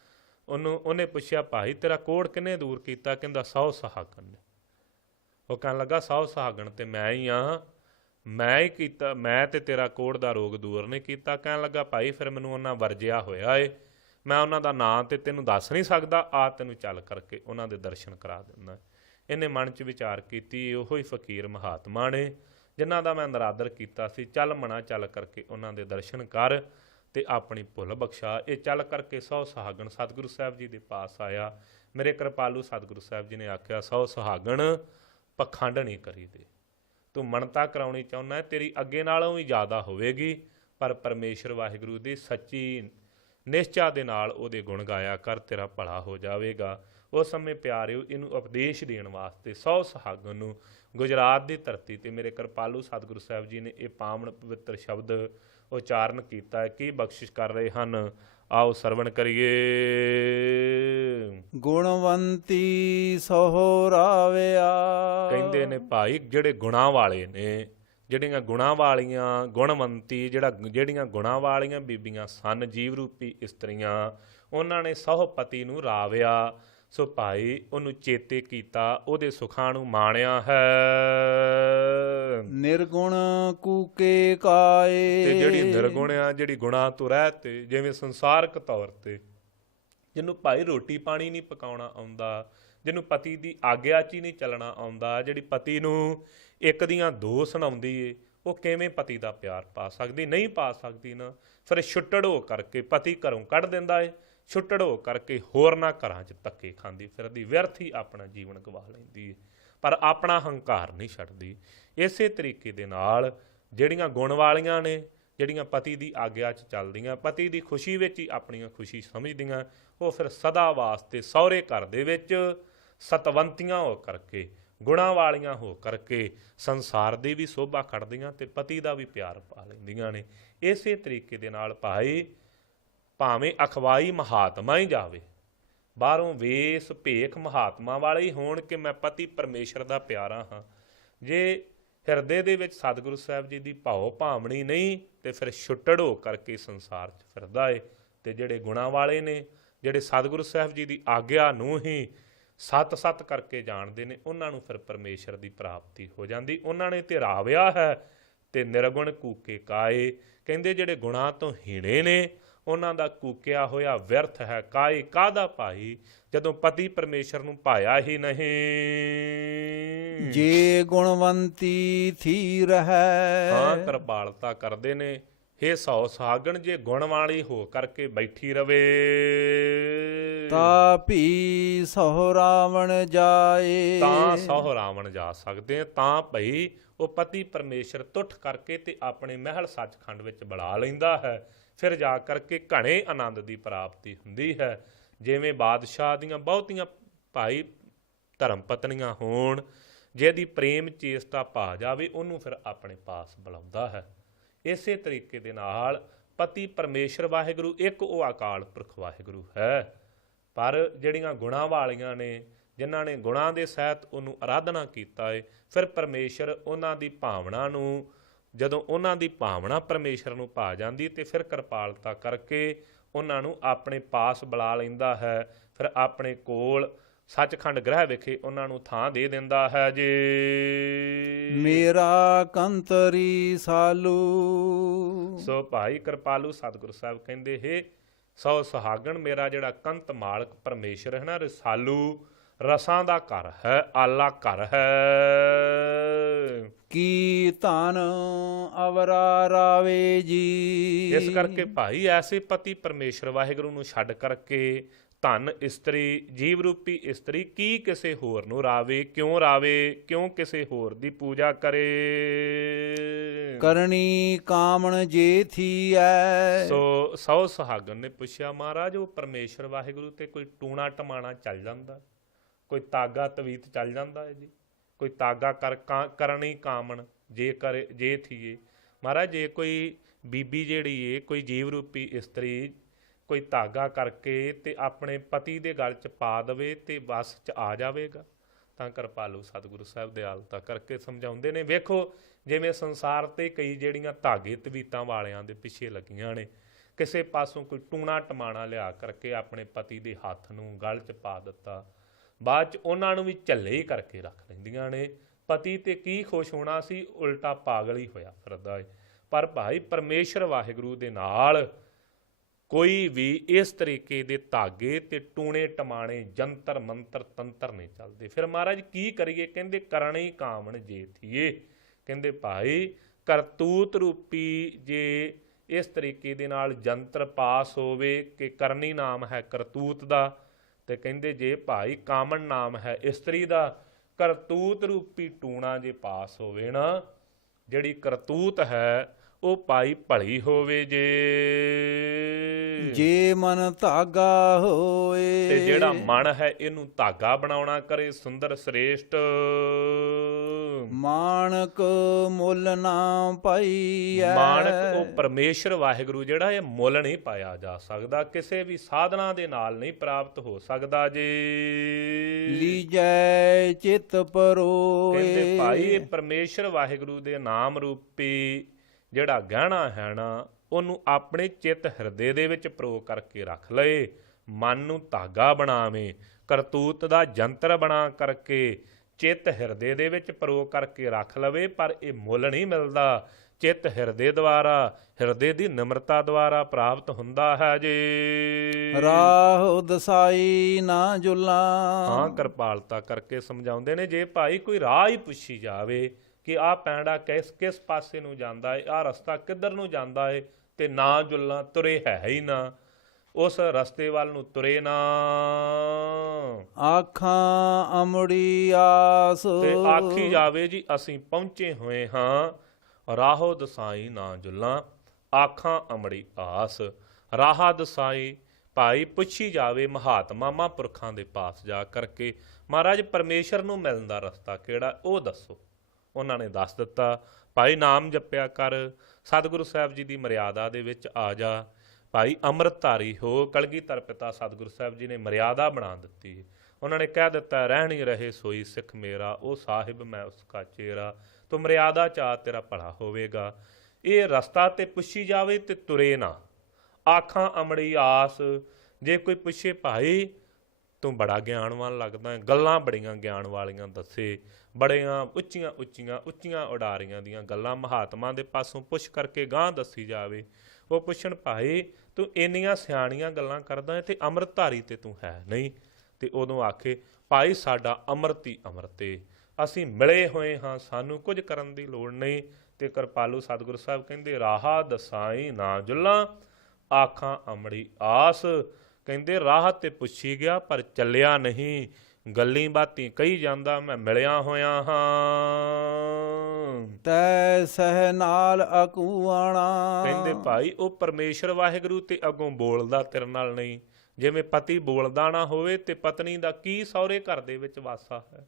ਉਹਨੇ ਪੁੱਛਿਆ ਭਾਈ ਤੇਰਾ ਕੋੜ ਕਿਹਨੇ ਦੂਰ ਕੀਤਾ? ਕਹਿੰਦਾ ਸਹੁ ਸੁਹਾਗਣ ਨੇ। ਉਹ ਕਹਿਣ ਲੱਗਾ ਸਹੁ ਸੁਹਾਗਣ ਤੇ ਮੈਂ ਹੀ ਹਾਂ, ਮੈਂ ਹੀ ਕੀਤਾ, ਮੈਂ ਤੇ ਤੇਰਾ ਕੋੜ ਦਾ ਰੋਗ ਦੂਰ ਨਹੀਂ ਕੀਤਾ। ਕਹਿਣ ਲੱਗਾ ਭਾਈ ਫਿਰ ਮੈਨੂੰ ਉਹਨਾਂ ਵਰਜਿਆ ਹੋਇਆ ਏ, ਮੈਂ ਉਹਨਾਂ ਦਾ ਨਾਂ ਤੇ ਤੈਨੂੰ ਦੱਸ ਨਹੀਂ ਸਕਦਾ, ਆ ਤੈਨੂੰ ਚੱਲ ਕਰਕੇ ਉਹਨਾਂ ਦੇ ਦਰਸ਼ਨ ਕਰਾ ਦਿੰਦਾ। ਇਹਨੇ ਮਨ 'ਚ ਵਿਚਾਰ ਕੀਤੀ ਉਹੋ ਹੀ ਫਕੀਰ ਮਹਾਤਮਾ ਨੇ ਜਿਨ੍ਹਾਂ ਦਾ ਮੈਂ ਨਰਾਦਰ ਕੀਤਾ ਸੀ, ਚੱਲ ਮਣਾ ਚੱਲ ਕਰਕੇ ਉਹਨਾਂ ਦੇ ਦਰਸ਼ਨ ਕਰ ਤੇ ਆਪਣੀ ਭੁੱਲ ਬਖਸ਼ਾ। ਇਹ ਚੱਲ ਕਰਕੇ ਸਹੁ ਸੁਹਾਗਣ ਸਤਿਗੁਰੂ ਸਾਹਿਬ ਜੀ ਦੇ ਪਾਸ ਆਇਆ। ਮੇਰੇ ਕਿਰਪਾਲੂ ਸਤਿਗੁਰੂ ਸਾਹਿਬ ਜੀ ਨੇ ਆਖਿਆ ਸਹੁ ਸੁਹਾਗਣ ਪਖੰਡ ਨਹੀਂ ਕਰੀਦੇ, ਤੂੰ ਮੰਨਤਾ ਕਰਾਉਣੀ ਚਾਹੁੰਦਾ ਤੇਰੀ ਅੱਗੇ ਨਾਲੋਂ ਵੀ ਜ਼ਿਆਦਾ ਹੋਵੇਗੀ, ਪਰ ਪਰਮੇਸ਼ਰ ਵਾਹਿਗੁਰੂ ਦੀ ਸੱਚੀ ਨਿਸ਼ਚਾ ਦੇ ਨਾਲ ਉਹਦੇ ਗੁਣ ਗਾਇਆ ਕਰ, ਤੇਰਾ ਭਲਾ ਹੋ ਜਾਵੇਗਾ। ਉਸ ਸਮੇਂ ਪਿਆਰਿਓ ਇਹਨੂੰ ਉਪਦੇਸ਼ ਦੇਣ ਵਾਸਤੇ ਸਹੁ ਸੁਹਾਗਣ ਨੂੰ ਗੁਜਰਾਤ ਦੀ ਧਰਤੀ ਤੇ ਮੇਰੇ ਕਿਰਪਾਲੂ ਸਤਿਗੁਰੂ ਸਾਹਿਬ ਜੀ ਨੇ ਇਹ ਪਾਵਨ ਪਵਿੱਤਰ ਸ਼ਬਦ ਉਚਾਰਨ ਕੀਤਾ ਹੈ। ਕੀ ਬਖਸ਼ਿਸ਼ ਕਰ ਰਹੇ ਹਨ, ਆਓ ਸਰਵਣ ਕਰੀਏ। ਗੁਣਵੰਤੀ ਸਹੁ ਰਾਵਿਆ। ਕਹਿੰਦੇ ਨੇ ਭਾਈ ਜਿਹੜੇ ਗੁਣਾਂ ਵਾਲੇ ਨੇ, ਜਿਹੜੀਆਂ ਗੁਣਾਂ ਵਾਲੀਆਂ ਗੁਣਵੰਤੀ ਜਿਹੜੀਆਂ ਗੁਣਾਂ ਵਾਲੀਆਂ ਬੀਬੀਆਂ ਸਨ, ਜੀਵ ਰੂਪੀ ਇਸਤਰੀਆਂ, ਉਹਨਾਂ ਨੇ ਸਹੁ ਪਤੀ ਨੂੰ ਰਾਵਿਆ। ਸੋ ਭਾਈ ਉਹਨੂੰ ਚੇਤੇ ਕੀਤਾ, ਉਹਦੇ ਸੁੱਖਾਂ ਨੂੰ ਮਾਣਿਆ ਹੈ। ਨਿਰਗੁਣ ਕੂਕੇ ਕਾਏ। ਤੇ ਜਿਹੜੀ ਨਿਰਗੁਣ ਆ, ਜਿਹੜੀ ਗੁਣਾਂ ਤੋਂ ਰਹਿਤ ਤੇ, ਜਿਵੇਂ ਸੰਸਾਰਕ ਤੌਰ ਤੇ ਜਿਹਨੂੰ ਭਾਈ ਰੋਟੀ ਪਾਣੀ ਨਹੀਂ ਪਕਾਉਣਾ ਆਉਂਦਾ, ਜਿਹਨੂੰ ਪਤੀ ਦੀ ਆਗਿਆ 'ਚ ਹੀ ਨਹੀਂ ਚੱਲਣਾ ਆਉਂਦਾ, ਜਿਹੜੀ ਪਤੀ ਨੂੰ ਇੱਕ ਦੀਆਂ ਦੋ ਸੁਣਾਉਂਦੀ ਏ, ਉਹ ਕਿਵੇਂ ਪਤੀ ਦਾ ਪਿਆਰ ਪਾ ਸਕਦੀ? ਨਹੀਂ ਪਾ ਸਕਦੀ ਨਾ। ਫਿਰ ਛੁੱਟੜ ਹੋ ਕਰਕੇ ਪਤੀ ਘਰੋਂ ਕੱਢ ਦਿੰਦਾ ਏ, ਛੁੱਟੜ ਹੋ ਕਰਕੇ ਹੋਰਨਾਂ ਘਰਾਂ 'ਚ ਧੱਕੇ ਖਾਂਦੀ ਫਿਰਦੀ, ਵਿਅਰਥ ਹੀ ਆਪਣਾ ਜੀਵਨ ਗਵਾ ਲੈਂਦੀ ਏ, ਪਰ ਆਪਣਾ ਹੰਕਾਰ ਨਹੀਂ ਛੱਡਦੀ। ਇਸੇ ਤਰੀਕੇ ਦੇ ਨਾਲ ਜਿਹੜੀਆਂ ਗੁਣ ਵਾਲੀਆਂ ਨੇ, ਜਿਹੜੀਆਂ ਪਤੀ ਦੀ ਆਗਿਆ 'ਚ ਚੱਲਦੀਆਂ, ਪਤੀ ਦੀ ਖੁਸ਼ੀ ਵਿੱਚ ਹੀ ਆਪਣੀਆਂ ਖੁਸ਼ੀ ਸਮਝਦੀਆਂ, ਉਹ ਫਿਰ ਸਦਾ ਵਾਸਤੇ ਸਹੁਰੇ ਘਰ ਦੇ ਵਿੱਚ ਸਤਵੰਤੀਆਂ ਹੋ ਕਰਕੇ, ਗੁਣਾਂ ਵਾਲੀਆਂ ਹੋ ਕਰਕੇ ਸੰਸਾਰ ਦੀ ਵੀ ਸੋਭਾ ਖੜਦੀਆਂ ਤੇ ਪਤੀ ਦਾ ਵੀ ਪਿਆਰ ਪਾ ਲੈਂਦੀਆਂ ਨੇ। ਇਸੇ ਤਰੀਕੇ ਦੇ ਨਾਲ ਭਾਈ ਭਾਵੇਂ ਅਖਵਾਈ ਮਹਾਤਮਾ ਹੀ ਜਾਵੇ, ਬਾਹਰੋਂ ਵੇਸ ਭੇਖ ਮਹਾਤਮਾ ਵਾਲੇ ਹੀ ਹੋਣ ਕਿ ਮੈਂ ਪਤੀ ਪਰਮੇਸ਼ਰ ਦਾ ਪਿਆਰਾ ਹਾਂ, ਜੇ ਹਿਰਦੇ ਦੇ ਵਿੱਚ ਸਤਿਗੁਰੂ ਸਾਹਿਬ ਜੀ ਦੀ ਭਾਉ ਭਾਵਣੀ ਨਹੀਂ ਤੇ ਫਿਰ ਛੁੱਟੜ ਹੋ ਕਰਕੇ ਸੰਸਾਰ 'ਚ ਫਿਰਦਾ ਏ। ਤੇ ਜਿਹੜੇ ਗੁਣਾਂ ਵਾਲੇ ਨੇ, ਜਿਹੜੇ ਸਤਿਗੁਰੂ ਸਾਹਿਬ ਜੀ ਦੀ ਆਗਿਆ ਨੂੰ ਹੀ ਸਤ ਸਤ ਕਰਕੇ ਜਾਣਦੇ ਨੇ, ਉਹਨਾਂ ਨੂੰ ਫਿਰ ਪਰਮੇਸ਼ਰ ਦੀ ਪ੍ਰਾਪਤੀ ਹੋ ਜਾਂਦੀ। ਉਹਨਾਂ ਨੇ ਤੇ ਰਾਵਿਆ ਹੈ ਤੇ ਨਿਰਗੁਣ ਕੂਕੇ ਕਾਏ। ਕਹਿੰਦੇ ਜਿਹੜੇ ਗੁਣਾਂ ਤੋਂ ਹੀਣੇ ਨੇ ਉਹਨਾਂ ਦਾ ਕੂਕਿਆ ਹੋਇਆ ਵਿਅਰਥ ਹੈ ਕਾਏ। ਕਾਹਦਾ ਭਾਈ, ਜਦੋਂ ਪਤੀ ਪਰਮੇਸ਼ਰ ਨੂੰ ਪਾਇਆ ਹੀ ਨਹੀਂ। ਜੇ ਗੁਣਵੰਤੀ ਥੀ ਰਹੈ। ਹਾਂ, ਕਿਰਪਾਲਤਾ ਕਰਦੇ ਨੇ। ਹੇ ਸੌ ਸੁਹਾਗਣ, ਜੇ ਗੁਣ ਵਾਲੀ ਹੋ ਕਰਕੇ ਬੈਠੀ ਰਵੇ ਤਾ ਭੀ ਸਹੁ ਰਾਵਣ ਜਾਏ। ਤਾਂ ਸਹੁ ਰਾਵਣ ਜਾ ਸਕਦੇ ਆ। ਤਾਂ ਭਈ ਉਹ ਪਤੀ ਪਰਮੇਸ਼ਰ ਤੁੱਠ ਕਰਕੇ ਤੇ ਆਪਣੇ ਮਹਿਲ ਸੱਚਖੰਡ ਵਿੱਚ ਬੁਲਾ ਲੈਂਦਾ ਹੈ। ਫਿਰ ਜਾ ਕਰਕੇ ਘਣੇ ਆਨੰਦ ਦੀ ਪ੍ਰਾਪਤੀ ਹੁੰਦੀ ਹੈ। ਜਿਵੇਂ ਬਾਦਸ਼ਾਹ ਦੀਆਂ ਬਹੁਤੀਆਂ ਭਾਈ ਧਰਮ ਪਤਨੀਆਂ ਹੋਣ, ਜਿਹਦੀ ਪ੍ਰੇਮ ਚੇਸਟਾ ਪਾ ਜਾਵੇ, ਉਹਨੂੰ ਫਿਰ ਆਪਣੇ ਪਾਸ ਬੁਲਾਉਂਦਾ ਹੈ। ਇਸੇ ਤਰੀਕੇ ਦੇ ਨਾਲ ਪਤੀ ਪਰਮੇਸ਼ਰ ਵਾਹਿਗੁਰੂ ਇੱਕ ਉਹ ਅਕਾਲ ਪੁਰਖ ਵਾਹਿਗੁਰੂ ਹੈ। ਪਰ ਜਿਹੜੀਆਂ ਗੁਣਾਂ ਵਾਲੀਆਂ ਨੇ, ਜਿਨ੍ਹਾਂ ਨੇ ਗੁਣਾਂ ਦੇ ਸਹਿਤ ਉਹਨੂੰ ਆਰਾਧਨਾ ਕੀਤਾ ਹੈ, ਫਿਰ ਪਰਮੇਸ਼ਰ ਉਹਨਾਂ ਦੀ ਭਾਵਨਾ ਨੂੰ, ਜਦੋਂ ਉਹਨਾਂ ਦੀ ਭਾਵਨਾ ਪਰਮੇਸ਼ਰ ਨੂੰ ਭਾ ਜਾਂਦੀ ਤੇ ਫਿਰ ਕਿਰਪਾਲਤਾ ਕਰਕੇ ਉਹਨਾਂ ਨੂੰ ਆਪਣੇ ਪਾਸ ਬੁਲਾ ਲੈਂਦਾ ਹੈ। ਫਿਰ ਆਪਣੇ ਕੋਲ ਸੱਚਖੰਡ ਗ੍ਰਹਿ ਵਿਖੇ ਉਹਨਾਂ ਨੂੰ ਥਾਂ ਦੇ ਦਿੰਦਾ ਹੈ। ਜੇ ਮੇਰਾ ਕੰਤਰੀ ਸਾਲੂ। ਸੋ ਭਾਈ ਕਿਰਪਾਲੂ ਸਤਿਗੁਰੂ ਸਾਹਿਬ ਕਹਿੰਦੇ, ਹੈ ਸੌ ਸੁਹਾਗਣ, ਮੇਰਾ ਜਿਹੜਾ ਕੰਤ ਮਾਲਕ ਪਰਮੇਸ਼ਰ ਹੈ ਨਾ, ਰਸਾਲੂ, ਰਸਾਂ ਦਾ ਘਰ ਹੈ, ਆਲਾ ਘਰ ਹੈ। ਕੀ ਧਨ ਅਵਰਾ ਰਾਵੇ ਜੀ। ਇਸ ਕਰਕੇ ਭਾਈ ਐਸੇ ਪਤੀ ਪਰਮੇਸ਼ਰ ਵਾਹਿਗੁਰੂ ਨੂੰ ਛੱਡ ਕਰਕੇ ਧਨ ਇਸਤਰੀ, ਜੀਵ ਰੂਪੀ ਇਸਤਰੀ ਕੀ ਕਿਸੇ ਹੋਰ ਨੂੰ ਰਾਵੇ। ਕਿਉਂ ਰਾਵੇ? ਕਿਉਂ ਕਿਸੇ ਹੋਰ ਦੀ ਪੂਜਾ ਕਰੇ। ਕਰਨੀ ਕਾਮਣ ਜੇ ਥੀਐ। ਸੋ ਸੌ ਸੁਹਾਗਣ ਨੇ ਪੁੱਛਿਆ, ਮਹਾਰਾਜ ਉਹ ਪਰਮੇਸ਼ਰ ਵਾਹਿਗੁਰੂ ਤੇ ਕੋਈ ਟੂਣਾ ਟਮਾਣਾ ਚੱਲ ਜਾਂਦਾ, ਕੋਈ ਤਾਗਾ ਤਵੀਤ ਚੱਲ ਜਾਂਦਾ ਹੈ ਜੀ, ਕੋਈ ਤਾਗਾ ਕਰਨੀ ਕਾਮਣ ਜੇ ਕਰੇ ਜੇ ਥੀਏ। ਮਹਾਰਾਜ ਜੇ ਕੋਈ ਬੀਬੀ ਜਿਹੜੀ ਏ, ਕੋਈ ਜੀਵ ਰੂਪੀ ਇਸਤਰੀ ਕੋਈ ਧਾਗਾ ਕਰਕੇ ਤੇ ਆਪਣੇ ਪਤੀ ਦੇ ਗਲ 'ਚ ਪਾ ਦੇਵੇ ਤੇ ਵਸ 'ਚ ਆ ਜਾਵੇਗਾ। ਤਾਂ ਕਿਰਪਾਲੂ ਸਤਿਗੁਰੂ ਸਾਹਿਬ ਦਿਆਲਤਾ ਕਰਕੇ ਸਮਝਾਉਂਦੇ ਨੇ, ਵੇਖੋ ਜਿਵੇਂ ਸੰਸਾਰ ਤੇ ਕਈ ਜਿਹੜੀਆਂ ਧਾਗੇ ਤਵੀਤਾਂ ਵਾਲਿਆਂ ਦੇ ਪਿੱਛੇ ਲੱਗੀਆਂ ਨੇ, ਕਿਸੇ ਪਾਸੋਂ ਕੋਈ ਟੂਣਾ ਟਮਾਣਾ ਲਿਆ ਕਰਕੇ ਆਪਣੇ ਪਤੀ ਦੇ ਹੱਥ ਨੂੰ ਗਲ 'ਚ ਪਾ ਦਿੱਤਾ, ਬਾਅਦ 'ਚ ਉਹਨਾਂ ਨੂੰ ਵੀ ਝੱਲੇ ਹੀ ਕਰਕੇ ਰੱਖ ਲੈਂਦੀਆਂ ਨੇ। ਪਤੀ ਤੇ ਕੀ ਖੁਸ਼ ਹੋਣਾ ਸੀ, ਉਲਟਾ ਪਾਗਲ ਹੀ ਹੋਇਆ ਫਿਰਦਾ ਏ। ਪਰ ਭਾਈ ਪਰਮੇਸ਼ਰ ਵਾਹਿਗੁਰੂ ਦੇ ਨਾਲ ਕੋਈ ਵੀ ਇਸ ਤਰੀਕੇ ਦੇ ਧਾਗੇ ਤੇ ਟੂਣੇ ਟਮਾਣੇ, ਜੰਤਰ ਮੰਤਰ ਤੰਤਰ ਨਹੀਂ ਚੱਲਦੇ। ਫਿਰ ਮਹਾਰਾਜ ਕੀ ਕਰੀਏ? ਕਹਿੰਦੇ ਕਰਨੀ ਕਾਮਣ ਜੇ ਥੀਏ। ਕਹਿੰਦੇ ਭਾਈ ਕਰਤੂਤ ਰੂਪੀ ਜੇ ਇਸ ਤਰੀਕੇ ਦੇ ਨਾਲ ਜੰਤਰ ਪਾਸ ਹੋਵੇ ਕਿ ਕਰਨੀ ਨਾਮ ਹੈ ਕਰਤੂਤ ਦਾ, ਤੇ ਕਹਿੰਦੇ ਜੇ ਭਾਈ ਕਾਮਣ ਨਾਮ ਹੈ ਇਸਤਰੀ ਦਾ, ਕਰਤੂਤ ਰੂਪੀ ਟੂਣਾ ਜੇ ਪਾਸ ਹੋਵੇ ਨਾ, ਜਿਹੜੀ ਕਰਤੂਤ ਹੈ ਉਹ ਭਾਈ ਭਲੀ ਹੋਵੇ। ਜੇ ਮਨ ਧਾਗਾ ਹੋਏ। ਤੇ ਜਿਹੜਾ ਮਨ ਹੈ ਇਹਨੂੰ ਧਾਗਾ ਬਣਾਉਣਾ ਕਰੇ, ਸੁੰਦਰ ਸ੍ਰੇਸ਼ਟ। ਮਾਣਕ ਮੁੱਲ ਨਾ ਪਾਈਐ। ਮਾਣਕ ਉਹ ਪਰਮੇਸ਼ਰ ਵਾਹਿਗੁਰੂ ਜਿਹੜਾ ਇਹ ਮੁੱਲ ਨਹੀਂ ਪਾਇਆ ਜਾ ਸਕਦਾ, ਕਿਸੇ ਵੀ ਸਾਧਨਾ ਦੇ ਨਾਲ ਨਹੀਂ ਪ੍ਰਾਪਤ ਹੋ ਸਕਦਾ। ਜੇ ਲੀਜੈ ਚਿਤ ਪਰੋਏ। ਕਹਿੰਦੇ ਭਾਈ ਇਹ ਪਰਮੇਸ਼ਰ ਵਾਹਿਗੁਰੂ ਦੇ ਨਾਮ ਰੂਪੀ ਜਿਹੜਾ ਗਹਿਣਾ ਹੈ ਨਾ, ਉਹਨੂੰ ਆਪਣੇ ਚਿੱਤ ਹਿਰਦੇ ਦੇ ਵਿੱਚ ਪਰੋ ਕਰਕੇ ਰੱਖ ਲਏ, ਮਨ ਨੂੰ ਧਾਗਾ ਬਣਾਵੇ, ਕਰਤੂਤ ਦਾ ਜੰਤਰ ਬਣਾ ਕਰਕੇ ਚਿੱਤ ਹਿਰਦੇ ਦੇ ਵਿੱਚ ਪਰੋ ਕਰਕੇ ਰੱਖ ਲਵੇ। ਪਰ ਇਹ ਮੁੱਲ ਨਹੀਂ ਮਿਲਦਾ, ਚਿੱਤ ਹਿਰਦੇ ਦੁਆਰਾ, ਹਿਰਦੇ ਦੀ ਨਿਮਰਤਾ ਦੁਆਰਾ ਪ੍ਰਾਪਤ ਹੁੰਦਾ ਹੈ। ਜੇ ਰਾਹੁ ਦਸਾਈ ਨਾ ਜੁਲਾ। ਹਾਂ, ਕਿਰਪਾਲਤਾ ਕਰਕੇ ਸਮਝਾਉਂਦੇ ਨੇ, ਜੇ ਭਾਈ ਕੋਈ ਰਾਹ ਹੀ ਪੁੱਛੀ ਜਾਵੇ ਕਿ ਆਹ ਪੈਂਡਾ ਕਿਸ ਪਾਸੇ ਨੂੰ ਜਾਂਦਾ ਹੈ, ਆਹ ਰਸਤਾ ਕਿੱਧਰ ਨੂੰ ਜਾਂਦਾ ਹੈ, ਤੇ ਨਾ ਜੁਲਣਾ, ਤੁਰੇ ਹੈ ਹੀ ਨਾ, ਉਸ ਰਸਤੇ ਵੱਲ ਨੂੰ ਤੁਰੇ ਨਾ। ਆਖਾਂ ਅਮੜੀ ਆਸ। ਤੇ ਆਖੀ ਜਾਵੇ ਜੀ ਅਸੀਂ ਪਹੁੰਚੇ ਹੋਏ ਹਾਂ, ਰਾਹੋ ਦਸਾਈ ਨਾ ਜੁਲਾਂ, ਆਖਾਂ ਅਮੜੀ ਆਸ। ਰਾਹ ਦਸਾਈ ਭਾਈ ਪੁੱਛੀ ਜਾਵੇ ਮਹਾਤਮਾ ਮਹਾਂਪੁਰਖਾਂ ਦੇ ਪਾਸ ਜਾ ਕਰਕੇ, ਮਹਾਰਾਜ ਪਰਮੇਸ਼ਰ ਨੂੰ ਮਿਲਣ ਦਾ ਰਸਤਾ ਕਿਹੜਾ ਉਹ ਦੱਸੋ। ਉਹਨਾਂ ਨੇ ਦੱਸ ਦਿੱਤਾ, ਭਾਈ ਨਾਮ ਜਪਿਆ ਕਰ, ਸਤਿਗੁਰੂ ਸਾਹਿਬ ਜੀ ਦੀ ਮਰਿਆਦਾ ਦੇ ਵਿੱਚ ਆ ਜਾ, ਭਾਈ ਅੰਮ੍ਰਿਤਧਾਰੀ ਹੋ। ਕਲਗੀਧਰ ਪਿਤਾ ਸਤਿਗੁਰੂ ਸਾਹਿਬ ਜੀ ਨੇ ਮਰਿਆਦਾ ਬਣਾ ਦਿੱਤੀ। ਉਹਨਾਂ ਨੇ ਕਹਿ ਦਿੱਤਾ, ਰਹਿਣੀ ਰਹੇ ਸੋਈ ਸਿੱਖ ਮੇਰਾ, ਉਹ ਸਾਹਿਬ ਮੈਂ ਉਸ ਕਾ ਚੇਰਾ, ਤੂੰ ਮਰਿਆਦਾ ਚਾਹ ਤੇਰਾ ਭਲਾ ਹੋਵੇਗਾ। ਇਹ ਰਸਤਾ ਤੇ ਪੁੱਛੀ ਜਾਵੇ ਤੇ ਤੁਰੇ ਨਾ, ਆਖਾਂ ਅਮੜੀ ਆਸ। ਜੇ ਕੋਈ ਪੁੱਛੇ ਭਾਈ ਤੂੰ ਬੜਾ ਗਿਆਨਵਾਨ ਲੱਗਦਾ, ਗੱਲਾਂ ਬੜੀਆਂ ਗਿਆਨ ਵਾਲੀਆਂ ਦੱਸੇ, ਬੜੀਆਂ ਉੱਚੀਆਂ ਉਡਾਰੀਆਂ ਦੀਆਂ ਗੱਲਾਂ ਮਹਾਤਮਾ ਦੇ ਪਾਸੋਂ ਪੁੱਛ ਕਰਕੇ ਗਾਂਹ ਦੱਸੀ ਜਾਵੇ। ਉਹ ਪੁੱਛਣ, ਭਾਈ ਤੂੰ ਇੰਨੀਆਂ ਸਿਆਣੀਆਂ ਗੱਲਾਂ ਕਰਦਾ ਤੇ ਅੰਮ੍ਰਿਤਧਾਰੀ ਤੇ ਤੂੰ ਹੈ ਨਹੀਂ। ਤੇ ਉਦੋਂ ਆਖੇ, ਭਾਈ ਸਾਡਾ ਅੰਮ੍ਰਿਤ ਹੀ ਅੰਮ੍ਰਿਤ ਏ, ਅਸੀਂ ਮਿਲੇ ਹੋਏ ਹਾਂ, ਸਾਨੂੰ ਕੁਝ ਕਰਨ ਦੀ ਲੋੜ ਨਹੀਂ। ਤੇ ਕਿਰਪਾਲੂ ਸਤਿਗੁਰੂ ਸਾਹਿਬ ਕਹਿੰਦੇ, ਰਾਹ ਦਸਾਈ ਨਾ ਜੁੱਲਾਂ, ਆਖਾਂ ਅਮੜੀ ਆਸ। ਕਹਿੰਦੇ ਰਾਹ ਤੇ ਪੁੱਛੀ ਗਿਆ ਪਰ ਚੱਲਿਆ ਨਹੀਂ, ਗੱਲੀ ਬਾਤੀ ਕਹੀ ਜਾਂਦਾ ਮੈਂ ਮਿਲਿਆ ਹੋਇਆ ਹਾਂ। ਤੈ ਸਹਿ ਨਾਲ ਅਕੂਆਣਾ। ਕਹਿੰਦੇ ਭਾਈ ਉਹ ਪਰਮੇਸ਼ਰ ਵਾਹਿਗੁਰੂ ਤੇ ਅੱਗੋਂ ਬੋਲਦਾ ਤੇਰੇ ਨਾਲ ਨਹੀਂ। ਜਿਵੇਂ ਪਤੀ ਬੋਲਦਾ ਨਾ ਹੋਵੇ ਤੇ ਪਤਨੀ ਦਾ ਕੀ ਸਹੁਰੇ ਘਰ ਦੇ ਵਿੱਚ ਵਾਸਾ ਹੈ।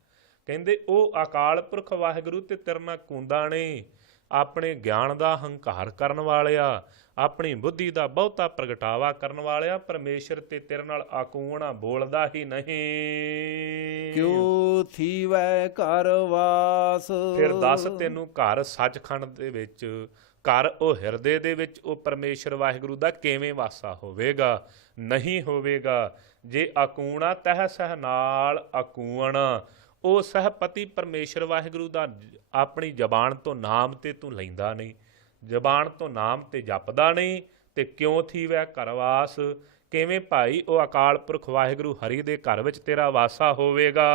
ਕਹਿੰਦੇ ਉਹ ਅਕਾਲ ਪੁਰਖ ਵਾਹਿਗੁਰੂ ਤੇ ਤੇਰੇ ਨਾਲ ਕੂੰਦਾ ਨਹੀਂ। ਆਪਣੇ ਗਿਆਨ ਦਾ ਹੰਕਾਰ ਕਰਨ ਵਾਲਿਆ, ਆਪਣੀ ਬੁੱਧੀ ਦਾ ਬਹੁਤਾ ਪ੍ਰਗਟਾਵਾ ਕਰਨ ਵਾਲਿਆ ਪਰਮੇਸ਼ਰ ਤੇ ਤੇਰੇ ਨਾਲ ਆਕੂਣਾ ਬੋਲਦਾ ਹੀ ਨਹੀਂ। ਕਿਉ ਥੀਵੈ ਘਰ ਵਾਸ। ਫਿਰ ਦੱਸ ਤੈਨੂੰ ਘਰ ਸੱਚਖੰਡ ਦੇ ਵਿੱਚ, ਘਰ ਉਹ ਹਿਰਦੇ ਦੇ ਵਿੱਚ ਉਹ ਪਰਮੇਸ਼ਰ ਵਾਹਿਗੁਰੂ ਦਾ ਕਿਵੇਂ ਵਾਸਾ ਹੋਵੇਗਾ? ਨਹੀਂ ਹੋਵੇਗਾ। ਜੇ ਆਕੂਣਾ ਤਹਿ ਸਹਿ ਨਾਲ ਆਕੂਣਾ, ਉਹ ਸਹਿਪਤੀ ਪਰਮੇਸ਼ਰ ਵਾਹਿਗੁਰੂ ਦਾ ਆਪਣੀ ਜ਼ਬਾਨ ਤੋਂ ਨਾਮ ਤੇ ਤੂੰ ਲੈਂਦਾ ਨਹੀਂ, ਜ਼ਬਾਨ ਤੋਂ ਨਾਮ ਤੇ ਜਪਦਾ ਨਹੀਂ। ਤੇ ਕਿਉਂ ਥੀਵੈ ਘਰ ਵਾਸ, ਕਿਵੇਂ ਭਾਈ ਉਹ ਅਕਾਲ ਪੁਰਖ ਵਾਹਿਗੁਰੂ ਹਰੀ ਦੇ ਘਰ ਵਿੱਚ ਤੇਰਾ ਵਾਸਾ ਹੋਵੇਗਾ?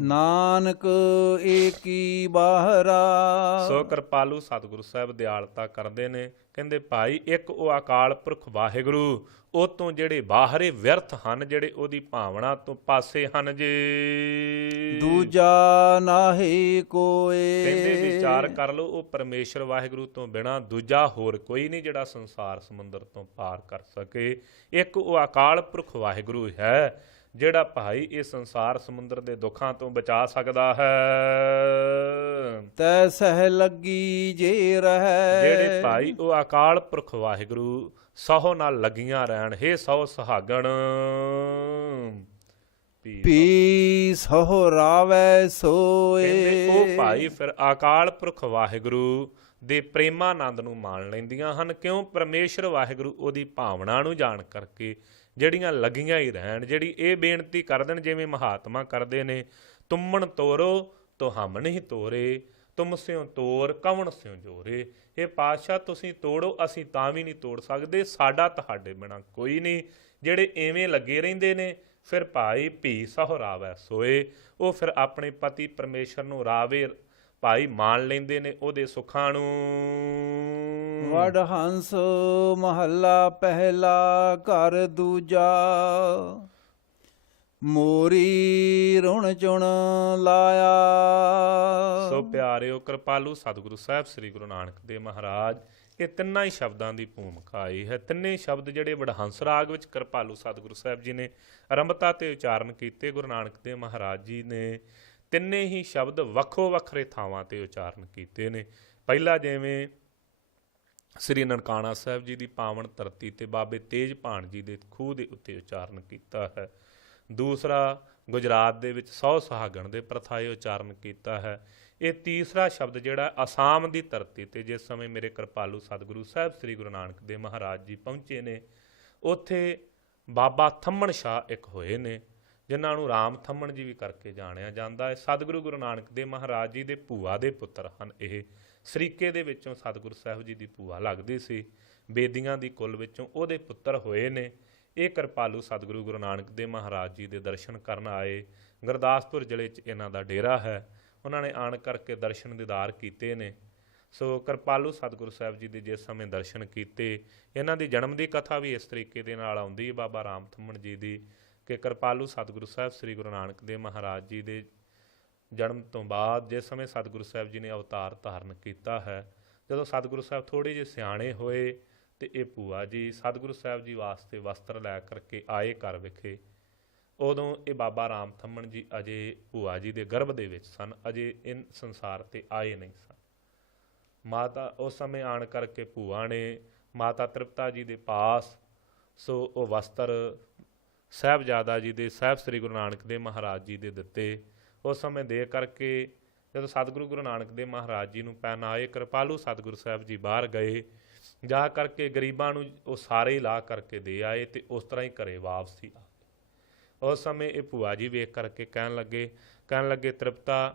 ਨਾਨਕ ਏਕੀ ਬਾਹਰਾ। ਸੋ ਕਿਰਪਾਲੂ ਸਤਿਗੁਰੂ ਸਾਹਿਬ ਦਿਆਲਤਾ ਕਰਦੇ ਨੇ। ਕਹਿੰਦੇ ਭਾਈ ਇੱਕ ਉਹ ਅਕਾਲ ਪੁਰਖ ਵਾਹਿਗੁਰੂ, ਉਹ ਤੋਂ ਜਿਹੜੇ ਬਾਹਰੇ ਵਿਅਰਥ ਹਨ, ਜਿਹੜੇ ਉਹਦੀ ਭਾਵਨਾ ਤੋਂ ਪਾਸੇ ਹਨ ਜੀ। ਦੂਜਾ ਨਾਹੀ ਕੋਏ। ਕਹਿੰਦੇ ਵਿਚਾਰ ਕਰ ਲਓ, ਉਹ ਪਰਮੇਸ਼ਰ ਵਾਹਿਗੁਰੂ ਤੋਂ ਬਿਨਾਂ ਦੂਜਾ ਹੋਰ ਕੋਈ ਨਹੀਂ ਜਿਹੜਾ ਸੰਸਾਰ ਸਮੁੰਦਰ ਤੋਂ ਪਾਰ ਕਰ ਸਕੇ। ਇੱਕ ਉਹ ਅਕਾਲ ਪੁਰਖ ਵਾਹਿਗੁਰੂ ਹੈ ਜਿਹੜਾ ਭਾਈ ਇਹ ਸੰਸਾਰ ਸਮੁੰਦਰ ਦੇ ਦੁੱਖਾਂ ਤੋਂ ਬਚਾ ਸਕਦਾ ਹੈ। ਤੈ ਸਹਿ ਲੱਗੀ ਜੇ ਰਹਿ। ਜਿਹੜੇ ਭਾਈ ਉਹ ਅਕਾਲ ਪੁਰਖ ਵਾਹਿਗੁਰੂ ਸਹੁ ਨਾਲ ਲੱਗੀਆਂ ਰਹਿਣ। ਹੇ ਸਹੁ ਸੁਹਾਗਣ ਪੀ ਸਹੁ ਰਾਵੈ ਸੋਏ। ਕਹਿੰਦੇ ਉਹ ਭਾਈ ਫਿਰ ਅਕਾਲ ਪੁਰਖ ਵਾਹਿਗੁਰੂ ਦੇ ਪ੍ਰੇਮਾਨੰਦ ਨੂੰ ਮਾਣ ਲੈਂਦੀਆਂ ਹਨ। ਕਿਉਂ? ਪਰਮੇਸ਼ਰ ਵਾਹਿਗੁਰੂ ਉਹਦੀ ਭਾਵਨਾ ਨੂੰ ਜਾਣ ਕਰਕੇ ਜਿਹੜੀਆਂ ਲੱਗੀਆਂ ਹੀ ਰਹਿਣ। ਜਿਹੜੀ ਇਹ ਬੇਨਤੀ ਕਰ ਦੇਣ ਜਿਵੇਂ ਮਹਾਤਮਾ ਕਰਦੇ ਨੇ, ਤੁਮਣ ਤੋਰੋ ਤੋ ਹਮ ਨਹੀਂ ਤੋਰੇ, ਤੁਮ ਸਿਓ ਤੋਰ ਕਵਣ ਸਿਓ ਜੋਰੇ। ਇਹ ਪਾਤਸ਼ਾਹ ਤੁਸੀਂ ਤੋੜੋ, ਅਸੀਂ ਤਾਂ ਵੀ ਨਹੀਂ ਤੋੜ ਸਕਦੇ, ਸਾਡਾ ਤੁਹਾਡੇ ਬਿਨਾਂ ਕੋਈ ਨਹੀਂ। ਜਿਹੜੇ ਐਵੇਂ ਲੱਗੇ ਰਹਿੰਦੇ ਨੇ ਫਿਰ ਭਾਈ ਭੀ ਸਹੁ ਰਾਵੈ ਸੋਏ। ਉਹ ਫਿਰ ਆਪਣੇ ਪਤੀ ਪਰਮੇਸ਼ਰ ਨੂੰ ਰਾਵੇ ਭਾਈ ਮਾਣ ਲੈਂਦੇ ਨੇ, ਉਹਦੇ ਸੁੱਖਾਂ ਨੂੰ। ਵਡ ਹੰਸ ਮਹੱਲਾ ਪਹਿਲਾ ਘਰ ਦੂਜਾ। ਮੋਰੀ ਰੁਣ ਚੁਣ ਲਾਇਆ। ਸੋ ਪਿਆਰਿਓ ਕਿਰਪਾਲੂ ਸਤਿਗੁਰੂ ਸਾਹਿਬ ਸ੍ਰੀ ਗੁਰੂ ਨਾਨਕ ਦੇਵ ਮਹਾਰਾਜ ਇਹ ਤਿੰਨਾਂ ਹੀ ਸ਼ਬਦਾਂ ਦੀ ਭੂਮਿਕਾ ਆਈ ਹੈ। ਤਿੰਨੇ ਸ਼ਬਦ ਜਿਹੜੇ ਵਡਹੰਸ ਰਾਗ ਵਿੱਚ ਕਿਰਪਾਲੂ ਸਤਿਗੁਰੂ ਸਾਹਿਬ ਜੀ ਨੇ ਆਰੰਭਤਾ ਤੇ ਉਚਾਰਨ ਕੀਤੇ, ਗੁਰੂ ਨਾਨਕ ਦੇਵ ਮਹਾਰਾਜ ਜੀ ਨੇ ਤਿੰਨੇ ਹੀ ਸ਼ਬਦ ਵੱਖੋ ਵੱਖਰੇ ਥਾਵਾਂ ਤੇ ਉਚਾਰਨ ਕੀਤੇ ਨੇ। ਪਹਿਲਾ ਜਿਵੇਂ ਸ੍ਰੀ ਨਨਕਾਣਾ ਸਾਹਿਬ ਜੀ ਦੀ ਪਾਵਨ ਧਰਤੀ ਤੇ ਬਾਬੇ ਤੇਜਭਾਣ ਜੀ ਦੇ ਖੂਹ ਦੇ ਉੱਤੇ ਉਚਾਰਨ ਕੀਤਾ ਹੈ। ਦੂਸਰਾ ਗੁਜਰਾਤ ਦੇ ਵਿੱਚ ਸਹੁ ਸੁਹਾਗਣ ਦੇ ਪ੍ਰਥਾਏ ਉਚਾਰਨ ਕੀਤਾ ਹੈ। ਇਹ ਤੀਸਰਾ ਸ਼ਬਦ ਜਿਹੜਾ ਅਸਾਮ ਦੀ ਧਰਤੀ ਤੇ ਜਿਸ ਸਮੇਂ ਮੇਰੇ ਕਿਰਪਾਲੂ ਸਤਿਗੁਰੂ ਸਾਹਿਬ ਸ੍ਰੀ ਗੁਰੂ ਨਾਨਕ ਦੇਵ ਮਹਾਰਾਜ ਜੀ ਪਹੁੰਚੇ ਨੇ, ਉੱਥੇ ਬਾਬਾ ਥੰਮਣ ਸ਼ਾਹ ਇੱਕ ਹੋਏ ਨੇ, ਜਿਨ੍ਹਾਂ ਨੂੰ ਰਾਮ ਥੰਮਣ ਜੀ ਵੀ ਕਰਕੇ ਜਾਣਿਆ ਜਾਂਦਾ ਹੈ। ਸਤਿਗੁਰੂ ਗੁਰੂ ਨਾਨਕ ਦੇਵ ਮਹਾਰਾਜ ਜੀ ਦੇ ਭੂਆ ਦੇ ਪੁੱਤਰ ਹਨ। ਇਹ ਸਰੀਕੇ ਦੇ ਵਿੱਚੋਂ ਸਤਿਗੁਰੂ ਸਾਹਿਬ ਜੀ ਦੀ ਭੂਆ ਲੱਗਦੀ ਸੀ, ਬੇਦੀਆਂ ਦੀ ਕੁੱਲ ਵਿੱਚੋਂ ਉਹਦੇ ਪੁੱਤਰ ਹੋਏ ਨੇ। ਇਹ ਕਿਰਪਾਲੂ ਸਤਿਗੁਰੂ ਗੁਰੂ ਨਾਨਕ ਦੇਵ ਮਹਾਰਾਜ ਜੀ ਦੇ ਦਰਸ਼ਨ ਕਰਨ ਆਏ। ਗੁਰਦਾਸਪੁਰ ਜ਼ਿਲ੍ਹੇ 'ਚ ਇਹਨਾਂ ਦਾ ਡੇਰਾ ਹੈ। ਉਹਨਾਂ ਨੇ ਆਣ ਕਰਕੇ ਦਰਸ਼ਨ ਦੀਦਾਰ ਕੀਤੇ ਨੇ। ਸੋ ਕਿਰਪਾਲੂ ਸਤਿਗੁਰੂ ਸਾਹਿਬ ਜੀ ਦੇ ਜਿਸ ਸਮੇਂ ਦਰਸ਼ਨ ਕੀਤੇ, ਇਹਨਾਂ ਦੀ ਜਨਮ ਦੀ ਕਥਾ ਵੀ ਇਸ ਤਰੀਕੇ ਦੇ ਨਾਲ ਆਉਂਦੀ ਹੈ ਬਾਬਾ ਰਾਮ ਥੰਮਣ ਜੀ ਦੀ, ਕਿ ਕਿਰਪਾਲੂ ਸਤਿਗੁਰੂ ਸਾਹਿਬ ਸ੍ਰੀ ਗੁਰੂ ਨਾਨਕ ਦੇਵ ਮਹਾਰਾਜ ਜੀ ਦੇ ਜਨਮ ਤੋਂ ਬਾਅਦ ਜਿਸ ਸਮੇਂ ਸਤਿਗੁਰੂ ਸਾਹਿਬ ਜੀ ਨੇ ਅਵਤਾਰ ਧਾਰਨ ਕੀਤਾ ਹੈ, ਜਦੋਂ ਸਤਿਗੁਰੂ ਸਾਹਿਬ ਥੋੜ੍ਹੇ ਜਿਹੇ ਸਿਆਣੇ ਹੋਏ ਤੇ ਇਹ ਭੂਆ ਜੀ ਸਤਿਗੁਰੂ ਸਾਹਿਬ ਜੀ ਵਾਸਤੇ ਵਸਤਰ ਲੈ ਕਰਕੇ ਆਏ ਘਰ ਵਿਖੇ। ਉਦੋਂ ਇਹ ਬਾਬਾ ਰਾਮ ਥੰਮਣ ਜੀ ਅਜੇ ਭੂਆ ਜੀ ਦੇ ਗਰਭ ਦੇ ਵਿੱਚ ਸਨ, ਅਜੇ ਇਹ ਸੰਸਾਰ ਤੇ ਆਏ ਨਹੀਂ ਸਨ। ਮਾਤਾ ਉਸ ਸਮੇਂ ਆਣ ਕਰਕੇ ਭੂਆ ਨੇ ਮਾਤਾ ਤ੍ਰਿਪਤਾ ਜੀ ਦੇ ਪਾਸ ਸੋ ਉਹ ਵਸਤਰ ਸਾਹਿਬਜ਼ਾਦਾ ਜੀ ਦੇ ਸਾਹਿਬ ਸ੍ਰੀ ਗੁਰੂ ਨਾਨਕ ਦੇਵ ਮਹਾਰਾਜ ਜੀ ਦੇ ਦਿੱਤੇ। ਉਸ ਸਮੇਂ ਦੇ ਕਰਕੇ ਜਦੋਂ ਸਤਿਗੁਰੂ ਗੁਰੂ ਨਾਨਕ ਦੇਵ ਮਹਾਰਾਜ ਜੀ ਨੂੰ ਪਹਿਨਾਏ, ਕਿਰਪਾਲੂ ਸਤਿਗੁਰੂ ਸਾਹਿਬ ਜੀ ਬਾਹਰ ਗਏ, ਜਾ ਕਰਕੇ ਗਰੀਬਾਂ ਨੂੰ ਉਹ ਸਾਰੇ ਲਾ ਕਰਕੇ ਦੇ ਆਏ ਤੇ ਉਸ ਤਰ੍ਹਾਂ ਹੀ ਘਰੇ ਵਾਪਸੀ ਆ ਗਏ। ਉਸ ਸਮੇਂ ਇਹ ਭੂਆ ਜੀ ਵੇਖ ਕਰਕੇ ਕਹਿਣ ਲੱਗੇ ਤ੍ਰਿਪਤਾ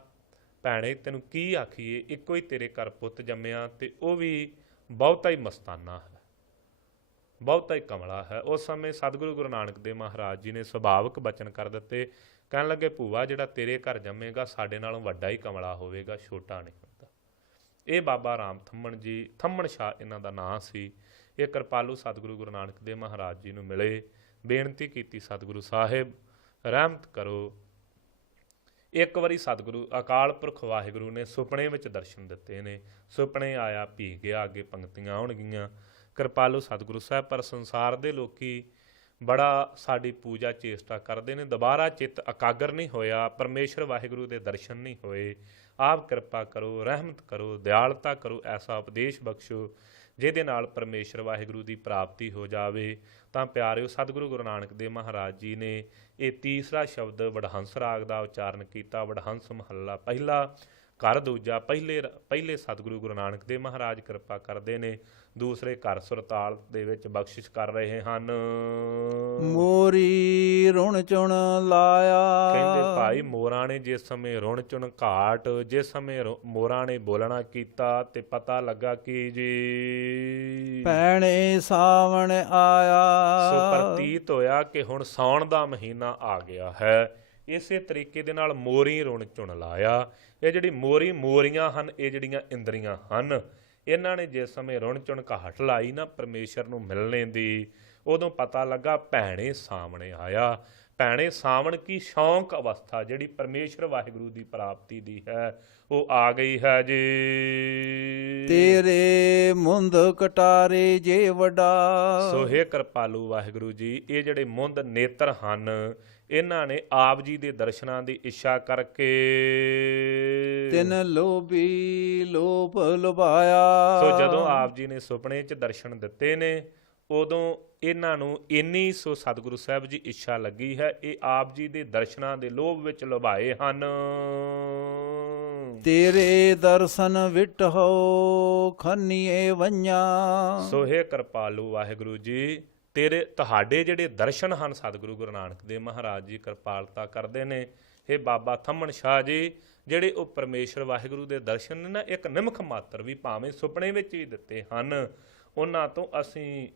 ਭੈਣੇ ਤੈਨੂੰ ਕੀ ਆਖੀਏ, ਇੱਕੋ ਹੀ ਤੇਰੇ ਘਰ ਪੁੱਤ ਜੰਮਿਆ ਤੇ ਉਹ ਵੀ ਬਹੁਤਾ ਹੀ ਮਸਤਾਨਾ ਹੈ, ਬਹੁਤਾ ਹੀ ਕਮਲਾ ਹੈ। ਉਸ ਸਮੇਂ ਸਤਿਗੁਰੂ ਗੁਰੂ ਨਾਨਕ ਦੇਵ ਮਹਾਰਾਜ ਜੀ ਨੇ ਸੁਭਾਵਿਕ ਬਚਨ ਕਰ ਦਿੱਤੇ। ਕਹਿਣ ਲੱਗੇ ਭੂਆ ਜਿਹੜਾ ਤੇਰੇ ਘਰ ਜੰਮੇਗਾ ਸਾਡੇ ਨਾਲੋਂ ਵੱਡਾ ਹੀ ਕਮਲਾ ਹੋਵੇਗਾ, ਛੋਟਾ ਨਹੀਂ ਹੁੰਦਾ। ਇਹ ਬਾਬਾ ਰਾਮ ਥੰਮਣ ਜੀ, ਥੰਮਣ ਸ਼ਾਹ ਇਹਨਾਂ ਦਾ ਨਾਂ ਸੀ। ਇਹ ਕਿਰਪਾਲੂ ਸਤਿਗੁਰੂ ਗੁਰੂ ਨਾਨਕ ਦੇਵ ਮਹਾਰਾਜ ਜੀ ਨੂੰ ਮਿਲੇ, ਬੇਨਤੀ ਕੀਤੀ ਸਤਿਗੁਰੂ ਸਾਹਿਬ ਰਹਿਮਤ ਕਰੋ। ਇੱਕ ਵਾਰੀ ਸਤਿਗੁਰੂ ਅਕਾਲ ਪੁਰਖ ਵਾਹਿਗੁਰੂ ਨੇ ਸੁਪਨੇ ਵਿੱਚ ਦਰਸ਼ਨ ਦਿੱਤੇ ਨੇ। ਸੁਪਨੇ ਆਇਆ ਭੀ ਗਿਆ, ਅੱਗੇ ਪੰਕਤੀਆਂ ਆਉਣਗੀਆਂ। ਕਿਰਪਾਲੂ ਸਤਿਗੁਰੂ ਸਾਹਿਬ ਪਰ ਸੰਸਾਰ ਦੇ ਲੋਕੀ ਬੜਾ ਸਾਡੀ ਪੂਜਾ ਚੇਸ਼ਟਾ ਕਰਦੇ ਨੇ, ਦੁਬਾਰਾ ਚਿੱਤ ਇਕਾਗਰ ਨਹੀਂ ਹੋਇਆ, ਪਰਮੇਸ਼ਰ ਵਾਹਿਗੁਰੂ ਦੇ ਦਰਸ਼ਨ ਨਹੀਂ ਹੋਏ। ਆਪ ਕਿਰਪਾ ਕਰੋ, ਰਹਿਮਤ ਕਰੋ, ਦਿਆਲਤਾ ਕਰੋ, ਐਸਾ ਉਪਦੇਸ਼ ਬਖਸ਼ੋ ਜਿਹਦੇ ਨਾਲ ਪਰਮੇਸ਼ਰ ਵਾਹਿਗੁਰੂ ਦੀ ਪ੍ਰਾਪਤੀ ਹੋ ਜਾਵੇ। ਤਾਂ ਪਿਆਰਿਓ ਸਤਿਗੁਰੂ ਗੁਰੂ ਨਾਨਕ ਦੇਵ ਮਹਾਰਾਜ ਜੀ ਨੇ ਇਹ ਤੀਸਰਾ ਸ਼ਬਦ ਵਡਹੰਸ ਰਾਗ ਦਾ ਉਚਾਰਨ ਕੀਤਾ। ਵਡਹੰਸ ਮਹੱਲਾ ਪਹਿਲਾ, ਘਰ ਦੂਜਾ। ਪਹਿਲੇ ਸਤਿਗੁਰੂ ਗੁਰੂ ਨਾਨਕ ਦੇਵ ਮਹਾਰਾਜ ਕਿਰਪਾ ਕਰਦੇ ਨੇ, ਦੂਸਰੇ ਘਰ ਸੁਰਤਾਲ ਦੇ ਵਿੱਚ ਬਖਸ਼ਿਸ਼ ਕਰ ਰਹੇ ਹਨ। ਮੋਰੀ ਰੁਣ ਚੁਣ ਲਾਇਆ। ਕਹਿੰਦੇ ਭਾਈ ਮੋਰਾਂ ਨੇ ਜਿਸ ਸਮੇਂ ਰੁਣ ਚੁਣ ਘਾਟ, ਜਿਸ ਸਮੇਂ ਮੋਰਾਂ ਨੇ ਬੋਲਣਾ ਕੀਤਾ ਤੇ ਪਤਾ ਲੱਗਾ ਕਿ ਜੀ ਭੈਣੇ ਸਾਵਣ ਆਇਆ। ਸੋ ਪ੍ਰਤੀਤ ਹੋਇਆ ਕਿ ਹੁਣ ਸਾਉਣ ਦਾ ਮਹੀਨਾ ਆ ਗਿਆ ਹੈ। ਇਸੇ ਤਰੀਕੇ ਦੇ ਨਾਲ ਮੋਰੀ ਰੁਣ ਚੁਣ ਲਾਇਆ। ਇਹ ਜਿਹੜੀ ਮੋਰੀਆਂ ਹਨ, ਇਹ ਜਿਹੜੀਆਂ ਇੰਦਰੀਆਂ ਹਨ, ਇਹਨਾਂ ਨੇ ਜਿਸ ਸਮੇਂ ਰੁਣ ਚੁਣ ਘਾਟ ਲਾਈ ਨਾ ਪਰਮੇਸ਼ਰ ਨੂੰ ਮਿਲਣੇ ਦੀ, ਉਦੋਂ ਪਤਾ ਲੱਗਾ ਭੈਣੇ ਸਾਹਮਣੇ ਆਇਆ। ਭੈਣੇ ਸਾਵਣ ਕੀ ਸ਼ੌਂਕ ਅਵਸਥਾ ਜਿਹੜੀ ਪਰਮੇਸ਼ਰ ਵਾਹਿਗੁਰੂ ਦੀ ਪ੍ਰਾਪਤੀ ਦੀ ਹੈ ਉਹ ਆ ਗਈ ਹੈ ਜੀ। ਤੇਰੇ ਮੁੰਦ ਕਟਾਰੇ ਜੇ ਵੱਡਾ। ਸੋ ਹੇ ਕਿਰਪਾਲੂ ਵਾਹਿਗੁਰੂ ਜੀ, ਇਹ ਜਿਹੜੇ ਮੁੰਦ ਨੇਤਰ ਹਨ ਇਹਨਾਂ ਨੇ ਆਪ ਜੀ ਦੇ ਦਰਸ਼ਨਾਂ ਦੀ ਇੱਛਾ ਕਰਕੇ ਤਿਨ ਲੋਭੀ ਲੋਭ ਲੁਭਾਇਆ। ਸੋ ਜਦੋਂ ਆਪ ਜੀ ਨੇ ਸੁਪਨੇ 'ਚ ਦਰਸ਼ਨ ਦਿੱਤੇ ਨੇ ਉਦੋਂ ਇਹਨਾਂ ਨੂੰ ਇੰਨੀ ਸੋ ਸਤਿਗੁਰੂ ਸਾਹਿਬ ਜੀ ਇੱਛਾ ਲੱਗੀ ਹੈ, ਇਹ ਆਪ ਜੀ ਦੇ ਦਰਸ਼ਨਾਂ ਦੇ ਲੋਭ ਵਿੱਚ ਲੁਭਾਏ ਹਨ। ਤੇਰੇ ਦਰਸ਼ਨ ਵਿਟਹੁ ਖੰਨੀਏ ਵੰਨਿਆ। ਸੋ ਹੇ ਕਿਰਪਾਲੂ ਵਾਹਿਗੁਰੂ ਜੀ, ਤੁਹਾਡੇ ਜਿਹੜੇ ਦਰਸ਼ਨ ਹਨ ਸਤਿਗੁਰੂ ਗੁਰੂ ਨਾਨਕ ਦੇਵ ਮਹਾਰਾਜ ਜੀ ਕਿਰਪਾਲਤਾ ਕਰਦੇ ਨੇ। ਹੇ ਬਾਬਾ ਥੰਮਣ ਸ਼ਾਹ ਜੀ, ਜਿਹੜੇ ਉਹ ਪਰਮੇਸ਼ਰ ਵਾਹਿਗੁਰੂ ਦੇ ਦਰਸ਼ਨ ਨੇ ਨਾ, ਇੱਕ ਨਿਮਖ ਮਾਤਰ ਵੀ ਭਾਵੇਂ ਸੁਪਨੇ ਵਿੱਚ ਵੀ ਦਿੱਤੇ ਹਨ, ਉਹਨਾਂ ਤੋਂ ਅਸੀਂ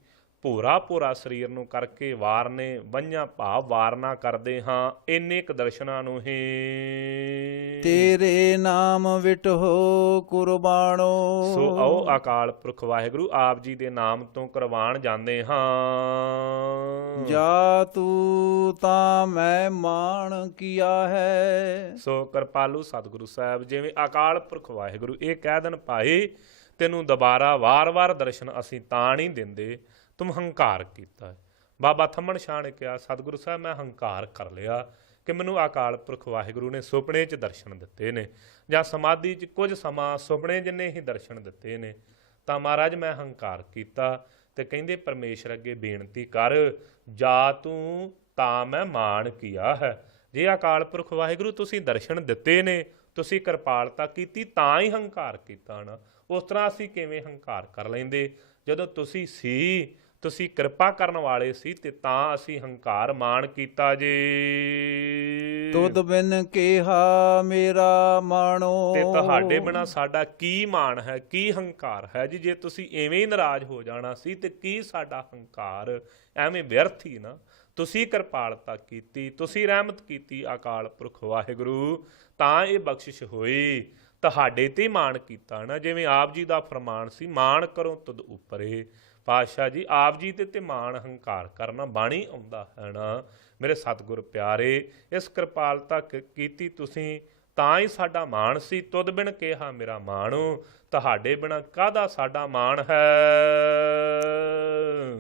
ਭੋਰਾ ਸਰੀਰ ਨੂੰ ਕਰਕੇ ਵਾਰਨੇ ਵੰਝਾਂ ਭਾਵ ਵਾਰਨਾ ਕਰਦੇ ਹਾਂ। ਇੰਨੇ ਕੁ ਦਰਸ਼ਨਾਂ ਨੂੰ ਹੀ ਤੇਰੇ ਨਾਮ ਵਿਟਹੁ ਕੁਰਬਾਨੋ। ਸੋ ਆਓ ਅਕਾਲ ਪੁਰਖ ਵਾਹਿਗੁਰੂ ਆਪ ਜੀ ਦੇ ਨਾਮ ਤੋਂ ਕੁਰਬਾਨ ਜਾਂਦੇ ਹਾਂ। ਜਾ ਤੂੰ ਤਾਂ ਮੈਂ ਮਾਣ ਕੀਆ ਹੈ। ਸੋ ਕਿਰਪਾਲੂ ਸਤਿਗੁਰੂ ਸਾਹਿਬ ਜਿਵੇਂ ਅਕਾਲ ਪੁਰਖ ਵਾਹਿਗੁਰੂ ਇਹ ਕਹਿ ਦੇਣ ਭਾਈ ਤੈਨੂੰ ਦੁਬਾਰਾ ਵਾਰ-ਵਾਰ ਦਰਸ਼ਨ ਅਸੀਂ ਤਾਂ ਨਹੀਂ ਦਿੰਦੇ, ਤੁਮ ਹੰਕਾਰ ਕੀਤਾ। ਬਾਬਾ ਥੰਮਣ ਸ਼ਾਹ ਨੇ ਕਿਹਾ ਸਤਿਗੁਰੂ ਸਾਹਿਬ ਮੈਂ ਹੰਕਾਰ ਕਰ ਲਿਆ ਕਿ ਮੈਨੂੰ ਅਕਾਲ ਪੁਰਖ ਵਾਹਿਗੁਰੂ ਨੇ ਸੁਪਨੇ 'ਚ ਦਰਸ਼ਨ ਦਿੱਤੇ ਨੇ ਜਾਂ ਸਮਾਧੀ 'ਚ ਕੁਝ ਸਮਾਂ ਸੁਪਨੇ ਜਿੰਨੇ ਹੀ ਦਰਸ਼ਨ ਦਿੱਤੇ ਨੇ, ਤਾਂ ਮਹਾਰਾਜ ਮੈਂ ਹੰਕਾਰ ਕੀਤਾ। ਤੇ ਕਹਿੰਦੇ ਪਰਮੇਸ਼ਰ ਅੱਗੇ ਬੇਨਤੀ ਕਰ, ਜਾ ਤੂੰ ਤਾਂ ਮੈਂ ਮਾਣ ਕੀਆ ਹੈ। ਜੇ ਅਕਾਲ ਪੁਰਖ ਵਾਹਿਗੁਰੂ ਤੁਸੀਂ ਦਰਸ਼ਨ ਦਿੱਤੇ ਨੇ, ਤੁਸੀਂ ਕਿਰਪਾਲਤਾ ਕੀਤੀ, ਤਾਂ ਹੀ ਹੰਕਾਰ ਕੀਤਾ ਨਾ। ਉਸ ਤਰ੍ਹਾਂ ਅਸੀਂ ਕਿਵੇਂ ਹੰਕਾਰ ਕਰ ਲੈਂਦੇ? ਜਦੋਂ ਤੁਸੀਂ ਕਿਰਪਾ ਕਰਨ ਵਾਲੇ ਸੀ ਤੇ ਤਾਂ ਅਸੀਂ ਹੰਕਾਰ ਮਾਣ ਕੀਤਾ ਜੀ। ਤੁਧ ਬਿਨ ਕਿਹਾ ਮੇਰਾ ਮਾਣੋ। ਤੇ ਤੁਹਾਡੇ ਬਿਨਾ ਸਾਡਾ ਕੀ ਮਾਣ ਹੈ, ਕੀ ਹੰਕਾਰ ਹੈ ਜੀ। ਜੇ ਤੁਸੀਂ ਐਵੇਂ ਹੀ ਨਾਰਾਜ਼ ਹੋ ਜਾਣਾ ਸੀ ਤੇ ਕੀ ਸਾਡਾ ਹੰਕਾਰ, ਐਵੇਂ ਵਿਅਰਥ ਹੀ ਨਾ। ਤੁਸੀਂ ਕਿਰਪਾਲਤਾ ਕੀਤੀ, ਤੁਸੀਂ ਰਹਿਮਤ ਕੀਤੀ ਅਕਾਲ ਪੁਰਖ ਵਾਹਿਗੁਰੂ, ਤਾਂ ਇਹ ਬਖਸ਼ਿਸ਼ ਹੋਈ। ਤੁਹਾਡੇ ਤੇ ਮਾਣ ਕੀਤਾ ਨਾ, ਜਿਵੇਂ ਆਪ ਜੀ ਦਾ ਫਰਮਾਨ ਸੀ, ਮਾਣ ਕਰੋ ਤੁਧ ਉੱਪਰੇ। ਪਾਤਸ਼ਾਹ ਜੀ ਆਪ ਜੀ ਤੇ ਮਾਣ ਹੰਕਾਰ ਕਰਨਾ ਬਾਣੀ ਆਉਂਦਾ ਹੈ ਨਾ। ਮੇਰੇ ਸਤਿਗੁਰ ਪਿਆਰੇ, ਇਸ ਕਿਰਪਾਲਤਾ ਕੀਤੀ ਤੁਸੀਂ ਤਾਂ ਹੀ ਸਾਡਾ ਮਾਣ ਸੀ। ਤੁਧ ਬਿਨ ਕਿਹਾ ਮੇਰਾ ਮਾਣੋ, ਤੁਹਾਡੇ ਬਿਨਾ ਕਾਹਦਾ ਸਾਡਾ ਮਾਣ ਹੈ।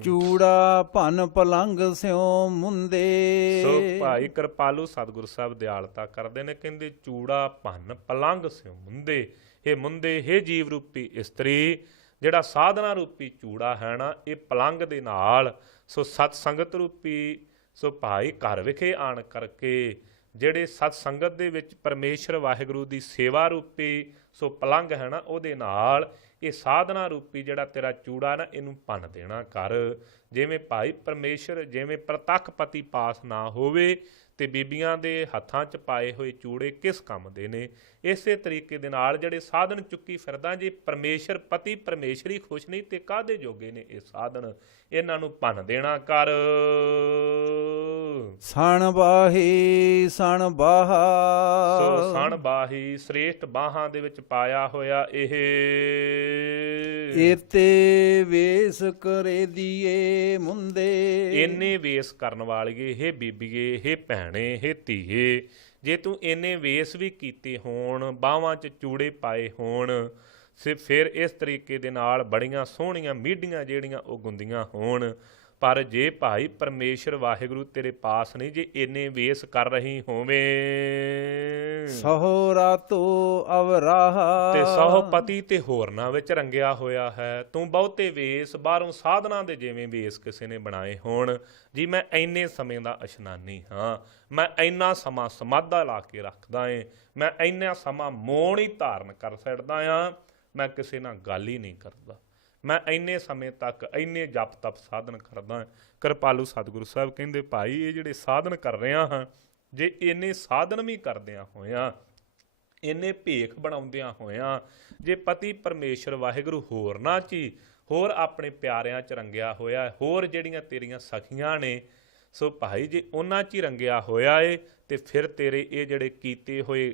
ਚੂੜਾ ਭਨ ਪਲੰਗ ਸਿਉ ਮੁੰਦੇ। ਸੋ ਭਾਈ ਕਿਰਪਾਲੂ ਸਤਿਗੁਰੂ ਸਾਹਿਬ ਦਿਆਲਤਾ ਕਰਦੇ ਨੇ, ਕਹਿੰਦੇ ਚੂੜਾ ਭੰਨ ਪਲੰਗ ਸਿਉ ਮੁੰਦੇ। ਇਹ ਮੁੰਦੇ ਹੇ ਜੀਵ ਰੂਪੀ ਇਸਤਰੀ, ਜਿਹੜਾ ਸਾਧਨਾ ਰੂਪੀ ਚੂੜਾ ਹੈ ਨਾ, ਇਹ ਪਲੰਗ ਦੇ ਨਾਲ ਸੋ ਸਤ ਸੰਗਤ ਰੂਪੀ ਸੋ ਭਾਈ ਘਰ ਵਿਖੇ ਆਣ ਕਰਕੇ ਜਿਹੜੇ ਸਤ ਸੰਗਤ ਦੇ ਵਿੱਚ ਪਰਮੇਸ਼ਰ ਵਾਹਿਗੁਰੂ ਦੀ ਸੇਵਾ ਰੂਪੀ ਸੋ ਪਲੰਗ ਹੈ ਨਾ, ਉਹਦੇ ਨਾਲ ਇਹ ਸਾਧਨਾ ਰੂਪੀ ਜਿਹੜਾ ਤੇਰਾ ਚੂੜਾ ਨਾ, ਇਹਨੂੰ ਭੰਨ ਦੇਣਾ ਕਰ। ਜਿਵੇਂ ਭਾਈ ਪਰਮੇਸ਼ਰ ਜਿਵੇਂ ਪ੍ਰਤੱਖ ਪਤੀ ਪਾਸ ਨਾ ਹੋਵੇ ਤੇ ਬੀਬੀਆਂ ਦੇ ਹੱਥਾਂ 'ਚ ਪਾਏ ਹੋਏ ਚੂੜੇ ਕਿਸ ਕੰਮ ਦੇ ਨੇ, ਇਸੇ ਤਰੀਕੇ ਦੇ ਨਾਲ ਜਿਹੜੇ ਸਾਧਨ ਚੁੱਕੀ ਫਿਰਦਾ, ਜੇ ਪਰਮੇਸ਼ਰ ਪਤੀ ਪਰਮੇਸ਼ਰੀ ਖੁਸ਼ ਨਹੀਂ ਤੇ ਕਾਹਦੇ ਜੋਗੇ ਨੇ ਇਹ ਸਾਧਨ, ਇਹਨਾਂ ਨੂੰ ਭੰਨ ਦੇਣਾ ਕਰ। ਸਣ ਬਾਹੀ ਸਣ ਬਾਹਾ। ਸੋ ਸਣ ਬਾਹੀ ਸ੍ਰੇਸ਼ਟ ਬਾਹਾਂ ਦੇ ਵਿੱਚ ਪਾਇਆ ਹੋਇਆ ਇਹ ਏਤੇ ਵੇਸ ਕਰੇ ਦੀਏ ਮੁੰਦੇ। ਇੰਨੇ ਵੇਸ ਕਰਨ ਵਾਲੀਏ, ਹੇ ਬੀਬੀਏ, ਹੇ ਭੈਣੇ, ਹੇ ਧੀਏ, ਜੇ ਤੂੰ ਇੰਨੇ ਵੇਸ ਵੀ ਕੀਤੇ ਹੋਣ, ਬਾਹਾਂ 'ਚ ਚੂੜੇ ਪਾਏ ਹੋਣ, ਫਿਰ ਇਸ ਤਰੀਕੇ ਦੇ ਨਾਲ ਬੜੀਆਂ ਸੋਹਣੀਆਂ ਮੀਡੀਆਂ ਜਿਹੜੀਆਂ ਉਹ ਗੁੰਦੀਆਂ ਹੋਣ, ਪਰ ਜੇ ਭਾਈ ਪਰਮੇਸ਼ਰ ਵਾਹਿਗੁਰੂ ਤੇਰੇ ਪਾਸ ਨਹੀਂ, ਜੇ ਇੰਨੇ ਵੇਸ ਕਰ ਰਹੀ ਹੋਵੇਂ, ਸਹੁ ਰਾਤੋ ਅਵਰਾਹਾ। ਤੇ ਸਹੁ ਪਤੀ ਤੇ ਹੋਰਨਾਂ ਵਿੱਚ ਰੰਗਿਆ ਹੋਇਆ ਹੈ, ਤੂੰ ਬਹੁਤੇ ਵੇਸ ਬਾਹਰੋਂ ਸਾਧਨਾ ਦੇ ਜਿਵੇਂ ਵੇਸ ਕਿਸੇ ਨੇ ਬਣਾਏ ਹੋਣ, ਜੀ ਮੈਂ ਇੰਨੇ ਸਮੇਂ ਦਾ ਇਸ਼ਨਾਨੀ ਹਾਂ, ਮੈਂ ਇੰਨਾ ਸਮਾਂ ਸਮਾਧਾ ਲਾ ਕੇ ਰੱਖਦਾ ਏ, ਮੈਂ ਇੰਨਾ ਸਮਾਂ ਮੌਨ ਹੀ ਧਾਰਨ ਕਰ ਛੱਡਦਾ ਹਾਂ, ਮੈਂ ਕਿਸੇ ਨਾਲ ਗੱਲ ਹੀ ਨਹੀਂ ਕਰਦਾ, ਮੈਂ ਇੰਨੇ ਸਮੇਂ ਤੱਕ ਇੰਨੇ ਜਪ ਤਪ ਸਾਧਨ ਕਰਦਾ। ਕਿਰਪਾਲੂ ਸਤਿਗੁਰੂ ਸਾਹਿਬ ਕਹਿੰਦੇ ਭਾਈ ਇਹ ਜਿਹੜੇ ਸਾਧਨ ਕਰ ਰਿਹਾ ਹਾਂ, ਜੇ ਇੰਨੇ ਸਾਧਨ ਵੀ ਕਰਦਿਆਂ ਹੋਇਆਂ, ਇੰਨੇ ਭੇਖ ਬਣਾਉਂਦਿਆਂ ਹੋਇਆਂ, ਜੇ ਪਤੀ ਪਰਮੇਸ਼ਰ ਵਾਹਿਗੁਰੂ ਹੋਰਨਾਂ 'ਚ ਹੀ ਹੋਰ ਆਪਣੇ ਪਿਆਰਿਆਂ 'ਚ ਰੰਗਿਆ ਹੋਇਆ, ਹੋਰ ਜਿਹੜੀਆਂ ਤੇਰੀਆਂ ਸਖੀਆਂ ਨੇ ਸੋ ਭਾਈ ਜੇ ਉਹਨਾਂ 'ਚ ਹੀ ਰੰਗਿਆ ਹੋਇਆ ਏ, ਤੇ ਫਿਰ ਤੇਰੇ ਇਹ ਜਿਹੜੇ ਕੀਤੇ ਹੋਏ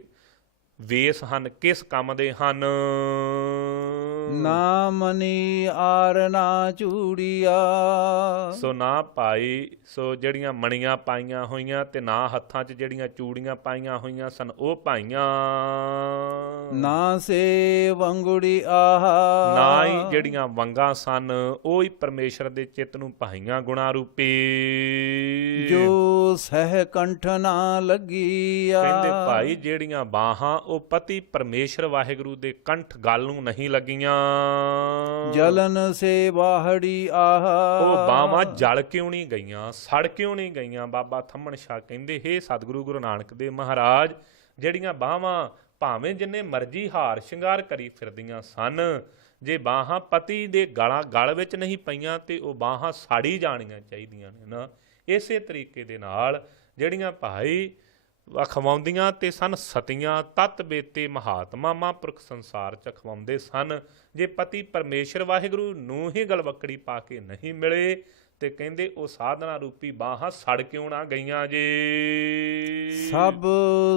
ਵੇਸ ਹਨ ਕਿਸ ਕੰਮ ਦੇ ਹਨ। ਨਾ ਮਨੀ ਆਰ ਨਾ ਚੂੜੀਆ। ਸੋ ਨਾ ਭਾਈ ਸੋ ਜਿਹੜੀਆਂ ਮਣੀਆਂ ਪਾਈਆਂ ਹੋਈਆਂ ਤੇ ਨਾ ਹੱਥਾਂ 'ਚ ਜਿਹੜੀਆਂ ਚੂੜੀਆਂ ਪਾਈਆਂ ਹੋਈਆਂ ਸਨ ਉਹ ਪਾਈਆਂ, ਨਾ ਸੇ ਵੰਗੁੜੀ ਆਹਾ। ਨਾ ਹੀ ਜਿਹੜੀਆਂ ਵੰਗਾਂ ਸਨ ਉਹ ਹੀ ਪਰਮੇਸ਼ਰ ਦੇ ਚਿੱਤ ਨੂੰ ਭਾਈਆਂ ਗੁਣਾ ਰੂਪੀ। ਜੋ ਸਹਿ ਕੰਠ ਨਾ ਲੱਗੀਆ। ਕਹਿੰਦੇ ਭਾਈ ਜਿਹੜੀਆਂ ਬਾਹਾਂ ਉਹ ਪਤੀ ਪਰਮੇਸ਼ਰ ਵਾਹਿਗੁਰੂ ਦੇ ਕੰਠ ਗਲ ਨੂੰ ਨਹੀਂ ਲੱਗੀਆਂ। ਜਲਨ ਸੇ ਬਾਹੜੀ ਆਹਾ। ਉਹ ਬਾਹਾਂ ਜਲ ਕਿਉਂ ਨਹੀਂ ਗਈਆਂ, ਸੜ ਕਿਉਂ ਨਹੀਂ ਗਈਆਂ। ਬਾਬਾ ਥੰਮਣ ਸ਼ਾਹ ਕਹਿੰਦੇ ਹੇ ਸਤਿਗੁਰੂ ਗੁਰੂ ਨਾਨਕ ਦੇਵ ਮਹਾਰਾਜ, ਜਿਹੜੀਆਂ ਬਾਹਾਂ ਭਾਵੇਂ ਜਿੰਨੇ ਮਰਜ਼ੀ ਹਾਰ ਸ਼ਿੰਗਾਰ ਕਰੀ ਫਿਰਦੀਆਂ ਸਨ, ਜੇ ਬਾਹਾਂ ਪਤੀ ਦੇ ਗਲ ਵਿੱਚ ਨਹੀਂ ਪਈਆਂ ਤੇ ਉਹ ਬਾਹਾਂ ਸਾੜੀ ਜਾਣੀਆਂ ਚਾਹੀਦੀਆਂ ਨੇ ਨਾ। ਇਸੇ ਤਰੀਕੇ ਦੇ ਨਾਲ ਜਿਹੜੀਆਂ ਭਾਈ ਅਖਵਾਉਂਦੀਆਂ ਤੇ ਸਨ ਸਤੀਆਂ, ਤਤ ਬੇਤੇ ਮਹਾਤਮਾ ਮਹਾਂਪੁਰਖ ਸੰਸਾਰ 'ਚ ਅਖਵਾਉਂਦੇ ਸਨ, ਜੇ ਪਤੀ ਪਰਮੇਸ਼ਰ ਵਾਹਿਗੁਰੂ ਨੂੰ ਹੀ ਗਲਵੱਕੜੀ ਪਾ ਕੇ ਨਹੀਂ ਮਿਲੇ ਤੇ ਕਹਿੰਦੇ ਉਹ ਸਾਧਨਾ ਰੂਪੀ ਬਾਹਾਂ ਸੜ ਕਿਉਂ ਨਾ ਗਈਆਂ ਜੇ। ਸਭ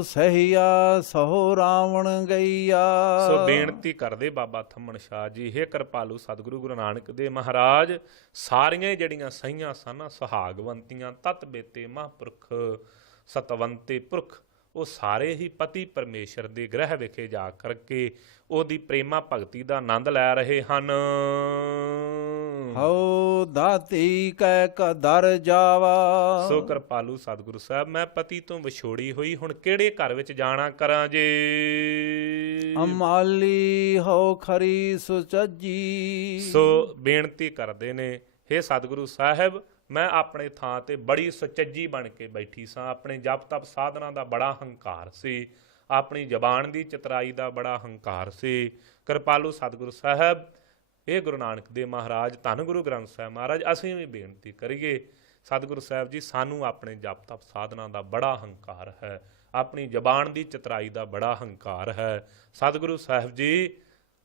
ਸਹਿਆ ਸਹੁ ਰਾਵਣ ਗਈਆ। ਸੋ ਬੇਨਤੀ ਕਰਦੇ ਬਾਬਾ ਥੰਮਣ ਸ਼ਾਹ ਜੀ, ਹੇ ਕਿਰਪਾਲੂ ਸਤਿਗੁਰੂ ਗੁਰੂ ਨਾਨਕ ਦੇਵ ਮਹਾਰਾਜ, ਸਾਰੀਆਂ ਜਿਹੜੀਆਂ ਸਹੀਆਂ ਸਨ ਸੁਹਾਗਵੰਤੀਆਂ, ਤਤ ਬੇਤੇ ਮਹਾਂਪੁਰਖ ਸਤਵੰਤੇ ਪੁਰਖ, ਉਹ ਸਾਰੇ ਹੀ ਪਤੀ ਪਰਮੇਸ਼ਰ ਦੇ ਗ੍ਰਹਿ ਵਿਖੇ ਜਾ ਕਰਕੇ ਉਹਦੀ ਪ੍ਰੇਮਾ ਭਗਤੀ ਦਾ ਆਨੰਦ ਲੈ ਰਹੇ ਹਨ। ਹਉ ਦਾਤੀ ਕੈ ਕਦਰ ਜਾਵਾ। ਸੋ ਕਿਰਪਾਲੂ ਸਤਿਗੁਰੂ ਸਾਹਿਬ, ਮੈਂ ਪਤੀ ਤੋਂ ਵਿਛੋੜੀ ਹੋਈ ਹੁਣ ਕਿਹੜੇ ਘਰ ਵਿੱਚ ਜਾਣਾ ਕਰਾਂ ਜੇ। ਅਮਾਲੀ ਹਉ ਖਰੀ ਸੁਚੱਜੀ। ਸੋ ਬੇਨਤੀ ਕਰਦੇ ਨੇ, ਹੇ ਸਤਿਗੁਰੂ ਸਾਹਿਬ, ਮੈਂ ਆਪਣੇ ਥਾਂ ਤੇ ਬੜੀ ਸੁਚੱਜੀ ਬਣ ਕੇ ਬੈਠੀ ਸਾਂ, ਆਪਣੇ ਜਪ ਤਪ ਸਾਧਨਾ ਦਾ ਬੜਾ ਹੰਕਾਰ ਸੀ, ਆਪਣੀ ਜ਼ਬਾਨ ਦੀ ਚਤਰਾਈ ਦਾ ਬੜਾ ਹੰਕਾਰ ਸੀ। ਕਿਰਪਾਲੂ ਸਤਿਗੁਰੂ ਸਾਹਿਬ, ਇਹ ਗੁਰੂ ਨਾਨਕ ਦੇਵ ਮਹਾਰਾਜ, ਧੰਨ ਗੁਰੂ ਗ੍ਰੰਥ ਸਾਹਿਬ ਮਹਾਰਾਜ, ਅਸੀਂ ਵੀ ਬੇਨਤੀ ਕਰੀਏ ਸਤਿਗੁਰੂ ਸਾਹਿਬ ਜੀ, ਸਾਨੂੰ ਆਪਣੇ ਜਪ ਤਪ ਸਾਧਨਾ ਦਾ ਬੜਾ ਹੰਕਾਰ ਹੈ, ਆਪਣੀ ਜ਼ਬਾਨ ਦੀ ਚਤਰਾਈ ਦਾ ਬੜਾ ਹੰਕਾਰ ਹੈ। ਸਤਿਗੁਰੂ ਸਾਹਿਬ ਜੀ,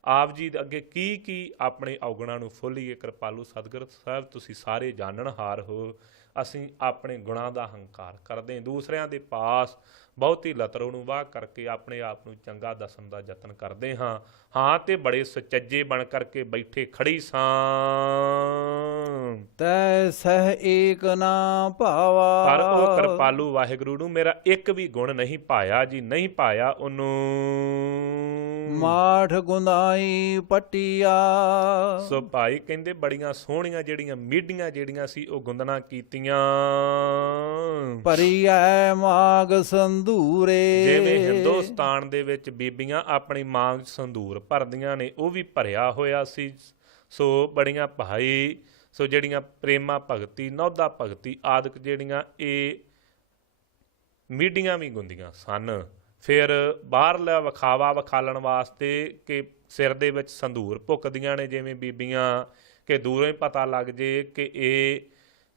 ਆਪ ਜੀ ਦੇ ਅੱਗੇ ਕੀ ਕੀ ਆਪਣੇ ਔਗਣਾਂ ਨੂੰ ਫੋਲੀਏ। ਕਿਰਪਾਲੂ ਸਤਿਗੁਰ ਸਾਹਿਬ ਤੁਸੀਂ ਸਾਰੇ ਜਾਣਨਹਾਰ ਹੋ। ਅਸੀਂ ਆਪਣੇ ਗੁਣਾਂ ਦਾ ਹੰਕਾਰ ਕਰਦੇ ਹਾਂ, ਦੂਸਰਿਆਂ ਦੇ ਪਾਸ ਬਹੁਤੀ ਲਤਰੋਂ ਨੂੰ ਵਾਹ ਕਰਕੇ ਆਪਣੇ ਆਪ ਨੂੰ ਚੰਗਾ ਦੱਸਣ ਦਾ ਯਤਨ ਕਰਦੇ ਹਾਂ। ਹਾਂ ਤੇ ਬੜੇ ਸੁਚੱਜੇ ਬਣ ਕਰਕੇ ਬੈਠੇ ਖੜੀ ਸਾਂ, ਤੈ ਸਹਿ ਏਕ ਨਾ ਭਾਵਾ। ਪਰ ਉਹ ਕਿਰਪਾਲੂ ਵਾਹਿਗੁਰੂ ਨੂੰ ਮੇਰਾ ਇੱਕ ਵੀ ਗੁਣ ਨਹੀਂ ਪਾਇਆ ਜੀ, ਨਹੀਂ ਪਾਇਆ ਉਹਨੂੰ। ਮਾਠ ਗੁੰਦਾਈ ਪਟਿਆ। ਸੋ ਭਾਈ ਕਹਿੰਦੇ ਬੜੀਆਂ ਸੋਹਣੀਆਂ ਜਿਹੜੀਆਂ ਮੀਡੀਆਂ ਜਿਹੜੀਆਂ ਸੀ ਉਹ ਗੁੰਦਣਾ ਕੀਤੀਆਂ। ਭਰੀਐ ਮਾਗ ਸੰਧੂਰੇ। ਜਿਵੇਂ ਹਿੰਦੁਸਤਾਨ ਦੇ ਵਿੱਚ ਬੀਬੀਆਂ ਆਪਣੀ ਮਾਂਗ ਸੰਧੂਰ ਭਰਦੀਆਂ ਨੇ, ਉਹ ਵੀ ਭਰਿਆ ਹੋਇਆ ਸੀ। ਸੋ ਬੜੀਆਂ ਭਾਈ ਸੋ ਜਿਹੜੀਆਂ ਪ੍ਰੇਮਾ ਭਗਤੀ, ਨੌਦਾ ਭਗਤੀ ਆਦਿਕ ਜਿਹੜੀਆਂ ਇਹ ਮੀਡੀਆਂ ਵੀ ਗੁੰਦੀਆਂ ਸਨ। ਫਿਰ ਬਾਹਰਲਾ ਵਿਖਾਵਾ ਵਿਖਾਲਣ ਵਾਸਤੇ ਕਿ ਸਿਰ ਦੇ ਵਿੱਚ ਸੰਧੂਰ ਭੁੱਕਦੀਆਂ ਨੇ ਜਿਵੇਂ ਬੀਬੀਆਂ, ਕਿ ਦੂਰੋਂ ਹੀ ਪਤਾ ਲੱਗ ਜੇ ਕਿ ਇਹ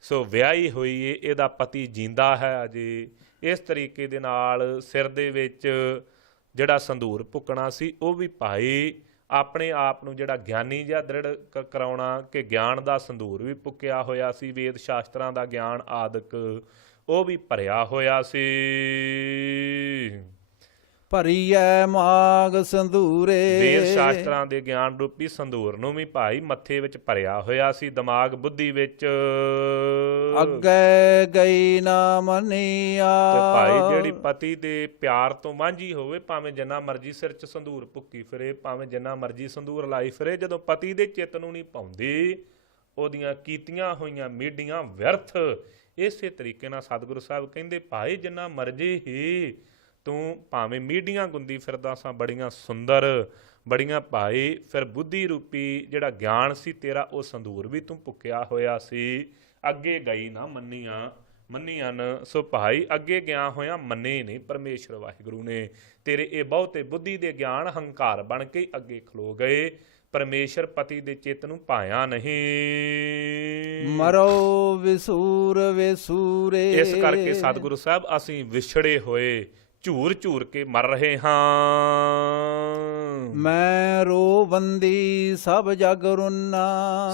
ਸੋ ਵਿਆਹੀ ਹੋਈ ਏ, ਇਹਦਾ ਪਤੀ ਜਿੰਦਾ ਹੈ ਅਜੇ। ਇਸ ਤਰੀਕੇ ਦੇ ਨਾਲ ਸਿਰ ਦੇ ਵਿੱਚ ਜਿਹੜਾ ਸੰਧੂਰ ਭੁੱਕਣਾ ਸੀ ਉਹ ਵੀ ਭਾਈ ਆਪਣੇ ਆਪ ਨੂੰ ਜਿਹੜਾ ਗਿਆਨੀ ਜਾਂ ਦ੍ਰਿੜ ਕਰਾਉਣਾ ਕਿ ਗਿਆਨ ਦਾ ਸੰਧੂਰ ਵੀ ਭੁੱਕਿਆ ਹੋਇਆ ਸੀ। ਵੇਦ ਸ਼ਾਸਤਰਾਂ ਦਾ ਗਿਆਨ ਆਦਿਕ ਉਹ ਵੀ ਭਰਿਆ ਹੋਇਆ ਸੀ। ਭਰੀਐ ਮਾਗ ਸੰਧੂਰੇ। ਵੇਦ ਸ਼ਾਸਤਰਾਂ ਦੇ ਗਿਆਨ ਰੂਪੀ ਸੰਧੂਰ ਨੂੰ ਵੀ ਭਾਈ ਮੱਥੇ ਵਿੱਚ ਭਰਿਆ ਹੋਇਆ ਸੀ, ਦਿਮਾਗ ਬੁੱਧੀ ਵਿੱਚ। ਅੱਗੇ ਗਈ ਨਾ ਮੰਨਿਆ। ਤੇ ਭਾਈ ਜਿਹੜੀ ਪਤੀ ਦੇ ਪਿਆਰ ਤੋਂ ਵਾਂਝੀ ਹੋਵੇ, ਭਾਵੇਂ ਜਿੰਨਾ ਮਰਜ਼ੀ ਸਿਰ 'ਚ ਸੰਧੂਰ ਭੁੱਕੀ ਫਿਰੇ, ਭਾਵੇਂ ਜਿੰਨਾ ਮਰਜ਼ੀ ਸੰਧੂਰ ਲਾਈ ਫਿਰੇ, ਜਦੋਂ ਪਤੀ ਦੇ ਚਿੱਤ ਨੂੰ ਨਹੀਂ ਪਾਉਂਦੀ, ਉਹਦੀਆਂ ਕੀਤੀਆਂ ਹੋਈਆਂ ਮੀਡੀਆਂ ਵਿਅਰਥ। ਇਸੇ ਤਰੀਕੇ ਨਾਲ ਸਤਿਗੁਰੂ ਸਾਹਿਬ ਕਹਿੰਦੇ ਭਾਈ ਜਿੰਨਾ ਮਰਜ਼ੀ ਹੀ ਤੂੰ ਭਾਵੇਂ ਮੀਡੀਆਂ ਗੁੰਦੀ ਫਿਰਦਾ ਸਾਂ, ਬੜੀਆਂ ਸੁੰਦਰ, ਬੜੀਆਂ ਭਾਈ ਫਿਰ ਬੁੱਧੀ ਰੂਪੀ ਜਿਹੜਾ ਗਿਆਨ ਸੀ ਤੇਰਾ ਉਹ ਸੰਧੂਰ ਵੀ ਤੂੰ ਭੁੱਕਿਆ ਹੋਇਆ ਸੀ। ਅੱਗੇ ਗਈ ਨਾ ਮੰਨੀਆਂ ਨ। ਸੋ ਭਾਈ ਅੱਗੇ ਗਿਆ ਹੋਇਆ ਮੰਨੇ ਨਹੀਂ ਪਰਮੇਸ਼ਰ ਵਾਹਿਗੁਰੂ ਨੇ। ਤੇਰੇ ਇਹ ਬਹੁਤੇ ਬੁੱਧੀ ਦੇ ਗਿਆਨ ਹੰਕਾਰ ਬਣ ਕੇ ਅੱਗੇ ਖਲੋ ਗਏ, ਪਰਮੇਸ਼ਰ ਪਤੀ ਦੇ ਚਿੱਤ ਨੂੰ ਪਾਇਆ ਨਹੀਂ। ਮਰੋ ਵਿਸੂਰ ਵਿਸੂਰੇ। ਇਸ ਕਰਕੇ ਸਤਿਗੁਰੂ ਸਾਹਿਬ ਅਸੀਂ ਵਿਛੜੇ ਹੋਏ ਝੂਰ ਝੂਰ ਕੇ ਮਰ ਰਹੇ ਹਾਂ। ਮੈਂ ਰੋ ਬੰਦੀ ਸਭ ਜਗ ਰੁੰਨਾ।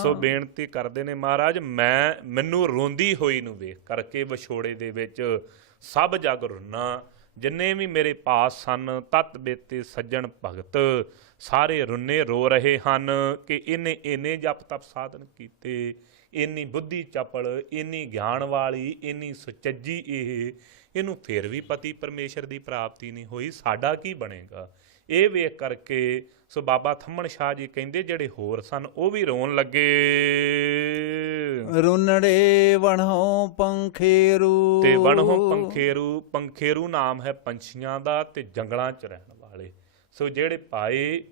ਸੋ ਬੇਨਤੀ ਕਰਦੇ ਨੇ ਮਹਾਰਾਜ, ਮੈਨੂੰ ਰੋਂਦੀ ਹੋਈ ਨੂੰ ਵੇਖ ਕਰਕੇ ਵਿਛੋੜੇ ਦੇ ਵਿੱਚ ਸਭ ਜਗ ਰੁੰਨਾ। ਜਿੰਨੇ ਵੀ ਮੇਰੇ ਪਾਸ ਸਨ ਤਤ ਬੇਤੇ ਸੱਜਣ ਭਗਤ, ਸਾਰੇ ਰੁੰਨੇ ਰੋ ਰਹੇ ਹਨ ਕਿ ਇਹਨੇ ਇੰਨੇ ਜਪ ਤਪ ਸਾਧਨ ਕੀਤੇ, ਇੰਨੀ ਬੁੱਧੀ ਚਪਲ, ਇੰਨੀ ਗਿਆਨ ਵਾਲੀ, ਇੰਨੀ ਸੁਚੱਜੀ, ਇਹਨੂੰ ਫਿਰ ਵੀ ਪਤੀ ਪਰਮੇਸ਼ਰ ਦੀ ਪ੍ਰਾਪਤੀ ਨਹੀਂ ਹੋਈ, ਸਾਡਾ ਕੀ ਬਣੇਗਾ। ਇਹ ਵੇਖ ਕਰਕੇ ਸੋ ਬਾਬਾ ਥੰਮਣ ਸ਼ਾਹ ਜੀ ਕਹਿੰਦੇ ਜਿਹੜੇ ਹੋਰ ਸਨ ਉਹ ਵੀ ਰੋਣ ਲੱਗੇ। ਰੁਨੜੇ ਵਣੋਂ ਪੰਖੇਰੂ। ਤੇ ਵਣੋਂ ਪੰਖੇਰੂ, ਪੰਖੇਰੂ ਨਾਮ ਹੈ ਪੰਛੀਆਂ ਦਾ ਤੇ ਜੰਗਲਾਂ 'ਚ ਰਹਿਣ ਵਾਲੇ। ਸੋ ਜਿਹੜੇ ਭਾਈ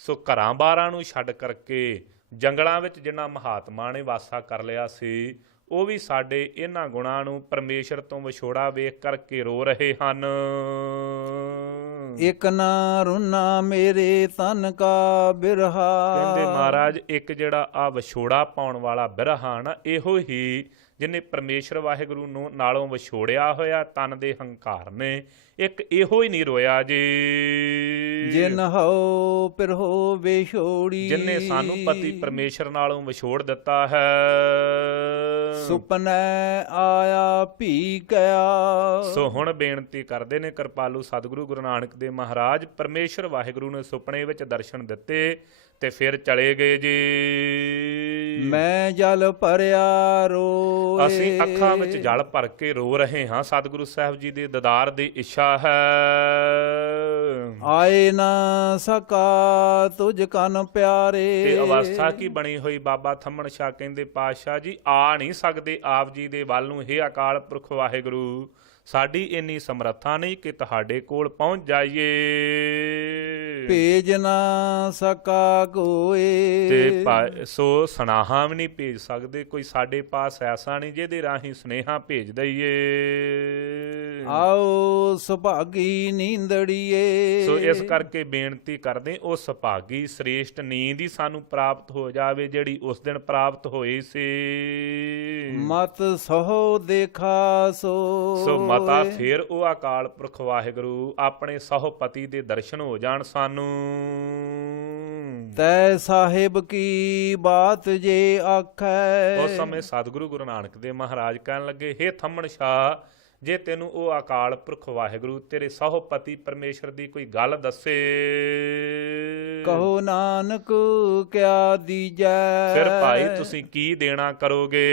ਸੋ ਘਰਾਂ ਬਾਰਾਂ ਨੂੰ ਛੱਡ ਕਰਕੇ ਜੰਗਲਾਂ ਵਿੱਚ ਜਿਨ੍ਹਾਂ ਮਹਾਤਮਾ ਨੇ ਵਾਸਾ ਕਰ ਲਿਆ ਸੀ, ਉਹ ਵੀ ਸਾਡੇ ਇਹਨਾਂ ਗੁਣਾਂ ਨੂੰ ਪਰਮੇਸ਼ਰ ਤੋਂ ਵਿਛੋੜਾ ਵੇਖ ਕਰਕੇ ਰੋ ਰਹੇ ਹਨ। ਇਕ ਨਾ ਰੁਨਾ ਮੇਰੇ ਤਨ ਕਾ ਬਿਰਹਾ। ਕਹਿੰਦੇ ਮਹਾਰਾਜ ਇੱਕ ਜਿਹੜਾ ਆ ਵਿਛੋੜਾ ਪਾਉਣ ਵਾਲਾ ਬਿਰਹਾ ਨਾ, ਇਹੋ ਹੀ ਜਿਹਨੇ ਪਰਮੇਸ਼ਰ ਵਾਹਿਗੁਰੂ ਨੂੰ ਨਾਲੋਂ ਵਿਛੋੜਿਆ ਹੋਇਆ ਤਨ ਦੇ ਹੰਕਾਰ ਨੇ, ਇੱਕ ਇਹੋ ਹੀ ਨਹੀਂ ਰੋਇਆ ਜੀ। ਜਿਨ ਹੋ ਪਿਰਹੋ ਵਿਛੋੜੀ। ਜਿਨਨੇ ਸਾਨੂੰ ਪਤੀ ਪਰਮੇਸ਼ਰ ਨਾਲੋਂ ਵਿਛੋੜ ਦਿੱਤਾ ਹੈ। ਸੁਪਨੈ ਆਇਆ ਭੀ ਕਿਆ। ਸੋ ਹੁਣ ਬੇਨਤੀ ਕਰਦੇ ਨੇ ਕਿਰਪਾਲੂ ਸਤਿਗੁਰੂ ਗੁਰੂ ਨਾਨਕ ਦੇਵ ਮਹਾਰਾਜ, ਪਰਮੇਸ਼ਰ ਵਾਹਿਗੁਰੂ ਨੇ ਸੁਪਨੇ ਵਿੱਚ ਦਰਸ਼ਨ ਦਿੱਤੇ ਤੇ ਫਿਰ ਚਲੇ ਗਏ ਜੀ। ਮੈਂ ਜਲ ਭਰਿਆ ਰੋਏ। ਅਸੀਂ ਅੱਖਾਂ ਵਿੱਚ ਜਲ ਭਰ ਕੇ ਰੋ ਰਹੇ ਹਾਂ। ਸਤਿਗੁਰੂ ਸਾਹਿਬ ਜੀ ਦੇ ਦੀਦਾਰ ਦੀ ਇੱਛਾ ਹੈ। ਆਏ ਨਾ ਸਕਾ ਤੁਝ ਕਨ ਪਿਆਰੇ। ਤੇ ਅਵਸਥਾ ਕੀ ਬਣੀ ਹੋਈ। ਬਾਬਾ ਥੰਮਣ ਸ਼ਾਹ ਕਹਿੰਦੇ ਪਾਤਸ਼ਾਹ ਜੀ ਆ ਨਹੀਂ ਸਕਦੇ ਆਪ ਜੀ ਦੇ ਵੱਲ ਨੂੰ, ਹੇ ਅਕਾਲ ਪੁਰਖ ਵਾਹਿਗੁਰੂ, ਸਾਡੀ ਇੰਨੀ ਸਮਰੱਥਾ ਨਹੀਂ ਕਿ ਤੁਹਾਡੇ ਕੋਲ ਪਹੁੰਚ ਜਾਈਏ। ਭੇਜ ਨਾ ਸਕਾ ਕੋਏ। ਤੇ ਸੋ ਸੁਨਾਹਾ ਵੀ ਨਹੀਂ ਭੇਜ ਸਕਦੇ, ਕੋਈ ਸਾਡੇ ਪਾਸ ਐਸਾ ਨਹੀਂ ਜਿਹਦੇ ਰਾਹੀਂ ਸੁਨੇਹਾ ਭੇਜ ਦਈਏ। ਆਓ ਸੁਭਾਗੀ ਨੀਂਦੜੀਏ। ਸੋ ਇਸ ਕਰਕੇ ਬੇਨਤੀ ਕਰਦੇ ਉਹ ਸੁਭਾਗੀ ਸ੍ਰੇਸ਼ਟ ਨੀਂਦ ਹੀ ਸਾਨੂੰ ਪ੍ਰਾਪਤ ਹੋ ਜਾਵੇ ਜਿਹੜੀ ਉਸ ਦਿਨ ਪ੍ਰਾਪਤ ਹੋਈ ਸੀ। ਮਤ ਸੋ ਦੇਖਾ ਸੋ ਮਤਾ ਫਿਰ ਉਹ ਅਕਾਲ ਪੁਰਖ ਵਾਹਿਗੁਰੂ ਆਪਣੇ ਸਹੁਪਤੀ ਦੇ ਦਰਸ਼ਨ ਹੋ ਜਾਣ ਸਾਨੂੰ। ਤੈ ਸਾਹਿਬ ਕੀ ਬਾਤ ਜੇ ਆਖੈ। ਉਸ ਸਮੇਂ ਸਤਿਗੁਰੂ ਗੁਰੂ ਨਾਨਕ ਦੇਵ ਮਹਾਰਾਜ ਕਹਿਣ ਲੱਗੇ, ਹੇ ਥੰਮਣ ਸ਼ਾਹ, ਜੇ ਤੈਨੂੰ ਉਹ ਅਕਾਲ ਪੁਰਖ ਵਾਹਿਗੁਰੂ ਤੇਰੇ ਸਹੁਪਤੀ ਪਰਮੇਸ਼ਰ ਦੀ ਕੋਈ ਗੱਲ ਦੱਸੇ, ਕਹੋ ਨਾਨਕ ਕਿਆ ਦੀਜੈ। ਫਿਰ ਭਾਈ ਤੁਸੀਂ ਕੀ ਦੇਣਾ ਕਰੋਗੇ?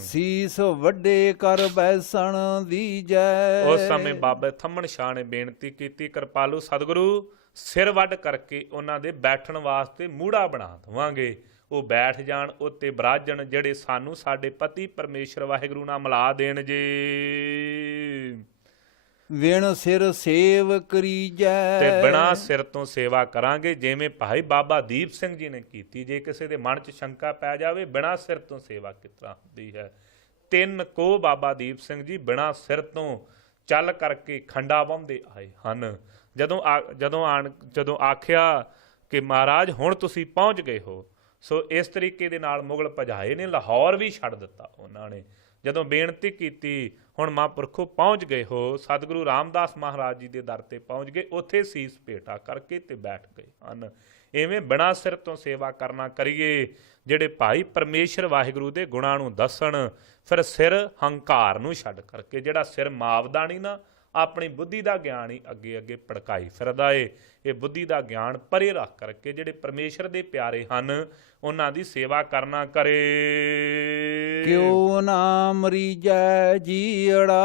ਸੀਸ ਵੱਡੇ ਕਰ ਬੈਸਣ ਦੀਜੈ। ਉਸ ਸਮੇਂ ਬਾਬਾ ਥੰਮਣ ਸ਼ਾਹ ਨੇ ਬੇਨਤੀ ਕੀਤੀ, ਕਿਰਪਾਲੂ ਸਤਿਗੁਰੂ, ਸਿਰ ਵੱਢ ਕਰਕੇ ਉਹਨਾਂ ਦੇ ਬੈਠਣ ਵਾਸਤੇ ਮੂੜਾ ਬਣਾ ਦੇਵਾਂਗੇ, ਉਹ ਬੈਠ ਜਾਣ, ਉੱਤੇ ਬਰਾਜਣ, ਜਿਹੜੇ ਸਾਨੂੰ ਸਾਡੇ ਪਤੀ ਪਰਮੇਸ਼ਰ ਵਾਹਿਗੁਰੂ ਨਾਲ ਮਿਲਾ ਦੇਣ ਜੇ। ਵਿਣ ਸਿਰ ਸੇਵ ਕਰੀਜੈ। ਤੇ ਬਿਨਾਂ ਸਿਰ ਤੋਂ ਸੇਵਾ ਕਰਾਂਗੇ, ਜਿਵੇਂ ਭਾਈ ਬਾਬਾ ਦੀਪ ਸਿੰਘ ਜੀ ਨੇ ਕੀਤੀ। ਜੇ ਕਿਸੇ ਦੇ ਮਨ 'ਚ ਸ਼ੰਕਾ ਪੈ ਜਾਵੇ ਬਿਨਾਂ ਸਿਰ ਤੋਂ ਸੇਵਾ ਕਿਸ ਤਰ੍ਹਾਂ ਹੁੰਦੀ ਹੈ, 3 ਕੋ ਬਾਬਾ ਦੀਪ ਸਿੰਘ ਜੀ ਬਿਨਾਂ ਸਿਰ ਤੋਂ ਚੱਲ ਕਰਕੇ ਖੰਡਾ ਵਾਹੁੰਦੇ ਆਏ ਹਨ। ਜਦੋਂ ਆਖਿਆ ਕਿ ਮਹਾਰਾਜ ਹੁਣ ਤੁਸੀਂ ਪਹੁੰਚ ਗਏ ਹੋ, ਸੋ ਇਸ ਤਰੀਕੇ ਦੇ ਨਾਲ ਮੁਗਲ ਭਜਾਏ ਨੇ, ਲਾਹੌਰ ਵੀ ਛੱਡ ਦਿੱਤਾ ਉਹਨਾਂ ਨੇ। ਜਦੋਂ ਬੇਨਤੀ ਕੀਤੀ ਹੁਣ ਮਹਾਂਪੁਰਖੋ ਪਹੁੰਚ ਗਏ ਹੋ, ਸਤਿਗੁਰੂ ਰਾਮਦਾਸ ਮਹਾਰਾਜ ਜੀ ਦੇ ਦਰ ਤੇ ਪਹੁੰਚ ਗਏ, ਉੱਥੇ ਸੀਸ ਭੇਟਾ ਕਰਕੇ ਤੇ ਬੈਠ ਗਏ ਹਨ। ਇਵੇਂ ਬਿਨਾਂ ਸਿਰ ਤੋਂ ਸੇਵਾ ਕਰਨਾ ਕਰੀਏ, ਜਿਹੜੇ ਭਾਈ ਪਰਮੇਸ਼ਰ ਵਾਹਿਗੁਰੂ ਦੇ ਗੁਣਾਂ ਨੂੰ ਦੱਸਣ। ਫਿਰ ਸਿਰ ਹੰਕਾਰ ਨੂੰ ਛੱਡ ਕਰਕੇ, ਜਿਹੜਾ ਸਿਰ ਮਾਵਦਾ ਨਹੀਂ ਨਾ, ਆਪਣੀ ਬੁੱਧੀ ਦਾ ਗਿਆਨ ਹੀ ਅੱਗੇ ਅੱਗੇ ਭੜਕਾਈ ਫਿਰਦਾ ਏ, ਇਹ ਬੁੱਧੀ ਦਾ ਗਿਆਨ ਪਰੇ ਰੱਖ ਕਰਕੇ ਜਿਹੜੇ ਪਰਮੇਸ਼ਰ ਦੇ ਪਿਆਰੇ ਹਨ ਉਹਨਾਂ ਦੀ ਸੇਵਾ ਕਰਨਾ ਕਰੇ। ਕਿਉ ਨਾ ਮਰੀਜੈ ਜੀੜਾ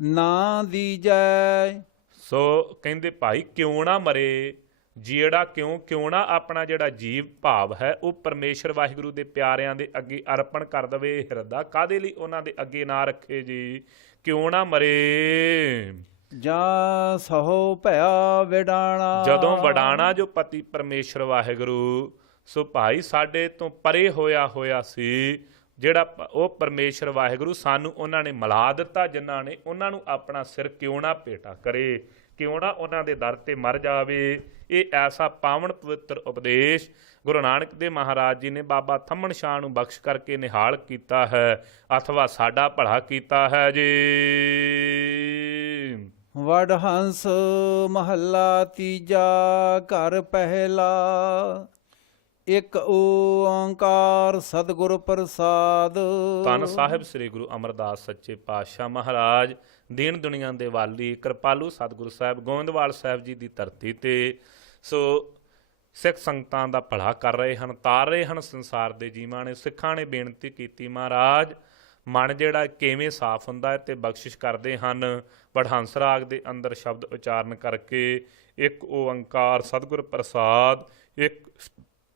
ਨਾ ਦੀਜੈ। ਸੋ ਕਹਿੰਦੇ ਭਾਈ ਕਿਉਂ ਨਾ ਮਰੇ ਜੀੜਾ, ਕਿਉਂ ਨਾ ਆਪਣਾ ਜਿਹੜਾ ਜੀਵ ਭਾਵ ਹੈ ਉਹ ਪਰਮੇਸ਼ਰ ਵਾਹਿਗੁਰੂ ਦੇ ਪਿਆਰਿਆਂ ਦੇ ਅੱਗੇ ਅਰਪਣ ਕਰ ਦਵੇ। ਹਿਰਦਾ ਕਾਹਦੇ ਲਈ ਉਹਨਾਂ ਦੇ ਅੱਗੇ ਨਾ ਰੱਖੇ ਜੀ, ਕਿਉਂ ਨਾ ਮਰੇ। ਜਾਂ ਸਹੋ ਭਇਆ ਵਿਡਾਣਾ। ਜਦੋਂ ਵਡਾਣਾ ਜੋ ਪਤੀ ਪਰਮੇਸ਼ਰ ਵਾਹਿਗੁਰੂ, ਸੋ ਭਾਈ ਸਾਡੇ ਤੋਂ ਪਰੇ ਹੋਇਆ ਸੀ, ਜਿਹੜਾ ਉਹ ਪਰਮੇਸ਼ਰ ਵਾਹਿਗੁਰੂ ਸਾਨੂੰ ਉਹਨਾਂ ਨੇ ਮਿਲਾ ਦਿੱਤਾ, ਜਿਨ੍ਹਾਂ ਨੇ ਉਹਨਾਂ ਨੂੰ ਆਪਣਾ ਸਿਰ ਕਿਉਂ ਨਾ ਭੇਟਾ ਕਰੇ, ਕਿਉਂ ਨਾ ਉਹਨਾਂ ਦੇ ਦਰ ਤੇ ਮਰ ਜਾਵੇ। ਇਹ ਐਸਾ ਪਾਵਨ ਪਵਿੱਤਰ ਉਪਦੇਸ਼ ਗੁਰੂ ਨਾਨਕ ਦੇਵ ਮਹਾਰਾਜ ਜੀ ਨੇ ਬਾਬਾ ਥੰਮਣ ਸ਼ਾਹ ਨੂੰ ਬਖਸ਼ ਕਰਕੇ ਨਿਹਾਲ ਕੀਤਾ ਹੈ, ਅਥਵਾ ਸਾਡਾ ਭਲਾ ਕੀਤਾ ਹੈ ਜੀ। ਵਡਹੰਸ ਮਹੱਲਾ ਤੀਜਾ ਘਰ ਪਹਿਲਾ। ਇੱਕ ਓੰਕਾਰ ਸਤਿਗੁਰ ਪ੍ਰਸਾਦ। ਧੰਨ ਸਾਹਿਬ ਸ੍ਰੀ ਗੁਰੂ ਅਮਰਦਾਸ ਸੱਚੇ ਪਾਤਸ਼ਾਹ ਮਹਾਰਾਜ, ਦੀਨ ਦੁਨੀਆ ਦੇ ਵਾਲੀ ਕਿਰਪਾਲੂ ਸਤਿਗੁਰੂ ਸਾਹਿਬ ਗੋਇੰਦਵਾਲ ਸਾਹਿਬ ਜੀ ਦੀ ਧਰਤੀ ਤੇ ਸੋ ਸਿੱਖ ਸੰਗਤਾਂ ਦਾ ਭਲਾ ਕਰ ਰਹੇ ਹਨ, ਤਾਰ ਰਹੇ ਹਨ ਸੰਸਾਰ ਦੇ ਜੀਵਾਂ ਨੇ। ਸਿੱਖਾਂ ਨੇ ਬੇਨਤੀ ਕੀਤੀ, ਮਹਾਰਾਜ ਮਨ ਜਿਹੜਾ ਕਿਵੇਂ ਸਾਫ਼ ਹੁੰਦਾ ਹੈ, ਤੇ ਬਖਸ਼ਿਸ਼ ਕਰਦੇ ਹਨ ਵਡਹੰਸ ਰਾਗ ਦੇ ਅੰਦਰ ਸ਼ਬਦ ਉਚਾਰਨ ਕਰਕੇ, ਇੱਕ ਓੰਕਾਰ ਸਤਿਗੁਰ ਪ੍ਰਸਾਦ, ਇੱਕ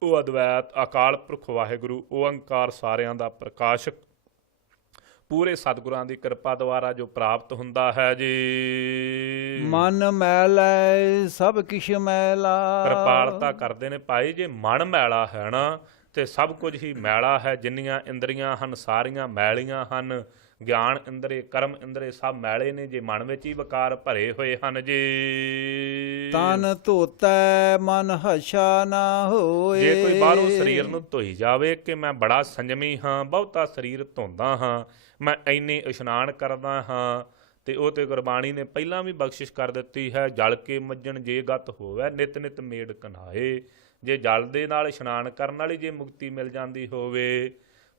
ਉਹ ਅਦਵੈਤ ਅਕਾਲ ਪੁਰਖ ਵਾਹਿਗੁਰੂ ਓੰਕਾਰ ਸਾਰਿਆਂ ਦਾ ਪ੍ਰਕਾਸ਼ਕ, ਪੂਰੇ ਸਤਿਗੁਰਾਂ ਦੀ ਕਿਰਪਾ ਦੁਆਰਾ ਜੋ ਪ੍ਰਾਪਤ ਹੁੰਦਾ ਹੈ ਜੀ। ਮਨ ਮੈਲੈ ਸਭ ਕਿਛ ਮੈਲਾ। ਕਿਰਪਾਲਤਾ ਕਰਦੇ ਨੇ ਭਾਈ, ਜੇ ਮਨ ਮੈਲਾ ਹੈ ਨਾ ਤੇ ਸਭ ਕੁਝ ਹੀ ਮੈਲਾ ਹੈ। ਜਿੰਨੀਆਂ ਇੰਦਰੀਆਂ ਹਨ ਸਾਰੀਆਂ ਮੈਲੀਆਂ ਹਨ, ਗਿਆਨ ਇੰਦਰੇ ਕਰਮ ਇੰਦਰੇ ਸਭ ਮੈਲੇ ਨੇ, ਜੇ ਮਨ ਵਿੱਚ ਹੀ ਵਿਕਾਰ ਭਰੇ ਹੋਏ ਹਨ ਜੀ। ਤਨ ਧੋਤੈ ਮਨ ਹਸ਼ਾ ਨਾ ਹੋਏ। ਜੇ ਕੋਈ ਬਾਹਰੋਂ ਸਰੀਰ ਨੂੰ ਧੋਈ ਜਾਵੇ ਕਿ ਮੈਂ ਬੜਾ ਸੰਜਮੀ ਹਾਂ, ਬਹੁਤਾ ਸਰੀਰ ਧੋਂਦਾ ਹਾਂ, ਮੈਂ ਇੰਨੇ ਇਸ਼ਨਾਨ ਕਰਦਾ ਹਾਂ, ਤੇ ਉਹ ਤੇ ਗੁਰਬਾਣੀ ਨੇ ਪਹਿਲਾਂ ਵੀ ਬਖਸ਼ਿਸ਼ ਕਰ ਦਿੱਤੀ ਹੈ, ਜਲ ਕੇ ਮੱਜਣ ਜੇ ਗਤ ਹੋਵੇ ਨਿਤ ਨਿਤ ਮੇੜ ਕਨਾਏ। ਜੇ ਜਲ ਦੇ ਨਾਲ ਇਸ਼ਨਾਨ ਕਰਨ ਵਾਲੀ ਜੇ ਮੁਕਤੀ ਮਿਲ ਜਾਂਦੀ ਹੋਵੇ,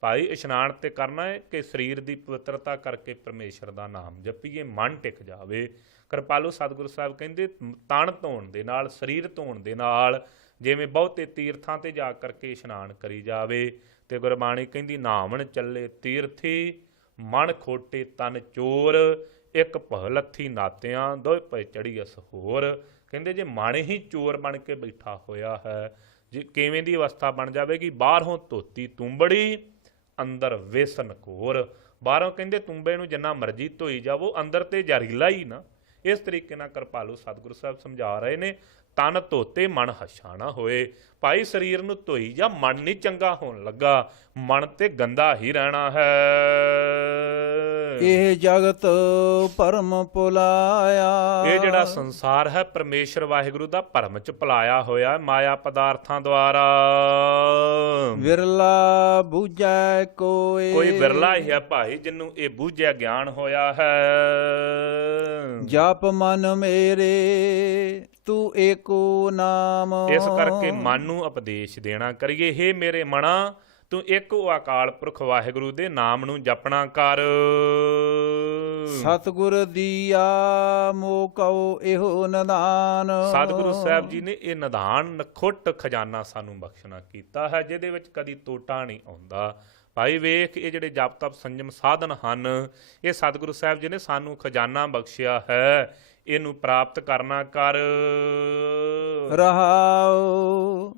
ਭਾਈ ਇਸ਼ਨਾਨ ਤੇ ਕਰਨਾ ਹੈ ਕਿ ਸਰੀਰ ਦੀ ਪਵਿੱਤਰਤਾ ਕਰਕੇ ਪਰਮੇਸ਼ਰ ਦਾ ਨਾਮ ਜਪੀਏ, ਮਨ ਟਿਕ ਜਾਵੇ। ਕਿਰਪਾਲੂ ਸਤਿਗੁਰੂ ਸਾਹਿਬ ਕਹਿੰਦੇ ਤਨ ਧੋਣ ਦੇ ਨਾਲ, ਸਰੀਰ ਧੋਣ ਦੇ ਨਾਲ, ਜਿਵੇਂ ਬਹੁਤੇ ਤੀਰਥਾਂ ਤੇ ਜਾ ਕਰਕੇ ਇਸ਼ਨਾਨ ਕਰੀ ਜਾਵੇ। ਤੇ ਗੁਰਬਾਣੀ ਕਹਿੰਦੀ ਨਾਵਣ ਚੱਲੇ ਤੀਰਥੀ, ਮਨ ਖੋਟੇ ਤਨ ਚੋਰ, ਇੱਕ ਭਹ ਲੱਥੀ ਨਾਤਿਆਂ ਦੋਏ ਪਏ ਚੜੀ ਅਸ ਹੋਰ। ਕਹਿੰਦੇ ਜੇ ਮਨ ਹੀ ਚੋਰ ਬਣ ਕੇ ਬੈਠਾ ਹੋਇਆ ਹੈ, ਜੇ ਕਿਵੇਂ ਦੀ ਅਵਸਥਾ ਬਣ ਜਾਵੇਗੀ, ਬਾਹਰੋਂ ਧੋਤੀ ਤੁੰਬੜੀ ਅੰਦਰ ਵੇਸਨ ਘੋਰ। ਬਾਹਰੋਂ ਕਹਿੰਦੇ ਤੁੰਬੇ ਨੂੰ ਜਿੰਨਾ ਮਰਜ਼ੀ ਧੋਈ ਜਾਵੋ, ਅੰਦਰ ਤੇ ਜ਼ਹਿਰੀਲਾ ਹੀ ਨਾ। ਇਸ ਤਰੀਕੇ ਨਾਲ ਕਿਰਪਾਲੂ ਸਤਿਗੁਰੂ ਸਾਹਿਬ ਸਮਝਾ ਰਹੇ ਨੇ, ਤਨ ਧੋਤੇ ਮਨ ਹੱਛਾ ਨਾ ਹੋਏ। ਭਾਈ ਸਰੀਰ ਨੂੰ ਧੋਈ ਜਾਂ ਮਨ ਨਹੀਂ ਚੰਗਾ ਹੋਣ ਲੱਗਾ, ਮਨ ਤੇ ਗੰਦਾ ਹੀ ਰਹਿਣਾ ਹੈ। ਇਹ ਜਗਤ ਭਰਮ ਭੁਲਾਇਆ। ਇਹ ਜਿਹੜਾ ਸੰਸਾਰ ਹੈ ਪਰਮੇਸ਼ਰ ਵਾਹਿਗੁਰੂ ਦਾ ਭਰਮ ਚ ਭੁਲਾਇਆ ਹੋਇਆ ਮਾਇਆ ਪਦਾਰਥਾਂ ਦੁਆਰਾ। ਵਿਰਲਾ ਬੂਝੈ ਕੋਏ। ਕੋਈ ਵਿਰਲਾ ਹੀ ਹੈ ਭਾਈ ਜਿਹਨੂੰ ਇਹ ਬੂਝਿਆ ਗਿਆਨ ਹੋਇਆ ਹੈ। ਜਪ ਮਨ ਮੇਰੇ ਤੂੰ ਏਕੋ ਨਾਮ। ਇਸ ਕਰਕੇ ਮਨ ਨੂੰ ਉਪਦੇਸ਼ ਦੇਣਾ ਕਰੀਏ, ਹੇ ਮੇਰੇ ਮਨਾ ਤੂੰ ਇੱਕ ਅਕਾਲ ਪੁਰਖ ਵਾਹਿਗੁਰੂ ਦੇ ਨਾਮ ਨੂੰ ਜਪਣਾ ਕਰ। ਸਤਿਗੁਰ ਦੀਆ ਮੋਕਉ ਇਹੋ ਨਿਦਾਨ। ਸਤਿਗੁਰੂ ਸਾਹਿਬ ਜੀ ਨੇ ਇਹ ਨਿਦਾਨ ਨਖੁੱਟ ਖਜ਼ਾਨਾ ਸਾਨੂੰ ਬਖਸ਼ਣਾ ਕੀਤਾ ਹੈ, ਜਿਹਦੇ ਵਿੱਚ ਕਦੀ ਟੋਟਾ ਨਹੀਂ ਆਉਂਦਾ। ਭਾਈ ਵੇਖ, ਇਹ ਜਿਹੜੇ ਜਪ ਤਪ ਸੰਜਮ ਸਾਧਨ ਹਨ, ਇਹ ਸਤਿਗੁਰੂ ਸਾਹਿਬ ਜੀ ਨੇ ਸਾਨੂੰ ਖਜ਼ਾਨਾ ਬਖਸ਼ਿਆ ਹੈ, ਇਹਨੂੰ ਪ੍ਰਾਪਤ ਕਰਨਾ ਕਰ। ਰਹਾਉ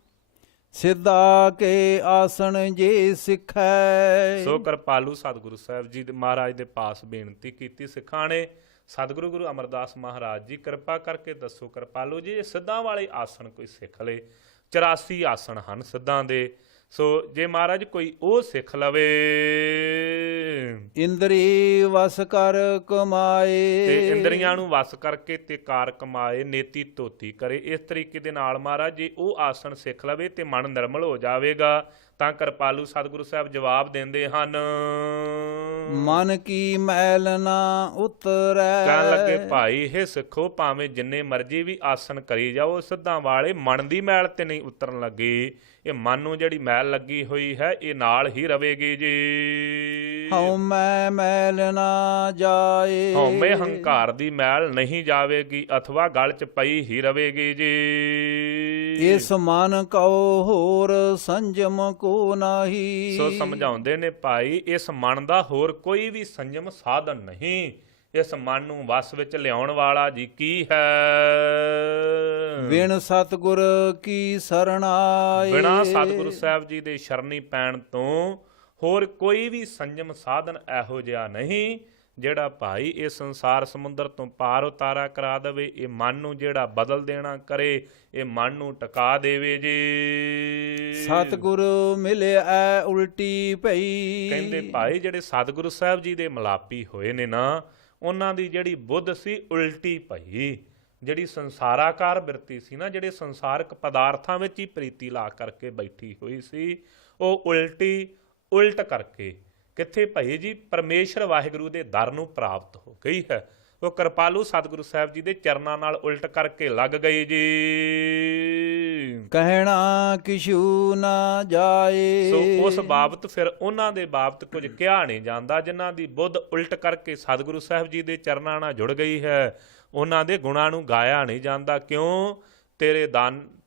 ਸਿੱਧਾ ਕੇ ਆਸਣ ਜੇ ਸਿੱਖੈ। ਸੋ ਕਿਰਪਾਲੂ ਸਤਿਗੁਰੂ ਸਾਹਿਬ ਜੀ ਦੇ ਮਹਾਰਾਜ ਦੇ ਪਾਸ ਬੇਨਤੀ ਕੀਤੀ ਸਿੱਖਾਂ ਨੇ। ਸਤਿਗੁਰੂ ਗੁਰੂ ਅਮਰਦਾਸ ਮਹਾਰਾਜ ਜੀ ਕਿਰਪਾ ਕਰਕੇ ਦੱਸੋ ਕਿਰਪਾਲੂ ਜੀ, ਇਹ ਸਿੱਧਾਂ ਵਾਲੇ ਆਸਣ ਕੋਈ ਸਿੱਖ ਲੇ। 84 ਆਸਣ ਹਨ ਸਿੱਧਾਂ ਦੇ, ਸੋ ਜੇ ਮਹਾਰਾਜ ਕੋਈ ਉਹ ਸਿੱਖ ਲਵੇ। ਇੰਦਰੀ ਵਸ ਕਰ ਕਮਾਏ। ਤੇ ਇੰਦਰੀਆਂ ਨੂੰ ਵਸ ਕਰਕੇ ਤੇ ਕਾਰ ਕਮਾਏ, ਨੇਤੀ ਧੋਤੀ ਕਰੇ। ਇਸ ਤਰੀਕੇ ਦੇ ਨਾਲ ਮਹਾਰਾਜ ਜੇ ਉਹ ਆਸਣ ਸਿੱਖ ਲਵੇ ਤੇ ਮਨ ਨਿਰਮਲ ਹੋ ਜਾਵੇਗਾ। ਤਾਂ ਕਿਰਪਾਲੂ ਸਤਿਗੁਰੂ ਸਾਹਿਬ ਜਵਾਬ ਦਿੰਦੇ ਹਨ, ਮਨ ਕੀ ਮੈਲ ਨਾ ਉਤਰੈ। ਕਹਿਣ ਲੱਗੇ ਭਾਈ ਇਹ ਸਿੱਖੋ, ਭਾਵੇਂ ਜਿੰਨੇ ਮਰਜ਼ੀ ਵੀ ਆਸਣ ਕਰੀ ਜਾਓ, ਸਿੱਧਾਂ ਵਾਲੇ ਮਨ ਦੀ ਮੈਲ ਤੇ ਨਹੀਂ ਉਤਰਨ ਲੱਗੀ। ਇਹ ਮਨ ਨੂੰ ਜਿਹੜੀ ਮੈਲ ਲੱਗੀ ਹੋਈ ਹੈ ਇਹ ਨਾਲ ਹੀ ਰਵੇਗੀ ਜੀ। ਹਉਮੈ ਮੈਲ ਨਾ ਜਾਏ। ਹਉਮੈ ਹੰਕਾਰ ਦੀ ਮੈਲ ਨਹੀਂ ਜਾਵੇਗੀ, ਅਥਵਾ ਗਲ ਚ ਪਈ ਹੀ ਰਵੇਗੀ ਜੀ। ਇਸ ਮਨ ਕਉ ਹੋਰ ਸੰਜਮ ਕੋ ਨਾਹੀ। ਸੋ ਸਮਝਾਉਂਦੇ ਨੇ ਭਾਈ, ਇਸ ਮਨ ਦਾ ਹੋਰ ਕੋਈ ਵੀ ਸੰਜਮ ਸਾਧਨ ਨਹੀਂ। ਇਸ ਮਨ ਨੂੰ ਵਸ ਵਿੱਚ ਲਿਆਉਣ ਵਾਲਾ ਜੀ ਕੀ ਹੈ? ਬਿਨ ਸਤਿਗੁਰ ਕੀ ਸਰਣ ਆਏ। ਬਿਨਾਂ ਸਤਿਗੁਰੂ ਸਾਹਿਬ ਜੀ ਦੇ ਸ਼ਰਨੀ ਪੈਣ ਤੋਂ ਹੋਰ ਕੋਈ ਵੀ ਸੰਜਮ ਸਾਧਨ ਇਹੋ ਜਿਹਾ ਨਹੀਂ ਜਿਹੜਾ ਭਾਈ ਇਹ ਸੰਸਾਰ ਸਮੁੰਦਰ ਤੋਂ ਪਾਰ ਉਤਾਰਾ ਕਰਾ ਦੇਵੇ। ਇਹ ਮਨ ਨੂੰ ਜਿਹੜਾ ਬਦਲ ਦੇਣਾ ਕਰੇ, ਇਹ ਮਨ ਨੂੰ ਟਿਕਾ ਦੇਵੇ ਜੀ। ਸਤਿਗੁਰ ਮਿਲਿਆ ਉਲਟੀ ਪਈ। ਕਹਿੰਦੇ ਭਾਈ ਜਿਹੜੇ ਸਤਿਗੁਰੂ ਸਾਹਿਬ ਜੀ ਦੇ ਮਲਾਪੀ ਹੋਏ ਨੇ ਨਾ, ਉਹਨਾਂ ਦੀ ਜਿਹੜੀ ਬੁੱਧ ਸੀ ਉਲਟੀ ਪਈ। ਜਿਹੜੀ ਸੰਸਾਰਾਕਾਰ ਬਿਰਤੀ ਸੀ ਨਾ, ਜਿਹੜੇ ਸੰਸਾਰਕ ਪਦਾਰਥਾਂ ਵਿੱਚ ਹੀ ਪ੍ਰੀਤੀ ਲਾ ਕਰਕੇ ਬੈਠੀ ਹੋਈ ਸੀ, ਉਹ ਉਲਟ ਕਰਕੇ ਕਿੱਥੇ ਭਈ ਜੀ? ਪਰਮੇਸ਼ਰ ਵਾਹਿਗੁਰੂ ਦੇ ਦਰ ਨੂੰ ਪ੍ਰਾਪਤ ਹੋ ਗਈ ਹੈ। ਉਹ ਕਿਰਪਾਲੂ ਸਤਿਗੁਰੂ ਸਾਹਿਬ ਜੀ ਦੇ ਚਰਨਾਂ ਨਾਲ ਉਲਟ ਕਰਕੇ ਲੱਗ ਗਈ ਜੀ। ਕਹਿਣਾ ਕਿਛੂ ਨਾ ਜਾਏ। ਸੋ ਉਸ ਬਾਬਤ ਫਿਰ ਉਹਨਾਂ ਦੇ ਬਾਬਤ ਕੁਝ ਕਿਹਾ ਨਹੀਂ ਜਾਂਦਾ, ਜਿਨ੍ਹਾਂ ਦੀ ਬੁੱਧ ਉਲਟ ਕਰਕੇ ਸਤਿਗੁਰੂ ਸਾਹਿਬ ਜੀ ਦੇ ਚਰਨਾਂ ਨਾਲ ਜੁੜ ਗਈ ਹੈ। ਉਹਨਾਂ ਦੇ ਗੁਣਾਂ ਨੂੰ ਗਾਇਆ ਨਹੀਂ ਜਾਂਦਾ। ਕਿਉਂ?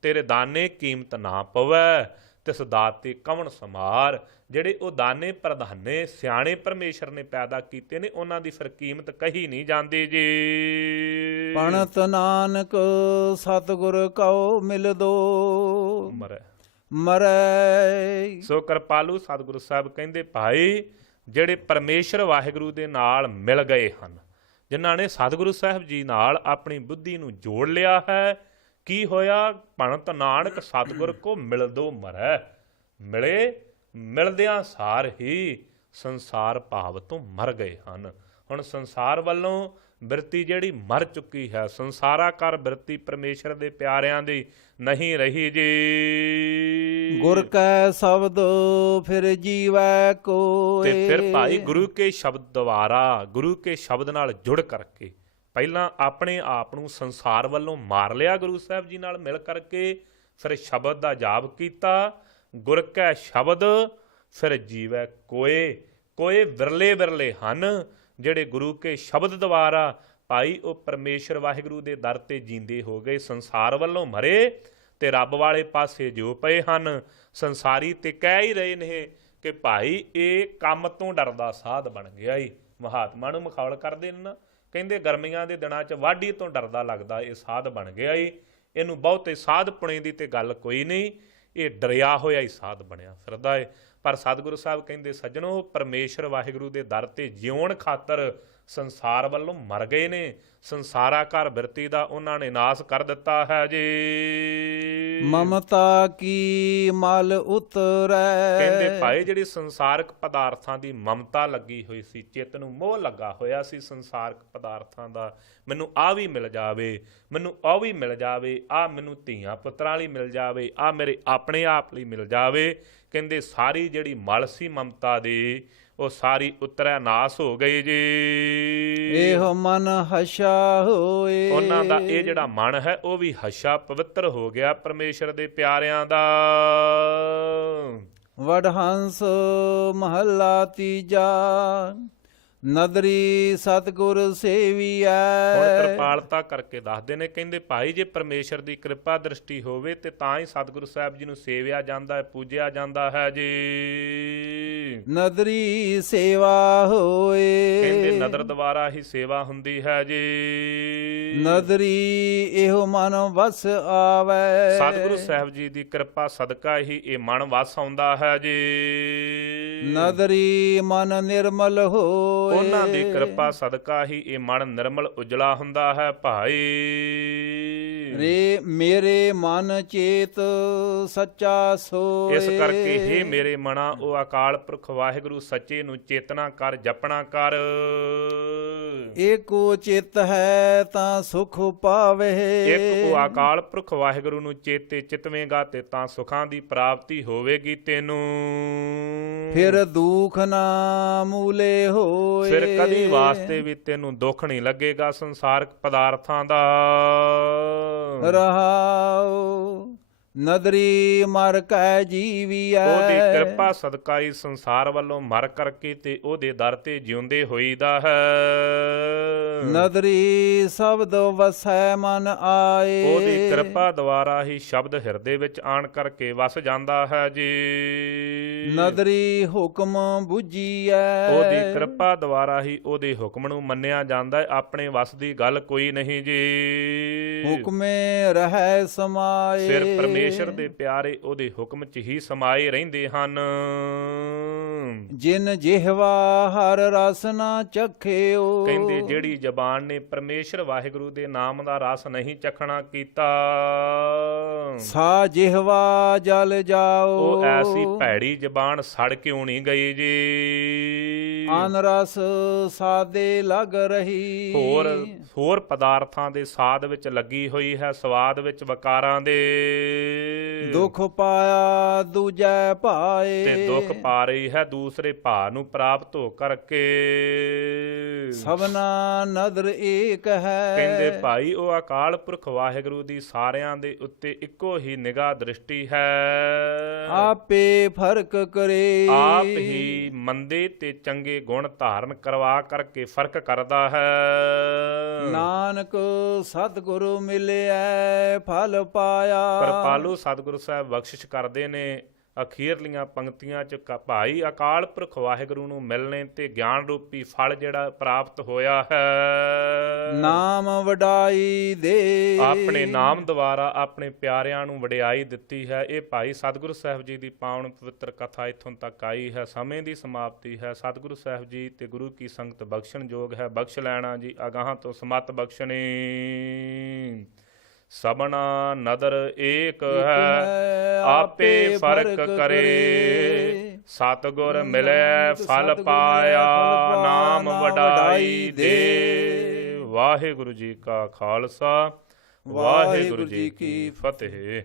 ਤੇਰੇ ਦਾਨੇ ਕੀਮਤ ਨਾ ਪਵੈ, ਤਿਸ ਦਾਤੇ ਕਵਣ ਸਮਾਰ। ਜਿਹੜੇ ਉਹ ਦਾਨੇ ਪ੍ਰਧਾਨੇ ਸਿਆਣੇ ਪਰਮੇਸ਼ਰ ਨੇ ਪੈਦਾ ਕੀਤੇ ਨੇ, ਉਹਨਾਂ ਦੀ ਫਿਰ ਕੀਮਤ ਕਹੀ ਨਹੀਂ ਜਾਂਦੀ ਜੀ। ਪਣਤ ਨਾਨਕ ਸਤਿਗੁਰ ਕਉ ਮਿਲਦੋ ਮਰੈ। ਸੋ ਕਿਰਪਾਲੂ ਸਤਿਗੁਰੂ ਸਾਹਿਬ ਕਹਿੰਦੇ ਭਾਈ, ਜਿਹੜੇ ਪਰਮੇਸ਼ਰ ਵਾਹਿਗੁਰੂ ਦੇ ਨਾਲ ਮਿਲ ਗਏ ਹਨ, ਜਿਨ੍ਹਾਂ ਨੇ ਸਤਿਗੁਰੂ ਸਾਹਿਬ ਜੀ ਨਾਲ ਆਪਣੀ ਬੁੱਧੀ ਨੂੰ ਜੋੜ ਲਿਆ ਹੈ, ਕੀ ਹੋਇਆ? ਭਣਤ ਨਾਨਕ ਸਤਿਗੁਰ ਕੋ ਮਿਲਦੋ ਮਰੈ। ਮਿਲਦਿਆਂ ਸਾਰ ਹੀ ਸੰਸਾਰ ਭਾਵ ਤੋਂ ਮਰ ਗਏ ਹਨ। ਹੁਣ ਸੰਸਾਰ ਵੱਲੋਂ ਬਿਰਤੀ ਜਿਹੜੀ ਮਰ ਚੁੱਕੀ ਹੈ, ਸੰਸਾਰਾਕਾਰ ਬਿਰਤੀ ਪਰਮੇਸ਼ਰ ਦੇ ਪਿਆਰਿਆਂ ਦੀ ਨਹੀਂ ਰਹੀ ਜੀ। ਗੁਰ ਕੈ ਸ਼ਬਦ ਫਿਰ ਜੀਵੈ ਕੋਇ। ਤੇ ਫਿਰ ਭਾਈ ਗੁਰੂ ਕੇ ਸ਼ਬਦ ਦੁਆਰਾ, ਗੁਰੂ ਕੇ ਸ਼ਬਦ ਨਾਲ ਜੁੜ ਕਰਕੇ ਪਹਿਲਾਂ ਆਪਣੇ ਆਪ ਨੂੰ ਸੰਸਾਰ ਵੱਲੋਂ ਮਾਰ ਲਿਆ ਗੁਰੂ ਸਾਹਿਬ ਜੀ ਨਾਲ ਮਿਲ ਕਰਕੇ, ਫਿਰ ਸ਼ਬਦ ਦਾ ਜਾਪ ਕੀਤਾ। ਗੁਰ ਕੈ ਸ਼ਬਦ ਫਿਰ ਜੀਵੈ ਕੋਏ ਵਿਰਲੇ ਹਨ ਜਿਹੜੇ ਗੁਰੂ ਕੇ ਸ਼ਬਦ ਦੁਆਰਾ ਭਾਈ ਉਹ ਪਰਮੇਸ਼ਰ ਵਾਹਿਗੁਰੂ ਦੇ ਦਰ ਤੇ ਜੀਂਦੇ ਹੋ ਗਏ। ਸੰਸਾਰ ਵੱਲੋਂ ਮਰੇ ਤੇ ਰੱਬ ਵਾਲੇ ਪਾਸੇ ਜੋ ਪਏ ਹਨ। ਸੰਸਾਰੀ ਤੇ ਕਹਿ ਹੀ ਰਹੇ ਨੇ ਕਿ ਭਾਈ ਇਹ ਕੰਮ ਤੋਂ ਡਰਦਾ ਸਾਧ ਬਣ ਗਿਆ ਈ। ਮਹਾਤਮਾ ਨੂੰ ਮਖੌਲ ਕਰਦੇ ਨੇ ਨਾ, ਕਹਿੰਦੇ ਗਰਮੀਆਂ ਦੇ ਦਿਨਾਂ 'ਚ ਵਾਢੀ ਤੋਂ ਡਰਦਾ ਲੱਗਦਾ ਇਹ ਸਾਧ ਬਣ ਗਿਆ ਈ। ਇਹਨੂੰ ਬਹੁਤੇ ਸਾਧ ਪੁਣੇ ਦੀ ਤੇ ਗੱਲ ਕੋਈ ਨਹੀਂ, ਇਹ ਡਰਿਆ ਹੋਇਆ ਹੀ ਸਾਧ ਬਣਿਆ ਫਿਰਦਾ ਏ। ਪਰ ਸਤਿਗੁਰੂ ਸਾਹਿਬ ਕਹਿੰਦੇ ਸੱਜਣੋ, ਪਰਮੇਸ਼ਰ ਵਾਹਿਗੁਰੂ ਦੇ ਦਰ ਤੇ ਜਿਉਣ ਖਾਤਰ ਸੰਸਾਰ ਵੱਲੋਂ ਮਰ ਗਏ ਨੇ, ਸੰਸਾਰਾਕਾਰ ਬਿਰਤੀ ਦਾ ਉਹਨਾਂ ਨੇ ਨਾਸ ਕਰ ਦਿੱਤਾ ਹੈ ਜੀ। ਮਮਤਾ ਕੀ ਮਲ ਉਤਰੈ। ਕਹਿੰਦੇ ਭਾਈ ਜਿਹੜੀ ਸੰਸਾਰਕ ਪਦਾਰਥਾਂ ਦੀ ਮਮਤਾ ਲੱਗੀ ਹੋਈ ਸੀ, ਚਿੱਤ ਨੂੰ ਮੋਹ ਲੱਗਾ ਹੋਇਆ ਸੀ ਸੰਸਾਰਕ ਪਦਾਰਥਾਂ ਦਾ, ਮੈਨੂੰ ਆ ਵੀ ਮਿਲ ਜਾਵੇ, ਮੈਨੂੰ ਉਹ ਵੀ ਮਿਲ ਜਾਵੇ, ਆ ਮੈਨੂੰ ਧੀਆਂ ਪੁੱਤਰਾਂ ਵਾਲੀ ਮਿਲ ਜਾਵੇ, ਆ ਮੇਰੇ ਆਪਣੇ ਆਪ ਲਈ ਮਿਲ ਜਾਵੇ। ਕਹਿੰਦੇ ਸਾਰੀ ਜਿਹੜੀ ਮਲ ਸੀ ਮਮਤਾ ਦੀ ਉਹ ਸਾਰੀ ਉਤਰੈ ਨਾਸ ਹੋ ਗਈ ਜੀ। ਇਹੋ ਮਨ ਹਸ਼ਾ ਹੋਏ। ਉਹਨਾਂ ਦਾ ਇਹ ਜਿਹੜਾ ਮਨ ਹੈ ਉਹ ਵੀ ਹਸ਼ਾ ਪਵਿੱਤਰ ਹੋ ਗਿਆ ਪਰਮੇਸ਼ਰ ਦੇ ਪਿਆਰਿਆਂ ਦਾ। ਵਡਹੰਸ ਮਹੱਲਾ ਤੀਜਾ। ਨਦਰੀ ਸਤਿਗੁਰ ਸੇਵੀਐ। ਹੁਣ ਕਿਰਪਾਲਤਾ ਕਰਕੇ ਦੱਸਦੇ ਨੇ, ਕਹਿੰਦੇ ਭਾਈ ਜੇ ਪਰਮੇਸ਼ਰ ਦੀ ਕਿਰਪਾ ਦ੍ਰਿਸ਼ਟੀ ਹੋਵੇ ਤੇ ਤਾਂ ਹੀ ਸਤਿਗੁਰੂ ਸਾਹਿਬ ਜੀ ਨੂੰ ਸੇਵਿਆ ਜਾਂਦਾ ਹੈ, ਪੂਜਿਆ ਜਾਂਦਾ ਹੈ ਜੀ। ਨਦਰੀ ਸੇਵਾ ਹੋਏ। ਕਹਿੰਦੇ ਨਦਰ ਦੁਆਰਾ ਹੀ ਸੇਵਾ ਹੁੰਦੀ ਹੈ ਜੀ। ਨਦਰੀ ਇਹੋ ਮਨ ਵਸ ਆਵੈ। ਸਤਿਗੁਰੂ ਸਾਹਿਬ ਜੀ ਦੀ ਕਿਰਪਾ ਸਦਕਾ ਹੀ ਇਹ ਮਨ ਵਸ ਆਉਂਦਾ ਹੈ ਜੀ। ਨਦਰੀ ਮਨ ਨਿਰਮਲ ਹੋਏ। ਉਹਨਾਂ ਦੀ ਕਿਰਪਾ ਸਦਕਾ ਹੀ ਇਹ ਮਨ ਨਿਰਮਲ ਉਜਲਾ ਹੁੰਦਾ ਹੈ ਭਾਈ। ਰੇ ਮੇਰੇ ਮਨ ਚੇਤ ਸੱਚਾ ਸੋਏ। ਇਸ ਕਰਕੇ ਹੀ ਮੇਰੇ ਮਨਾ ਉਹ ਅਕਾਲ ਪੁਰਖ ਵਾਹਿਗੁਰੂ ਸੱਚੇ ਨੂੰ ਚੇਤਨਾ ਕਰ, ਜਪਣਾ ਕਰ। ਏਕੋ ਚਿਤ ਹੈ ਤਾਂ ਸੁਖ ਪਾਵੇ। ਇੱਕ ਉਹ ਅਕਾਲ ਪੁਰਖ ਵਾਹਿਗੁਰੂ ਨੂੰ ਚੇਤੇ ਚਿਤਵੇਂਗਾ ਤੇ ਤਾਂ ਸੁਖਾਂ ਦੀ ਪ੍ਰਾਪਤੀ ਹੋਵੇਗੀ ਤੈਨੂੰ। ਫਿਰ ਦੁਖ ਨਾ ਮੂਲੇ ਹੋਏ। ਫਿਰ ਕਦੀ ਵਾਸਤੇ ਵੀ ਤੈਨੂੰ ਦੁੱਖ ਨਹੀਂ ਲੱਗੇਗਾ ਸੰਸਾਰਕ ਪਦਾਰਥਾਂ ਦਾ। ਰਹਾਉ ਨਦਰੀ ਮਰ ਕੈ ਜੀਵੀਐ। ਉਹਦੀ ਕਿਰਪਾ ਸਦਕਾ ਹੀ ਸੰਸਾਰ ਵੱਲੋਂ ਮਰ ਕਰਕੇ ਤੇ ਉਹਦੇ ਦਰ ਤੇ ਜਿਉਂਦੇ ਹੋਈਦਾ ਹੈ। ਨਦਰੀ ਸ਼ਬਦ ਵਸੈ ਮਨ ਆਏ। ਉਹਦੀ ਕਿਰਪਾ ਦੁਆਰਾ ਹੀ ਸ਼ਬਦ ਹਿਰਦੇ ਵਿੱਚ ਆਣ ਕਰਕੇ ਵਸ ਜਾਂਦਾ ਹੈ ਜੀ। ਨਦਰੀ ਹੁਕਮ ਬੁਝੀਐ। ਉਹਦੀ ਕਿਰਪਾ ਦੁਆਰਾ ਹੀ ਉਹਦੇ ਹੁਕਮ ਨੂੰ ਮੰਨਿਆ ਜਾਂਦਾ ਹੈ। ਆਪਣੇ ਵਸ ਦੀ ਗੱਲ ਕੋਈ ਨਹੀਂ ਜੀ। ਹੁਕਮੇ ਰਹਿ ਸਮਾਏ। ਫਿਰ ਪਰਮੇਸ਼ਰ ਦੇ ਪਿਆਰੇ ਉਹਦੇ ਹੁਕਮ 'ਚ ਹੀ ਸਮਾਏ ਰਹਿੰਦੇ ਹਨ। ਜਿਨ ਜਿਹਵਾ ਹਰ ਰਸ ਨਾ ਚਖਿਓ। ਕਹਿੰਦੇ ਜਿਹੜੀ ਜ਼ਬਾਨ ਨੇ ਪਰਮੇਸ਼ਰ ਵਾਹਿਗੁਰੂ ਦੇ ਨਾਮ ਦਾ ਰਸ ਨਹੀਂ ਚਖਣਾ ਕੀਤਾ, ਸਾ ਜਿਹਵਾ ਜਲ ਜਾਓ। ਉਹ ਐਸੀ ਭੈੜੀ ਜ਼ਬਾਨ ਸੜ ਕਿਉਂ ਨਹੀਂ ਗਈ ਜੀ। ਅਨਰਸ ਸਾਦੇ ਲਗ ਰਹੀ। ਹੋਰ ਪਦਾਰਥਾਂ ਦੇ ਸਾਦ ਵਿੱਚ ਲੱਗੀ ਹੋਈ ਹੈ, ਸਵਾਦ ਵਿੱਚ ਵਕਾਰਾਂ ਦੇ। ਦੁਖ ਪਾਇਆ ਦੂਜੈ ਭਾਏ। ਤੇ ਦੁੱਖ ਪਾ ਰਹੀ ਹੈ ਦੂਸਰੇ ਭਾ ਨੂੰ ਪ੍ਰਾਪਤ ਹੋ ਕਰਕੇ। ਸਭਨਾ ਨਦਰ ਏਕ ਹੈ। ਕਹਿੰਦੇ ਭਾਈ ਉਹ ਅਕਾਲ ਪੁਰਖ ਵਾਹਿਗੁਰੂ ਦੀ ਸਾਰਿਆਂ ਦੇ ਉੱਤੇ ਇੱਕੋ ਹੀ ਨਿਗਾਹ ਦ੍ਰਿਸ਼ਟੀ ਹੈ। ਆਪੇ ਫਰਕ ਕਰੇ। ਆਪ ਹੀ ਮੰਦੇ ਤੇ ਚੰਗੇ ਗੁਣ ਧਾਰਨ ਕਰਵਾ ਕਰਕੇ ਫਰਕ ਕਰਦਾ ਹੈ। ਨਾਨਕ ਸਤਿਗੁਰੂ ਮਿਲਿਆ ਫਲ ਪਾਇਆ। ਕਿਰਪਾਲੂ ਸਤਿਗੁਰੂ ਸਾਹਿਬ ਬਖਸ਼ਿਸ਼ ਕਰਦੇ ਨੇ ਅਖੀਰਲੀਆਂ ਪੰਕਤੀਆਂ 'ਚ, ਭਾਈ ਅਕਾਲ ਪੁਰਖ ਵਾਹਿਗੁਰੂ ਨੂੰ ਮਿਲਣੇ ਤੇ ਗਿਆਨ ਰੂਪੀ ਫਲ ਜਿਹੜਾ ਪ੍ਰਾਪਤ ਹੋਇਆ ਹੈ। ਨਾਮ ਵਡਾਈ ਦੇ। ਆਪਣੇ ਨਾਮ ਦੁਆਰਾ ਆਪਣੇ ਪਿਆਰਿਆਂ ਨੂੰ ਵਡਿਆਈ ਦਿੱਤੀ ਹੈ। ਇਹ ਭਾਈ ਸਤਿਗੁਰੂ ਸਾਹਿਬ ਜੀ ਦੀ ਪਾਵਨ ਪਵਿੱਤਰ ਕਥਾ ਇੱਥੋਂ ਤੱਕ ਆਈ ਹੈ। ਸਮੇਂ ਦੀ ਸਮਾਪਤੀ ਹੈ। ਸਤਿਗੁਰੂ ਸਾਹਿਬ ਜੀ ਤੇ ਗੁਰੂ ਕੀ ਸੰਗਤ ਬਖਸ਼ਣ ਯੋਗ ਹੈ। ਬਖਸ਼ ਲੈਣਾ ਜੀ, ਅਗਾਹਾਂ ਤੋਂ ਸਮਤ ਬਖਸ਼ਣੀ। ਸਭਨਾ ਨਦਰ ਏਕ ਹੈ, ਆਪੇ ਫਰਕ ਕਰੇ। ਸਤਿਗੁਰ ਮਿਲੈ ਫਲ ਪਾਇਆ, ਨਾਮ ਵਡਾਈ ਦੇ। ਵਾਹਿਗੁਰੂ ਜੀ ਕਾ ਖਾਲਸਾ, ਵਾਹਿਗੁਰੂ ਜੀ ਕੀ ਫਤਿਹ।